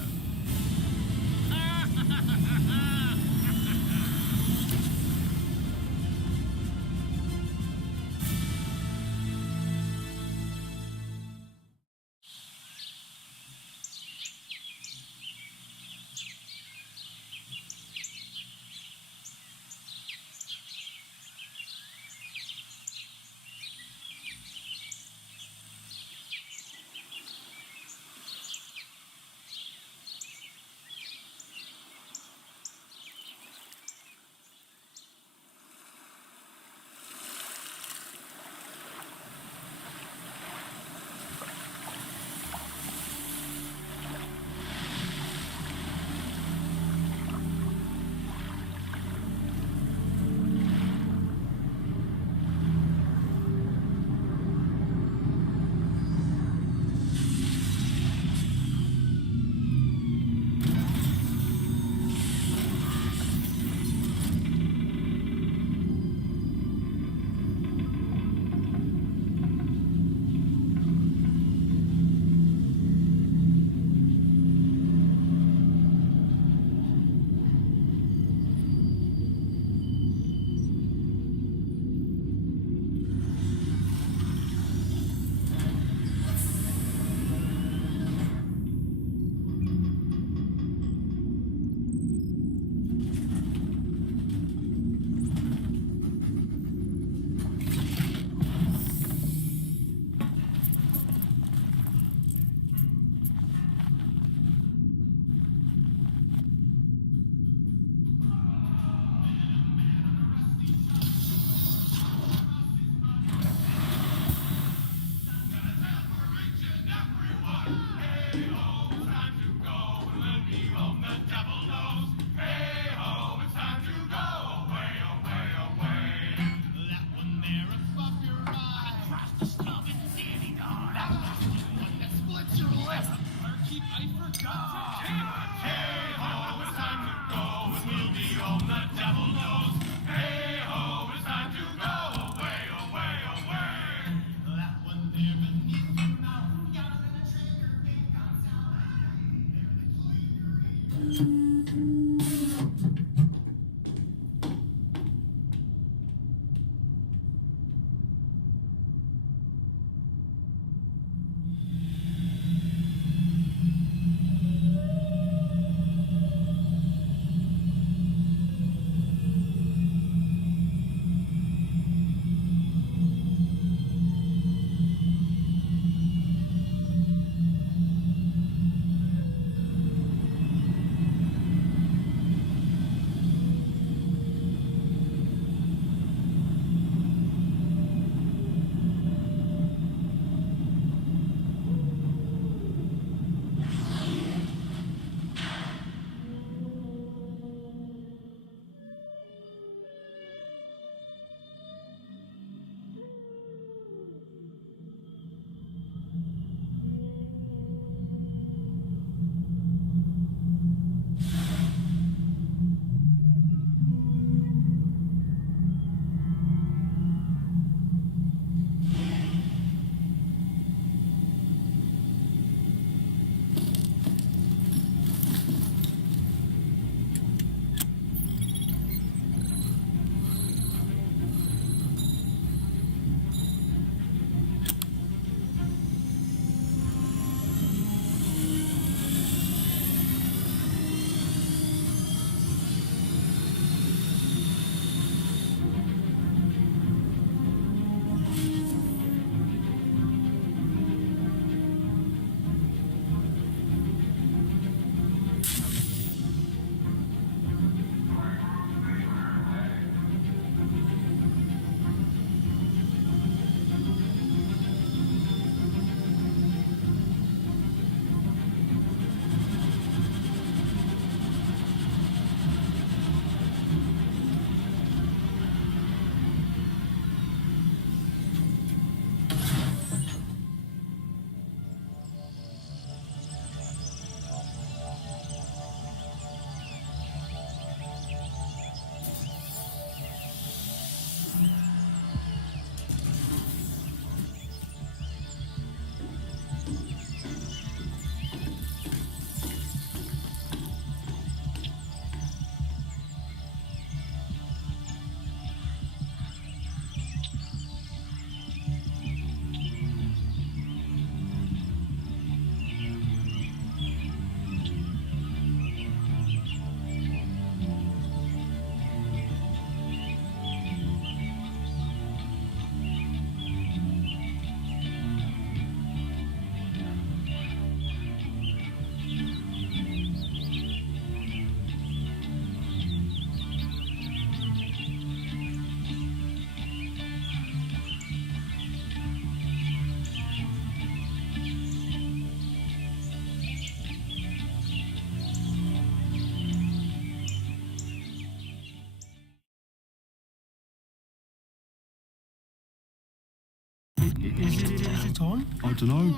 Is it on? I don't know.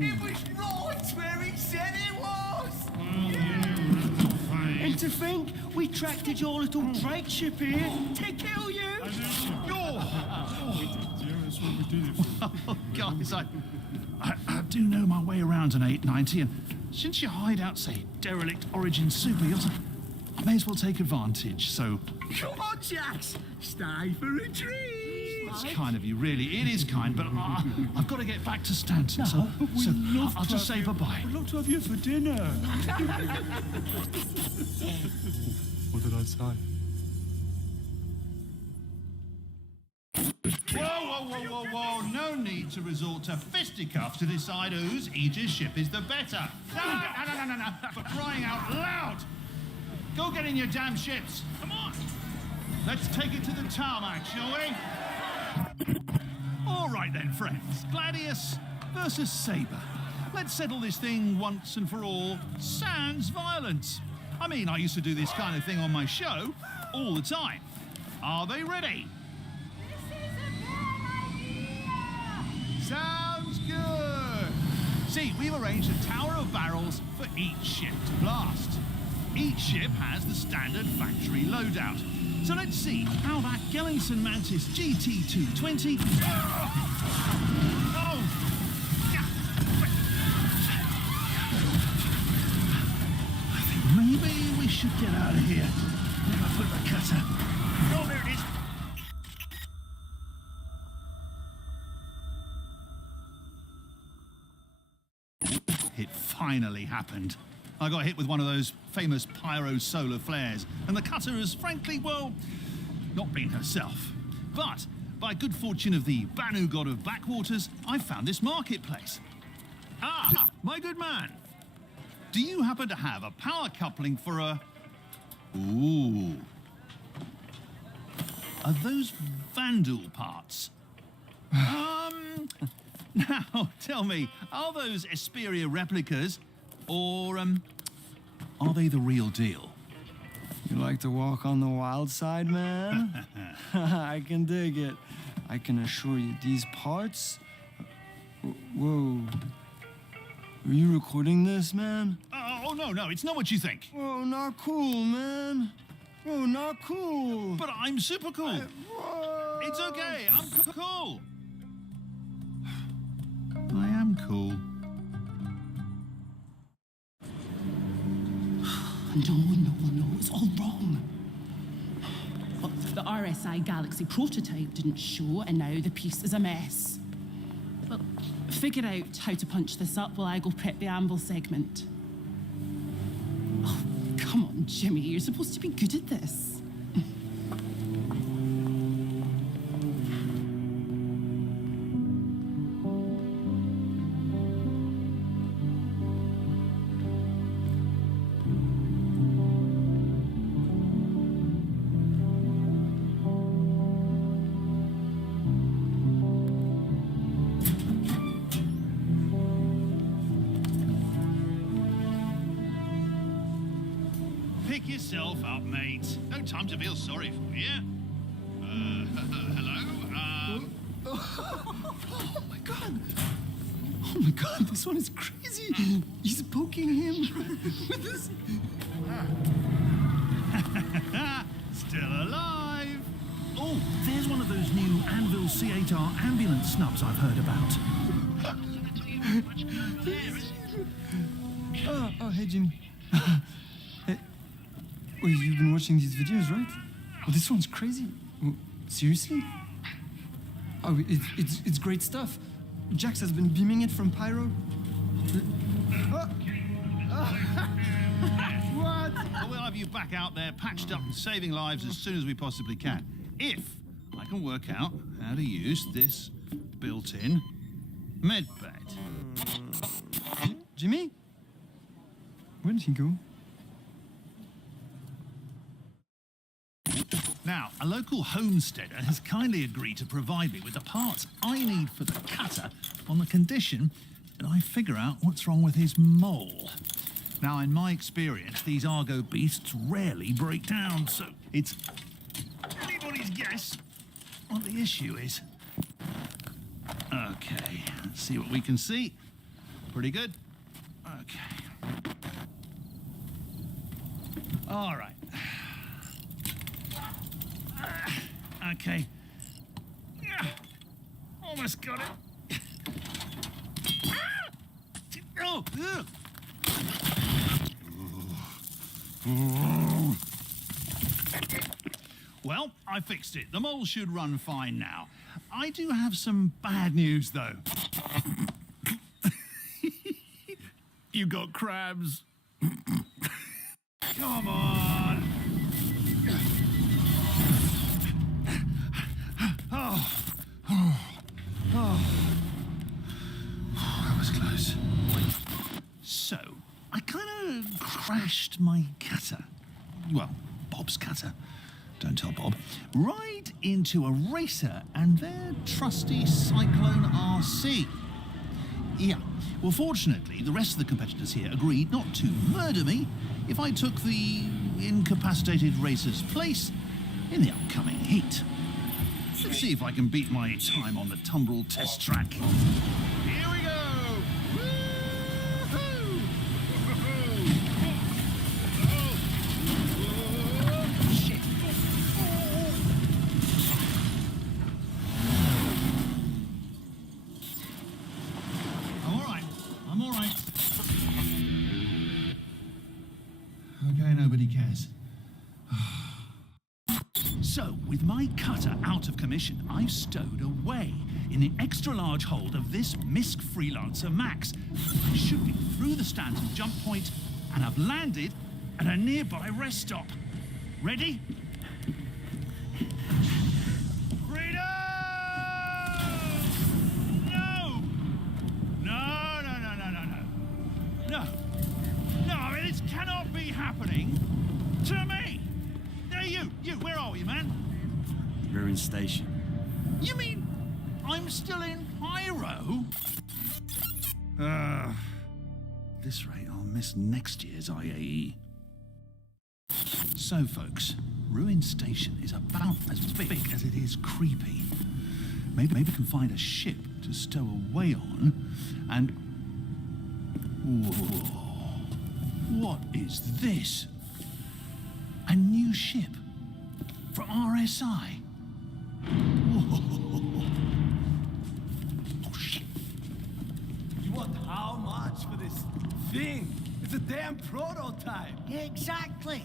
It was right where he said it was! And to think, we tracked your little Drake ship here to kill you! Oh, guys, I do know my way around an 890, and since your hideout's a derelict Origin super yacht, I may as well take advantage, so... Come on, Jax! Stay for a treat! It's kind of you, really. It is kind, but I've got to get back to Stanton, so I'll just say bye-bye. We'd love to have you for dinner. What did I say? Whoa, no need to resort to fisticuffs to decide whose Aegis ship is the better. No, for crying out loud! Go get in your damn ships. Come on. Let's take it to the tarmac, shall we? All right then, friends. Gladius versus Saber. Let's settle this thing once and for all, sans violence. I mean, I used to do this kind of thing on my show all the time. Are they ready? Sounds good. See, we've arranged a tower of barrels for each ship to blast. Each ship has the standard factory loadout. So let's see how that Gellington Mantis GT220... Oh! I think maybe we should get out of here. Never put the cutter. Oh, there it is. It finally happened. I got hit with one of those famous pyro solar flares, and the cutter has frankly, well, not been herself. But by good fortune of the Banu god of backwaters, I found this marketplace. Ah, my good man. Do you happen to have a power coupling for a... Ooh. Are those Vandal parts? Now, tell me, are those Esperia replicas, or, are they the real deal? You like to walk on the wild side, man? I can dig it. I can assure you, these parts... Whoa. Are you recording this, man? Oh, no, it's not what you think. Whoa, not cool, man. Whoa, not cool. But I'm super cool. It's okay, I'm cool. I am cool. No, it's all wrong. Well, the RSI Galaxy prototype didn't show, and now the piece is a mess. Well, figure out how to punch this up while I go prep the amble segment. Oh, come on, Jimmy, you're supposed to be good at this. Pick yourself up, mate. No time to feel sorry for you. Hello? Oh my god! Oh my god, this one is crazy! He's poking him with this... Still alive! Oh, there's one of those new Anvil C8R ambulance snubs I've heard about. Oh, hey, Jimmy. Hey. Wait, you've been watching these videos, right? Oh, this one's crazy. Oh, seriously? Oh, it's great stuff. Jax has been beaming it from Pyro. What? Well, we'll have you back out there, patched up and saving lives as soon as we possibly can. If I can work out how to use this built-in med bed. Jimmy? Where did he go? Now, a local homesteader has kindly agreed to provide me with the parts I need for the cutter on the condition that I figure out what's wrong with his mole. Now, in my experience, these Argo beasts rarely break down, so it's anybody's guess what the issue is. Okay, let's see what we can see. Pretty good. Okay. All right. Okay. Almost got it. Oh! Well, I fixed it. The mole should run fine now. I do have some bad news, though. You got crabs. Come on. That was close. So, I kind of crashed my cutter. Well, Bob's cutter. Don't tell Bob. Right into a racer and their trusty Cyclone RC. Yeah. Well, fortunately, the rest of the competitors here agreed not to murder me if I took the incapacitated racer's place in the upcoming heat. Let's see if I can beat my time on the Tumbrel test track. Here we go! Woo-hoo! Shit! I'm all right. Okay, nobody cares. So, with my cutter out of commission, I've stowed away in the extra-large hold of this MISC Freelancer Max. I should be through the Stanton jump point, and I've landed at a nearby rest stop. Ready? Freedom! No! No, no, no, no, no, no. No. No, I mean, this cannot be happening to me! Hey, you, where are you, man? Ruin Station. You mean I'm still in Pyro? This rate, I'll miss next year's IAE. So, folks, Ruin Station is about as big as it is creepy. Maybe we can find a ship to stow away on, and... Whoa. What is this? A new ship for RSI. Whoa. Oh, shit. You want how much for this thing? It's a damn prototype. Yeah, exactly.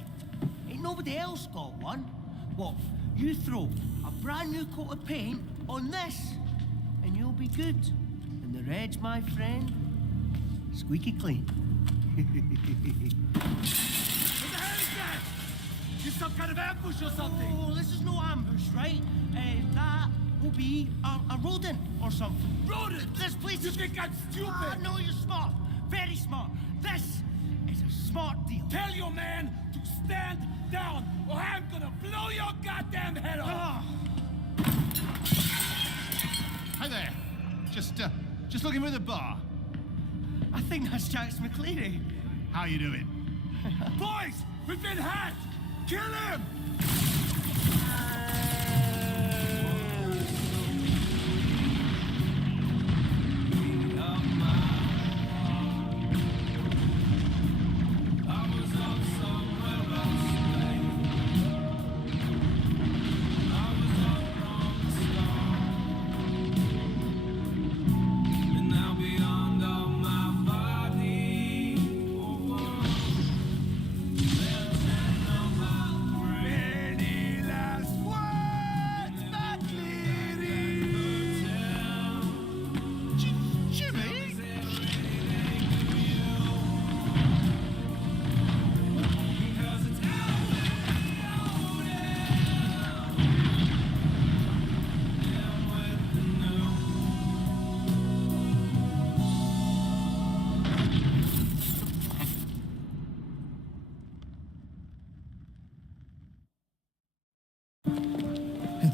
Ain't nobody else got one. Well, you throw a brand new coat of paint on this, and you'll be good. And the red's, my friend, squeaky clean. It's some kind of ambush or something. Oh, this is no ambush, right? That will be a rodent or something. Rodent? This place You is... think I'm stupid? Ah, no, you're smart. Very smart. This is a smart deal. Tell your man to stand down, or I'm gonna blow your goddamn head off. Hi there. Just looking for the bar. I think that's Jax McCleary. How you doing? Boys, we've been hacked. Kill him!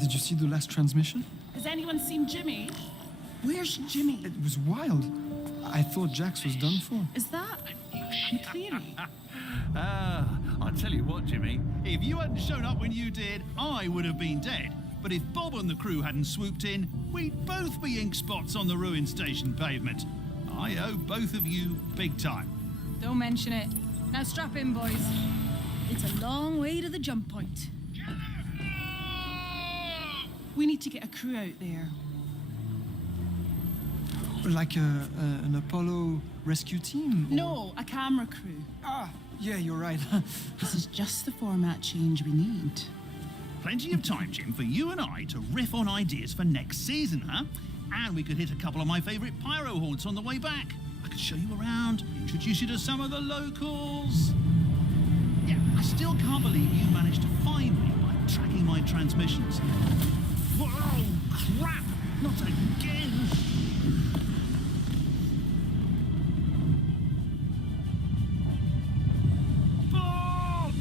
Did you see the last transmission? Has anyone seen Jimmy? Where's Jimmy? It was wild. I thought Jax was done for. Is that McCleary? I'll tell you what, Jimmy. If you hadn't shown up when you did, I would have been dead. But if Bob and the crew hadn't swooped in, we'd both be ink spots on the ruined station pavement. I owe both of you big time. Don't mention it. Now strap in, boys. It's a long way to the jump point. We need to get a crew out there. Like an Apollo rescue team? or- No, a camera crew. Yeah, you're right. This is just the format change we need. Plenty of time, Jim, for you and I to riff on ideas for next season, huh? And we could hit a couple of my favourite pyro haunts on the way back. I could show you around, introduce you to some of the locals. Yeah, I still can't believe you managed to find me by tracking my transmissions. Whoa, crap! Not again! Bob!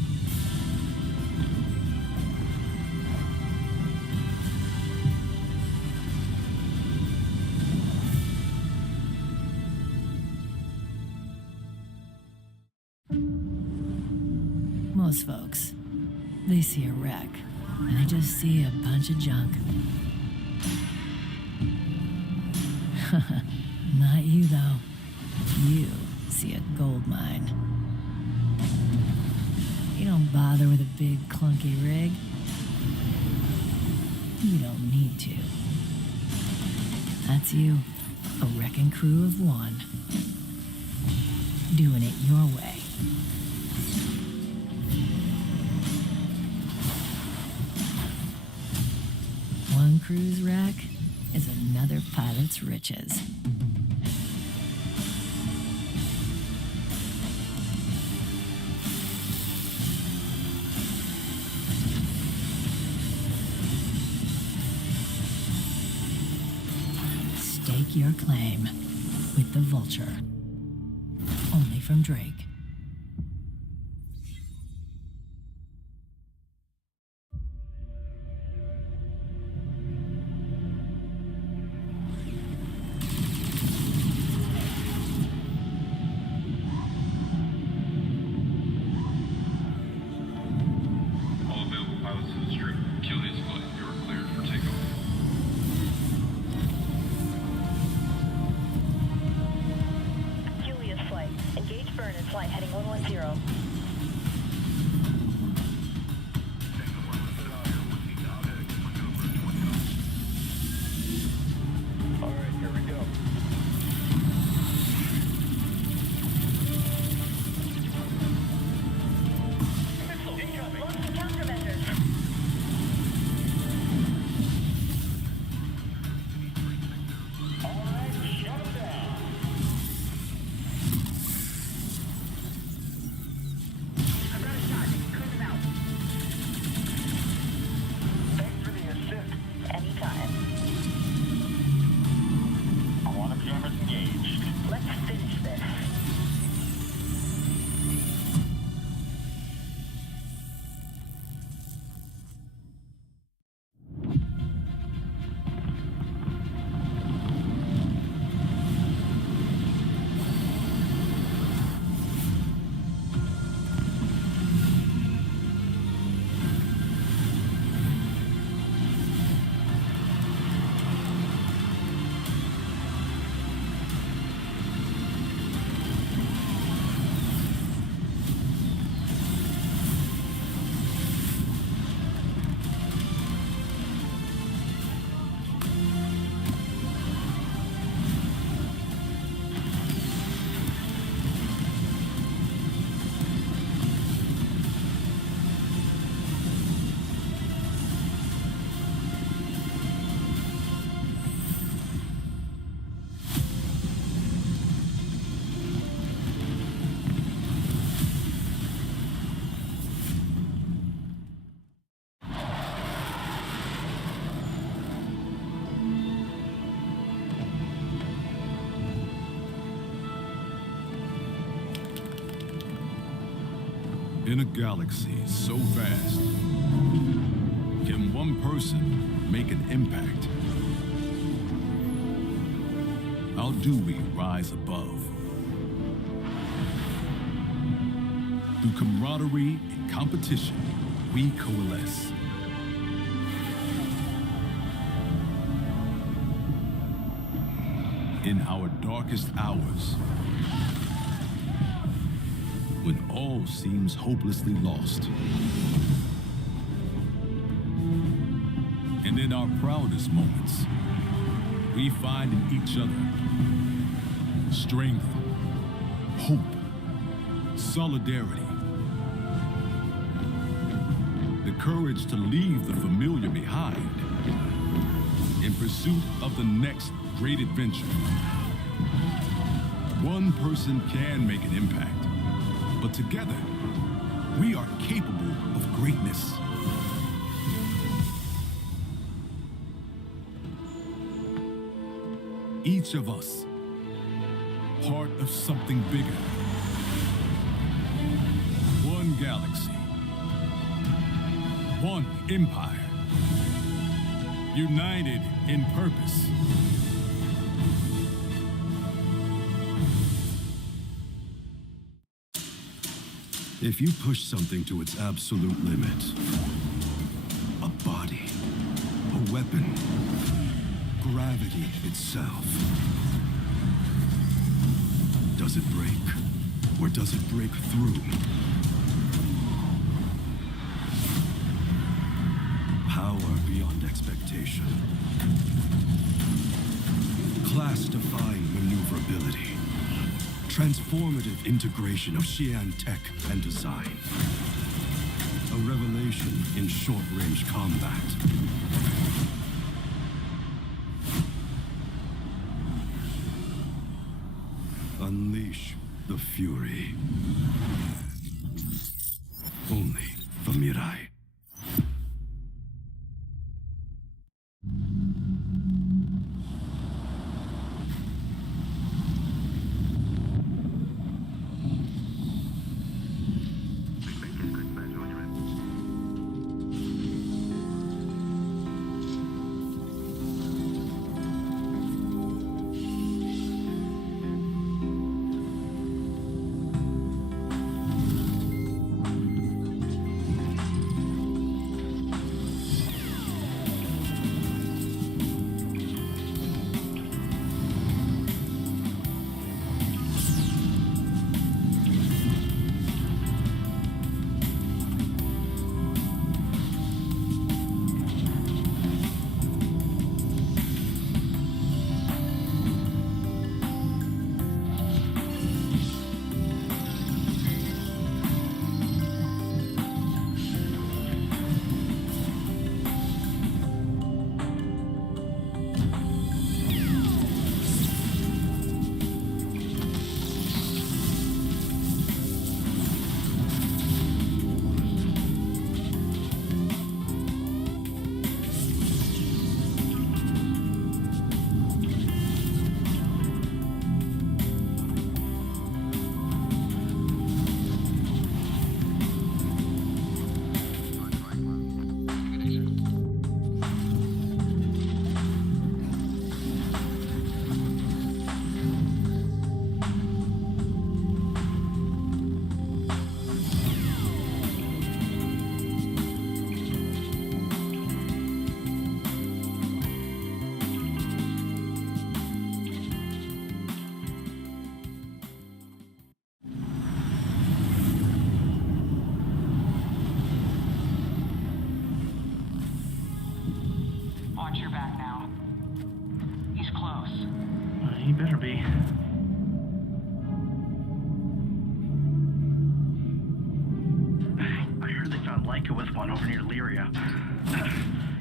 Most folks, they see a wreck, and they just see a bunch of junk. Not you, though. You see a gold mine. You don't bother with a big, clunky rig. You don't need to. That's you, a wrecking crew of one. Doing it your way. One crew's wreck is another pilot's riches. Stake your claim with the Vulture. Only from Drake. All available pilots to the strip. Julius flight, you are cleared for takeoff. Julius flight. Engage burn in flight heading 110. Alright, here we go. Launching countermeasures. Alright, shut them down. I've got a shot. Clear them out. Thanks for the assist. Anytime. Quantum jammers engaged. Let's finish this. In a galaxy so vast, can one person make an impact? How do we rise above? Through camaraderie and competition, we coalesce. in our darkest hours, when all seems hopelessly lost, and in our proudest moments, we find in each other strength, hope, solidarity, the courage to leave the familiar behind in pursuit of the next great adventure. One person can make an impact, but together, we are capable of greatness. Each of us, part of something bigger. One galaxy. One empire. United in purpose. If you push something to its absolute limit, a body, a weapon, gravity itself, does it break, or does it break through? Power beyond expectation. Class-defying maneuverability. Transformative integration of Xi'an tech and design. A revelation in short-range combat. Unleash the fury. Only the Mirai. Watch your back now. He's close. He better be. I heard they found Leica with one over near Lyria.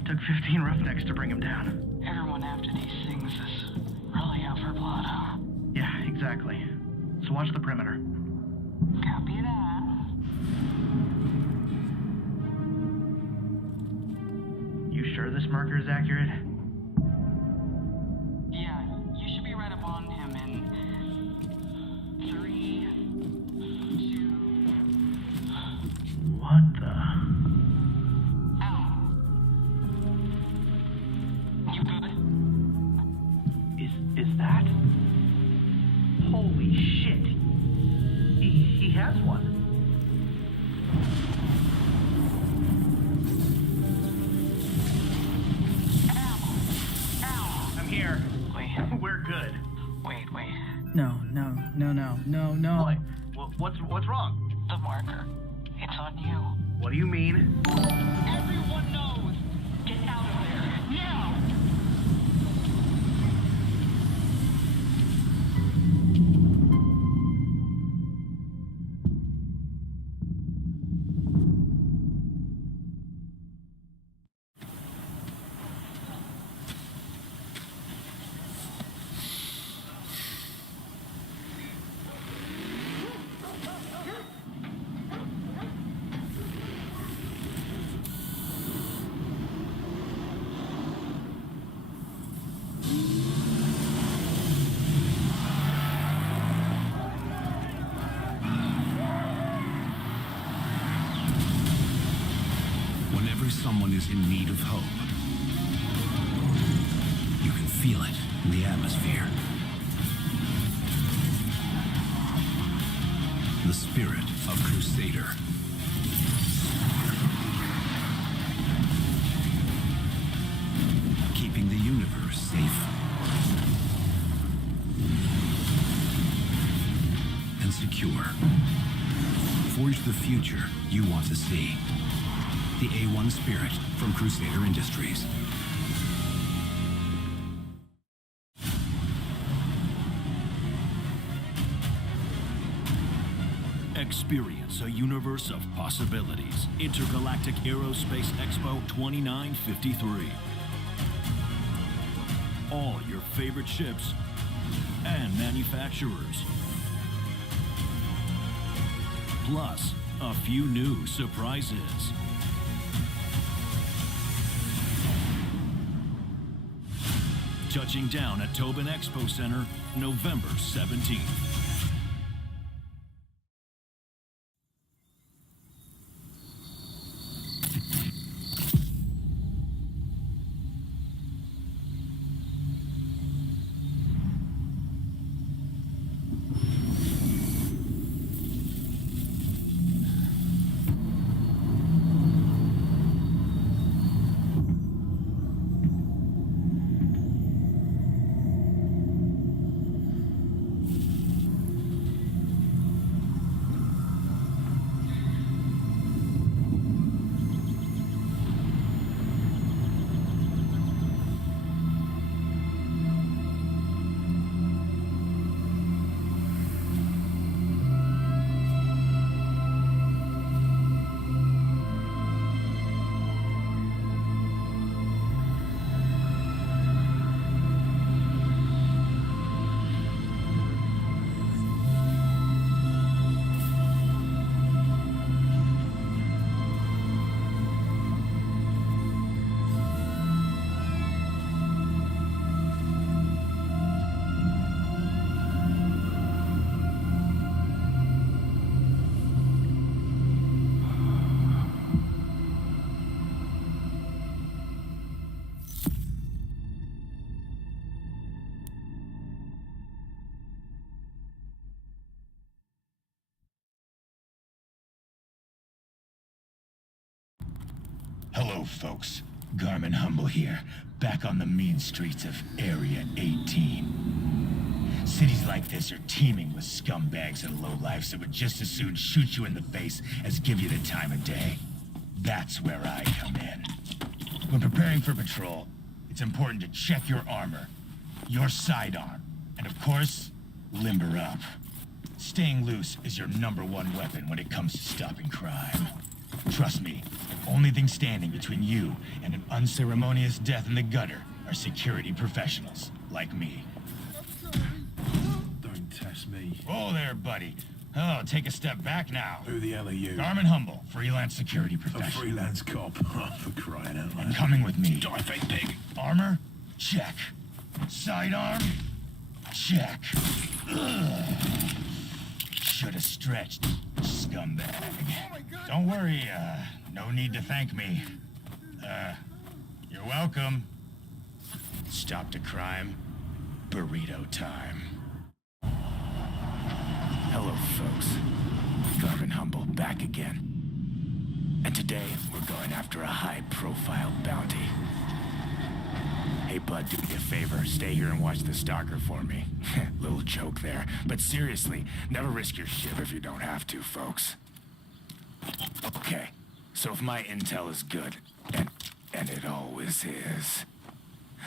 Took 15 roughnecks to bring him down. Everyone after these things is really out for blood, huh? Yeah, exactly. So watch the perimeter. Copy that. You sure this marker is accurate? Yeah, you should be right up on him in 3, 2... What the? Ow. You good? Is that? Holy shit! He has one. I'm here. We're good. Wait. No. What's wrong? The marker. It's on you. What do you mean? Everyone knows! Get out of there! Now! Whenever someone is in need of hope, you can feel it in the atmosphere. The spirit of Crusader. Keeping the universe safe and secure. Forge the future you want to see. The A1 spirit from Crusader Industries. Experience a universe of possibilities. Intergalactic Aerospace Expo 2953. All your favorite ships and manufacturers. Plus, a few new surprises. Touching down at Tobin Expo Center, November 17th. Hello, folks. Garmin Humble here, back on the mean streets of Area 18. Cities like this are teeming with scumbags and lowlifes that would just as soon shoot you in the face as give you the time of day. That's where I come in. When preparing for patrol, it's important to check your armor, your sidearm, and of course, limber up. Staying loose is your #1 weapon when it comes to stopping crime. Trust me, the only thing standing between you and an unceremonious death in the gutter are security professionals like me. Don't test me. Oh there, buddy. Oh, take a step back now. Who the hell are you? Garmin Humble, freelance security A professional. freelance cop. Oh, for crying out loud. Coming with me. Die, fake pig. Armor? Check. Sidearm? Check. Should have stretched, scumbag. Don't worry, no need to thank me. You're welcome. Stop the crime. Burrito time. Hello, folks. Garmin Humble back again. And today, we're going after a high-profile bounty. Hey, bud, do me a favor. Stay here and watch the stalker for me. Little joke there. But seriously, never risk your ship if you don't have to, folks. Okay, so if my intel is good, and it always is,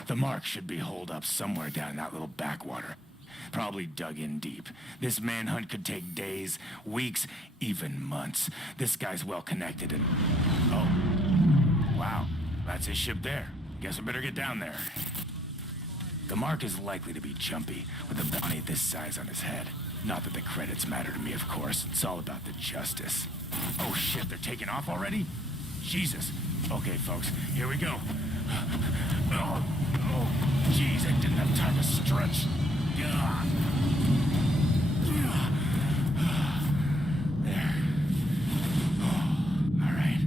the mark should be holed up somewhere down in that little backwater. Probably dug in deep. This manhunt could take days, weeks, even months. This guy's well connected and... Oh. Wow. That's his ship there. Guess I better get down there. The mark is likely to be jumpy, with a bounty this size on his head. Not that the credits matter to me, of course. It's all about the justice. Oh shit, they're taking off already? Jesus. Okay, folks, here we go. Oh, jeez, I didn't have time to stretch. There. All right.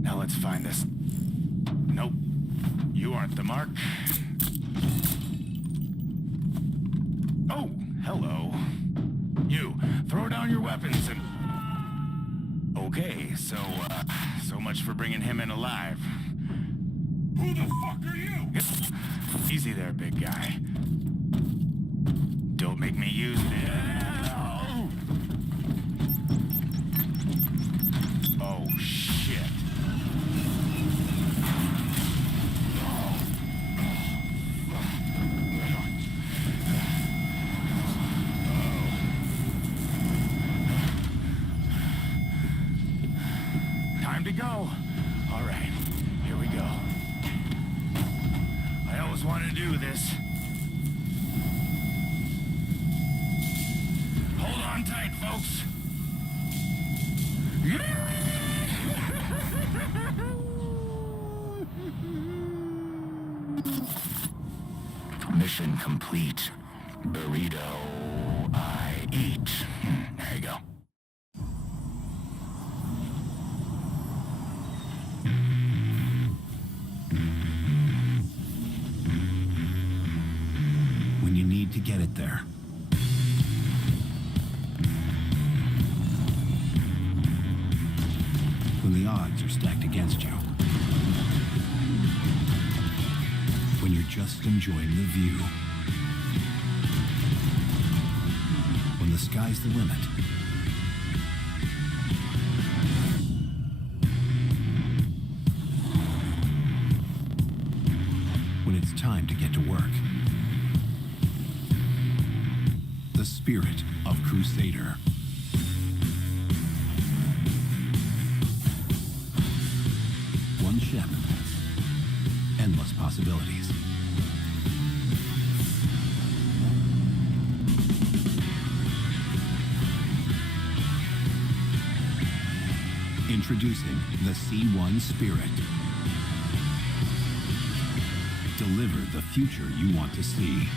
Now let's find this. Nope. You aren't the mark. Oh, hello. You, throw down your weapons and... Okay, so much for bringing him in alive. Who the fuck are you? Easy there, big guy. Don't make me use it. Oh, shit. Time to go. All right, here we go. I always wanted to do this. Hold on tight, folks. Mission complete. Burrito I eat. There you go. When you need to get it there. When the odds are stacked against you. When you're just enjoying the view. When the sky's the limit. When it's time to get to work. The spirit of Crusader. One ship. Endless possibilities. Introducing the C1 Spirit. Deliver the future you want to see.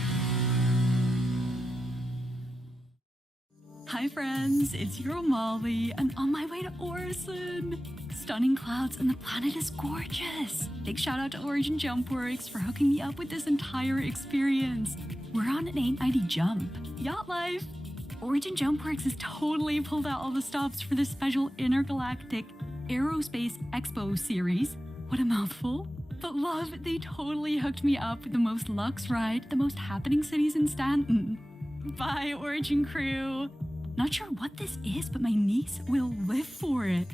Hi friends, it's your girl Molly, and on my way to Orison. Stunning clouds and the planet is gorgeous. Big shout out to Origin Jump Works for hooking me up with this entire experience. We're on an 890 jump. Yacht life! Origin Jump Works has totally pulled out all the stops for this special intergalactic Aerospace Expo series. What a mouthful. But love, they totally hooked me up with the most luxe ride, the most happening cities in Stanton. Bye, Origin crew. Not sure what this is, but my niece will live for it.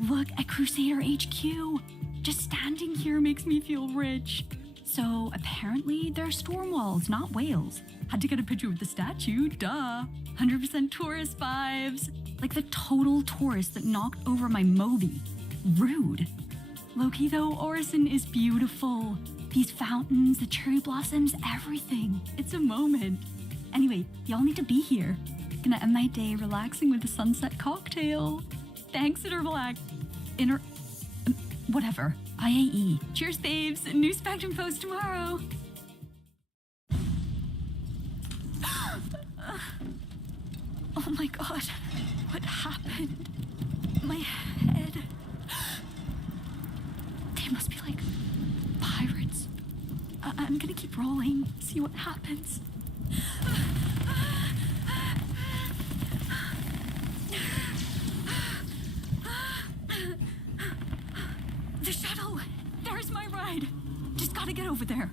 Look at Crusader HQ. Just standing here makes me feel rich. So apparently they're storm walls, not whales. Had to get a picture with the statue, duh. 100% tourist vibes. Like the total tourist that knocked over my Moby. Rude. Low-key though, Orison is beautiful. These fountains, the cherry blossoms, everything. It's a moment. Anyway, y'all need to be here. Gonna end my day relaxing with a sunset cocktail. Thanks, whatever. IAE. Cheers, babes. New Spectrum post tomorrow. Oh my god. What happened? My head. They must be like pirates. I'm gonna keep rolling, see what happens. The shuttle! There's my ride! Just gotta get over there.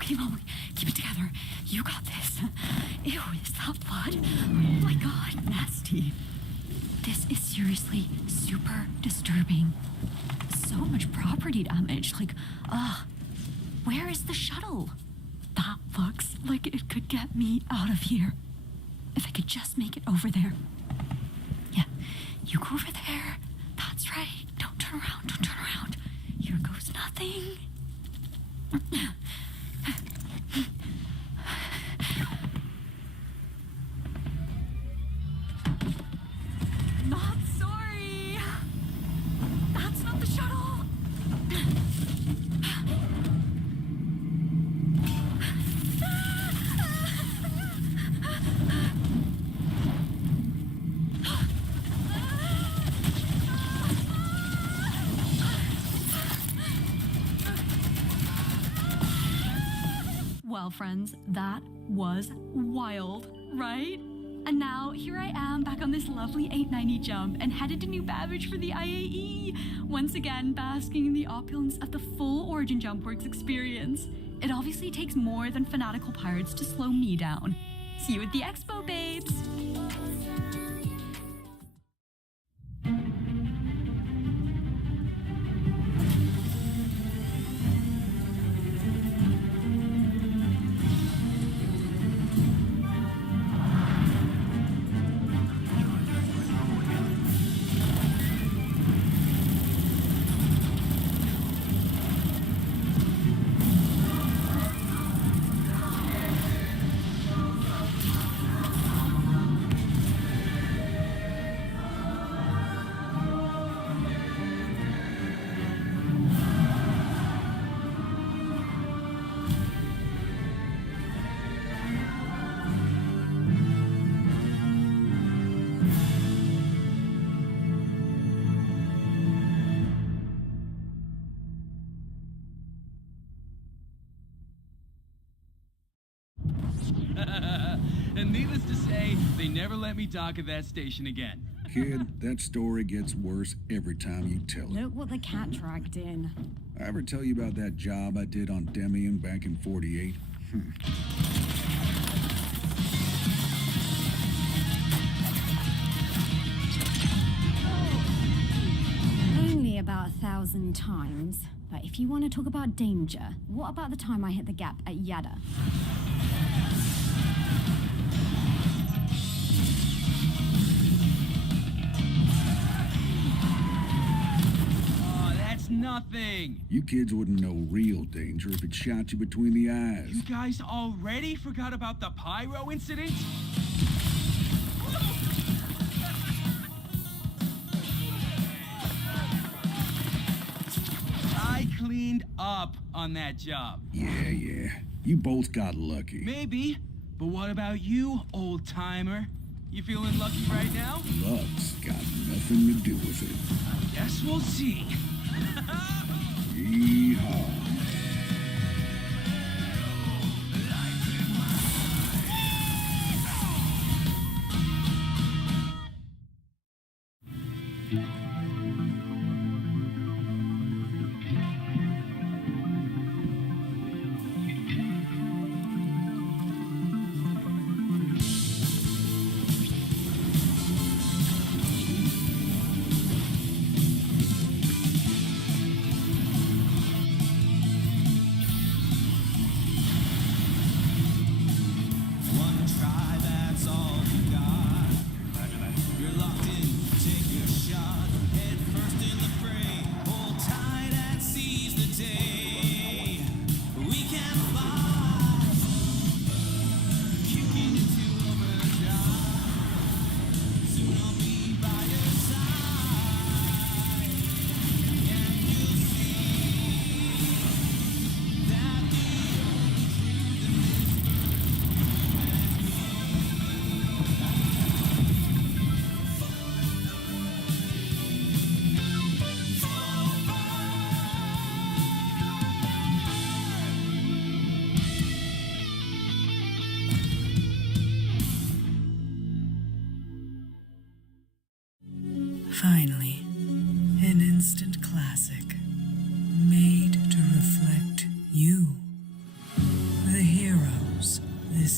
Okay, Molly, keep it together. You got this. Ew, is that blood? Oh my god, nasty. This is seriously super disturbing. So much property damage. Like, where is the shuttle? That looks like it could get me out of here. If I could just make it over there. Yeah, you go over there. That's right. Don't turn around, don't turn around. Here goes nothing. Not sorry. That's not the shuttle. Well, friends, that was wild, right? And now here I am back on this lovely 890 jump and headed to New Babbage for the IAE. Once again, basking in the opulence of the full Origin Jump Works experience. It obviously takes more than fanatical pirates to slow me down. See you at the expo, babes! And needless to say, they never let me dock at that station again. Kid, that story gets worse every time you tell it. Look what the cat dragged in. I ever tell you about that job I did on Demian back in 48? Only about 1,000 times. But if you want to talk about danger, what about the time I hit the gap at Yada? Nothing. You kids wouldn't know real danger if it shot you between the eyes. You guys already forgot about the pyro incident? I cleaned up on that job. Yeah. You both got lucky. Maybe, but what about you, old-timer? You feeling lucky right now? Luck's got nothing to do with it. Guess we'll see. Yeehaw.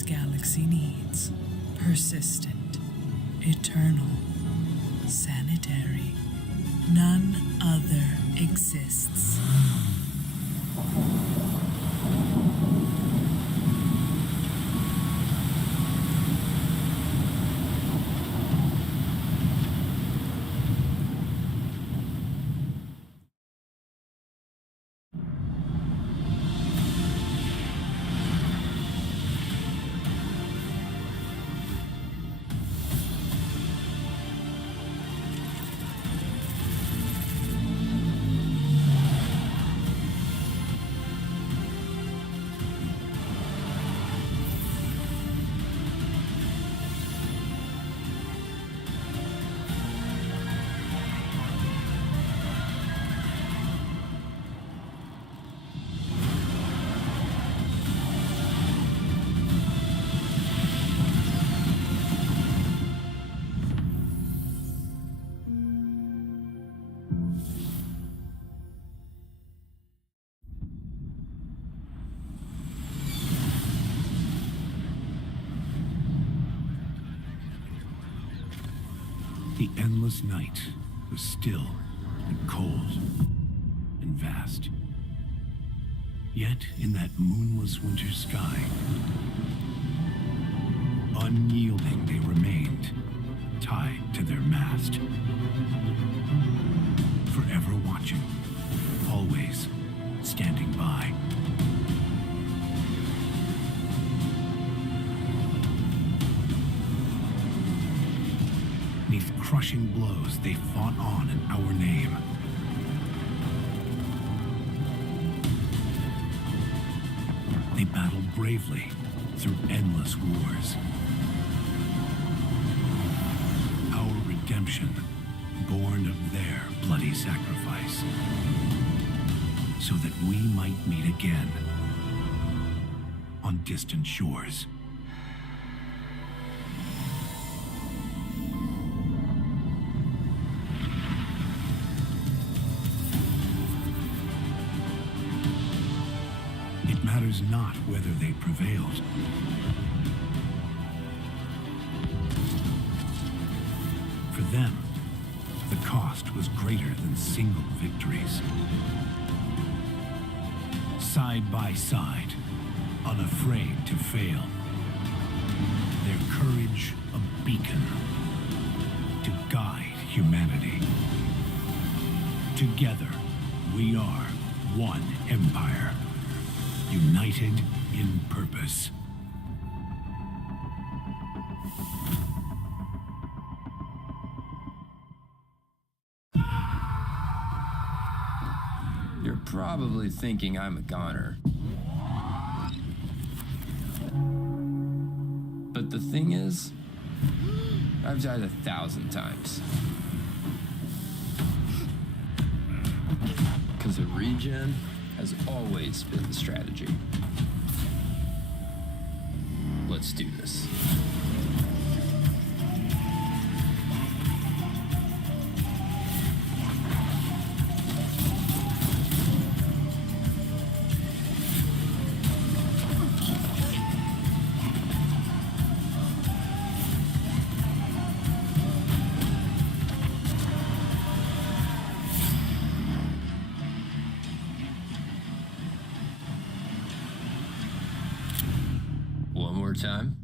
this galaxy needs. Persistent, eternal, sanitary. None other exists. The endless night was still and cold and vast. Yet in that moonless winter sky, unyielding they remained, tied to their mast. Forever watching, always standing by. Neath crushing blows, they fought on in our name. They battled bravely through endless wars. Our redemption, born of their bloody sacrifice, so that we might meet again on distant shores. It matters not whether they prevailed. For them, the cost was greater than single victories. Side by side, unafraid to fail. Their courage a beacon to guide humanity. Together, we are one empire, united in purpose. You're probably thinking I'm a goner. But the thing is, I've died 1,000 times. Because a regen has always been the strategy. Let's do this. One more time.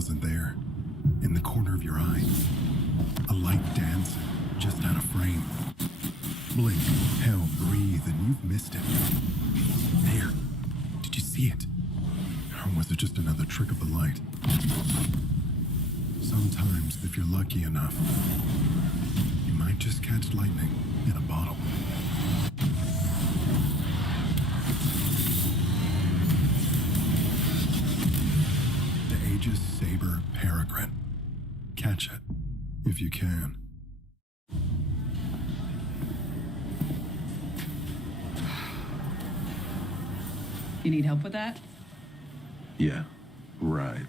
wasn't there. In the corner of your eye. A light dancing, just out of frame. Blink, hell, breathe, and you've missed it. There. Did you see it? Or was it just another trick of the light? Sometimes, if you're lucky enough, you might just catch lightning in a bottle. The Aegis Saber Peregrine. Catch it, if you can. You need help with that? Yeah, right.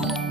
Bye.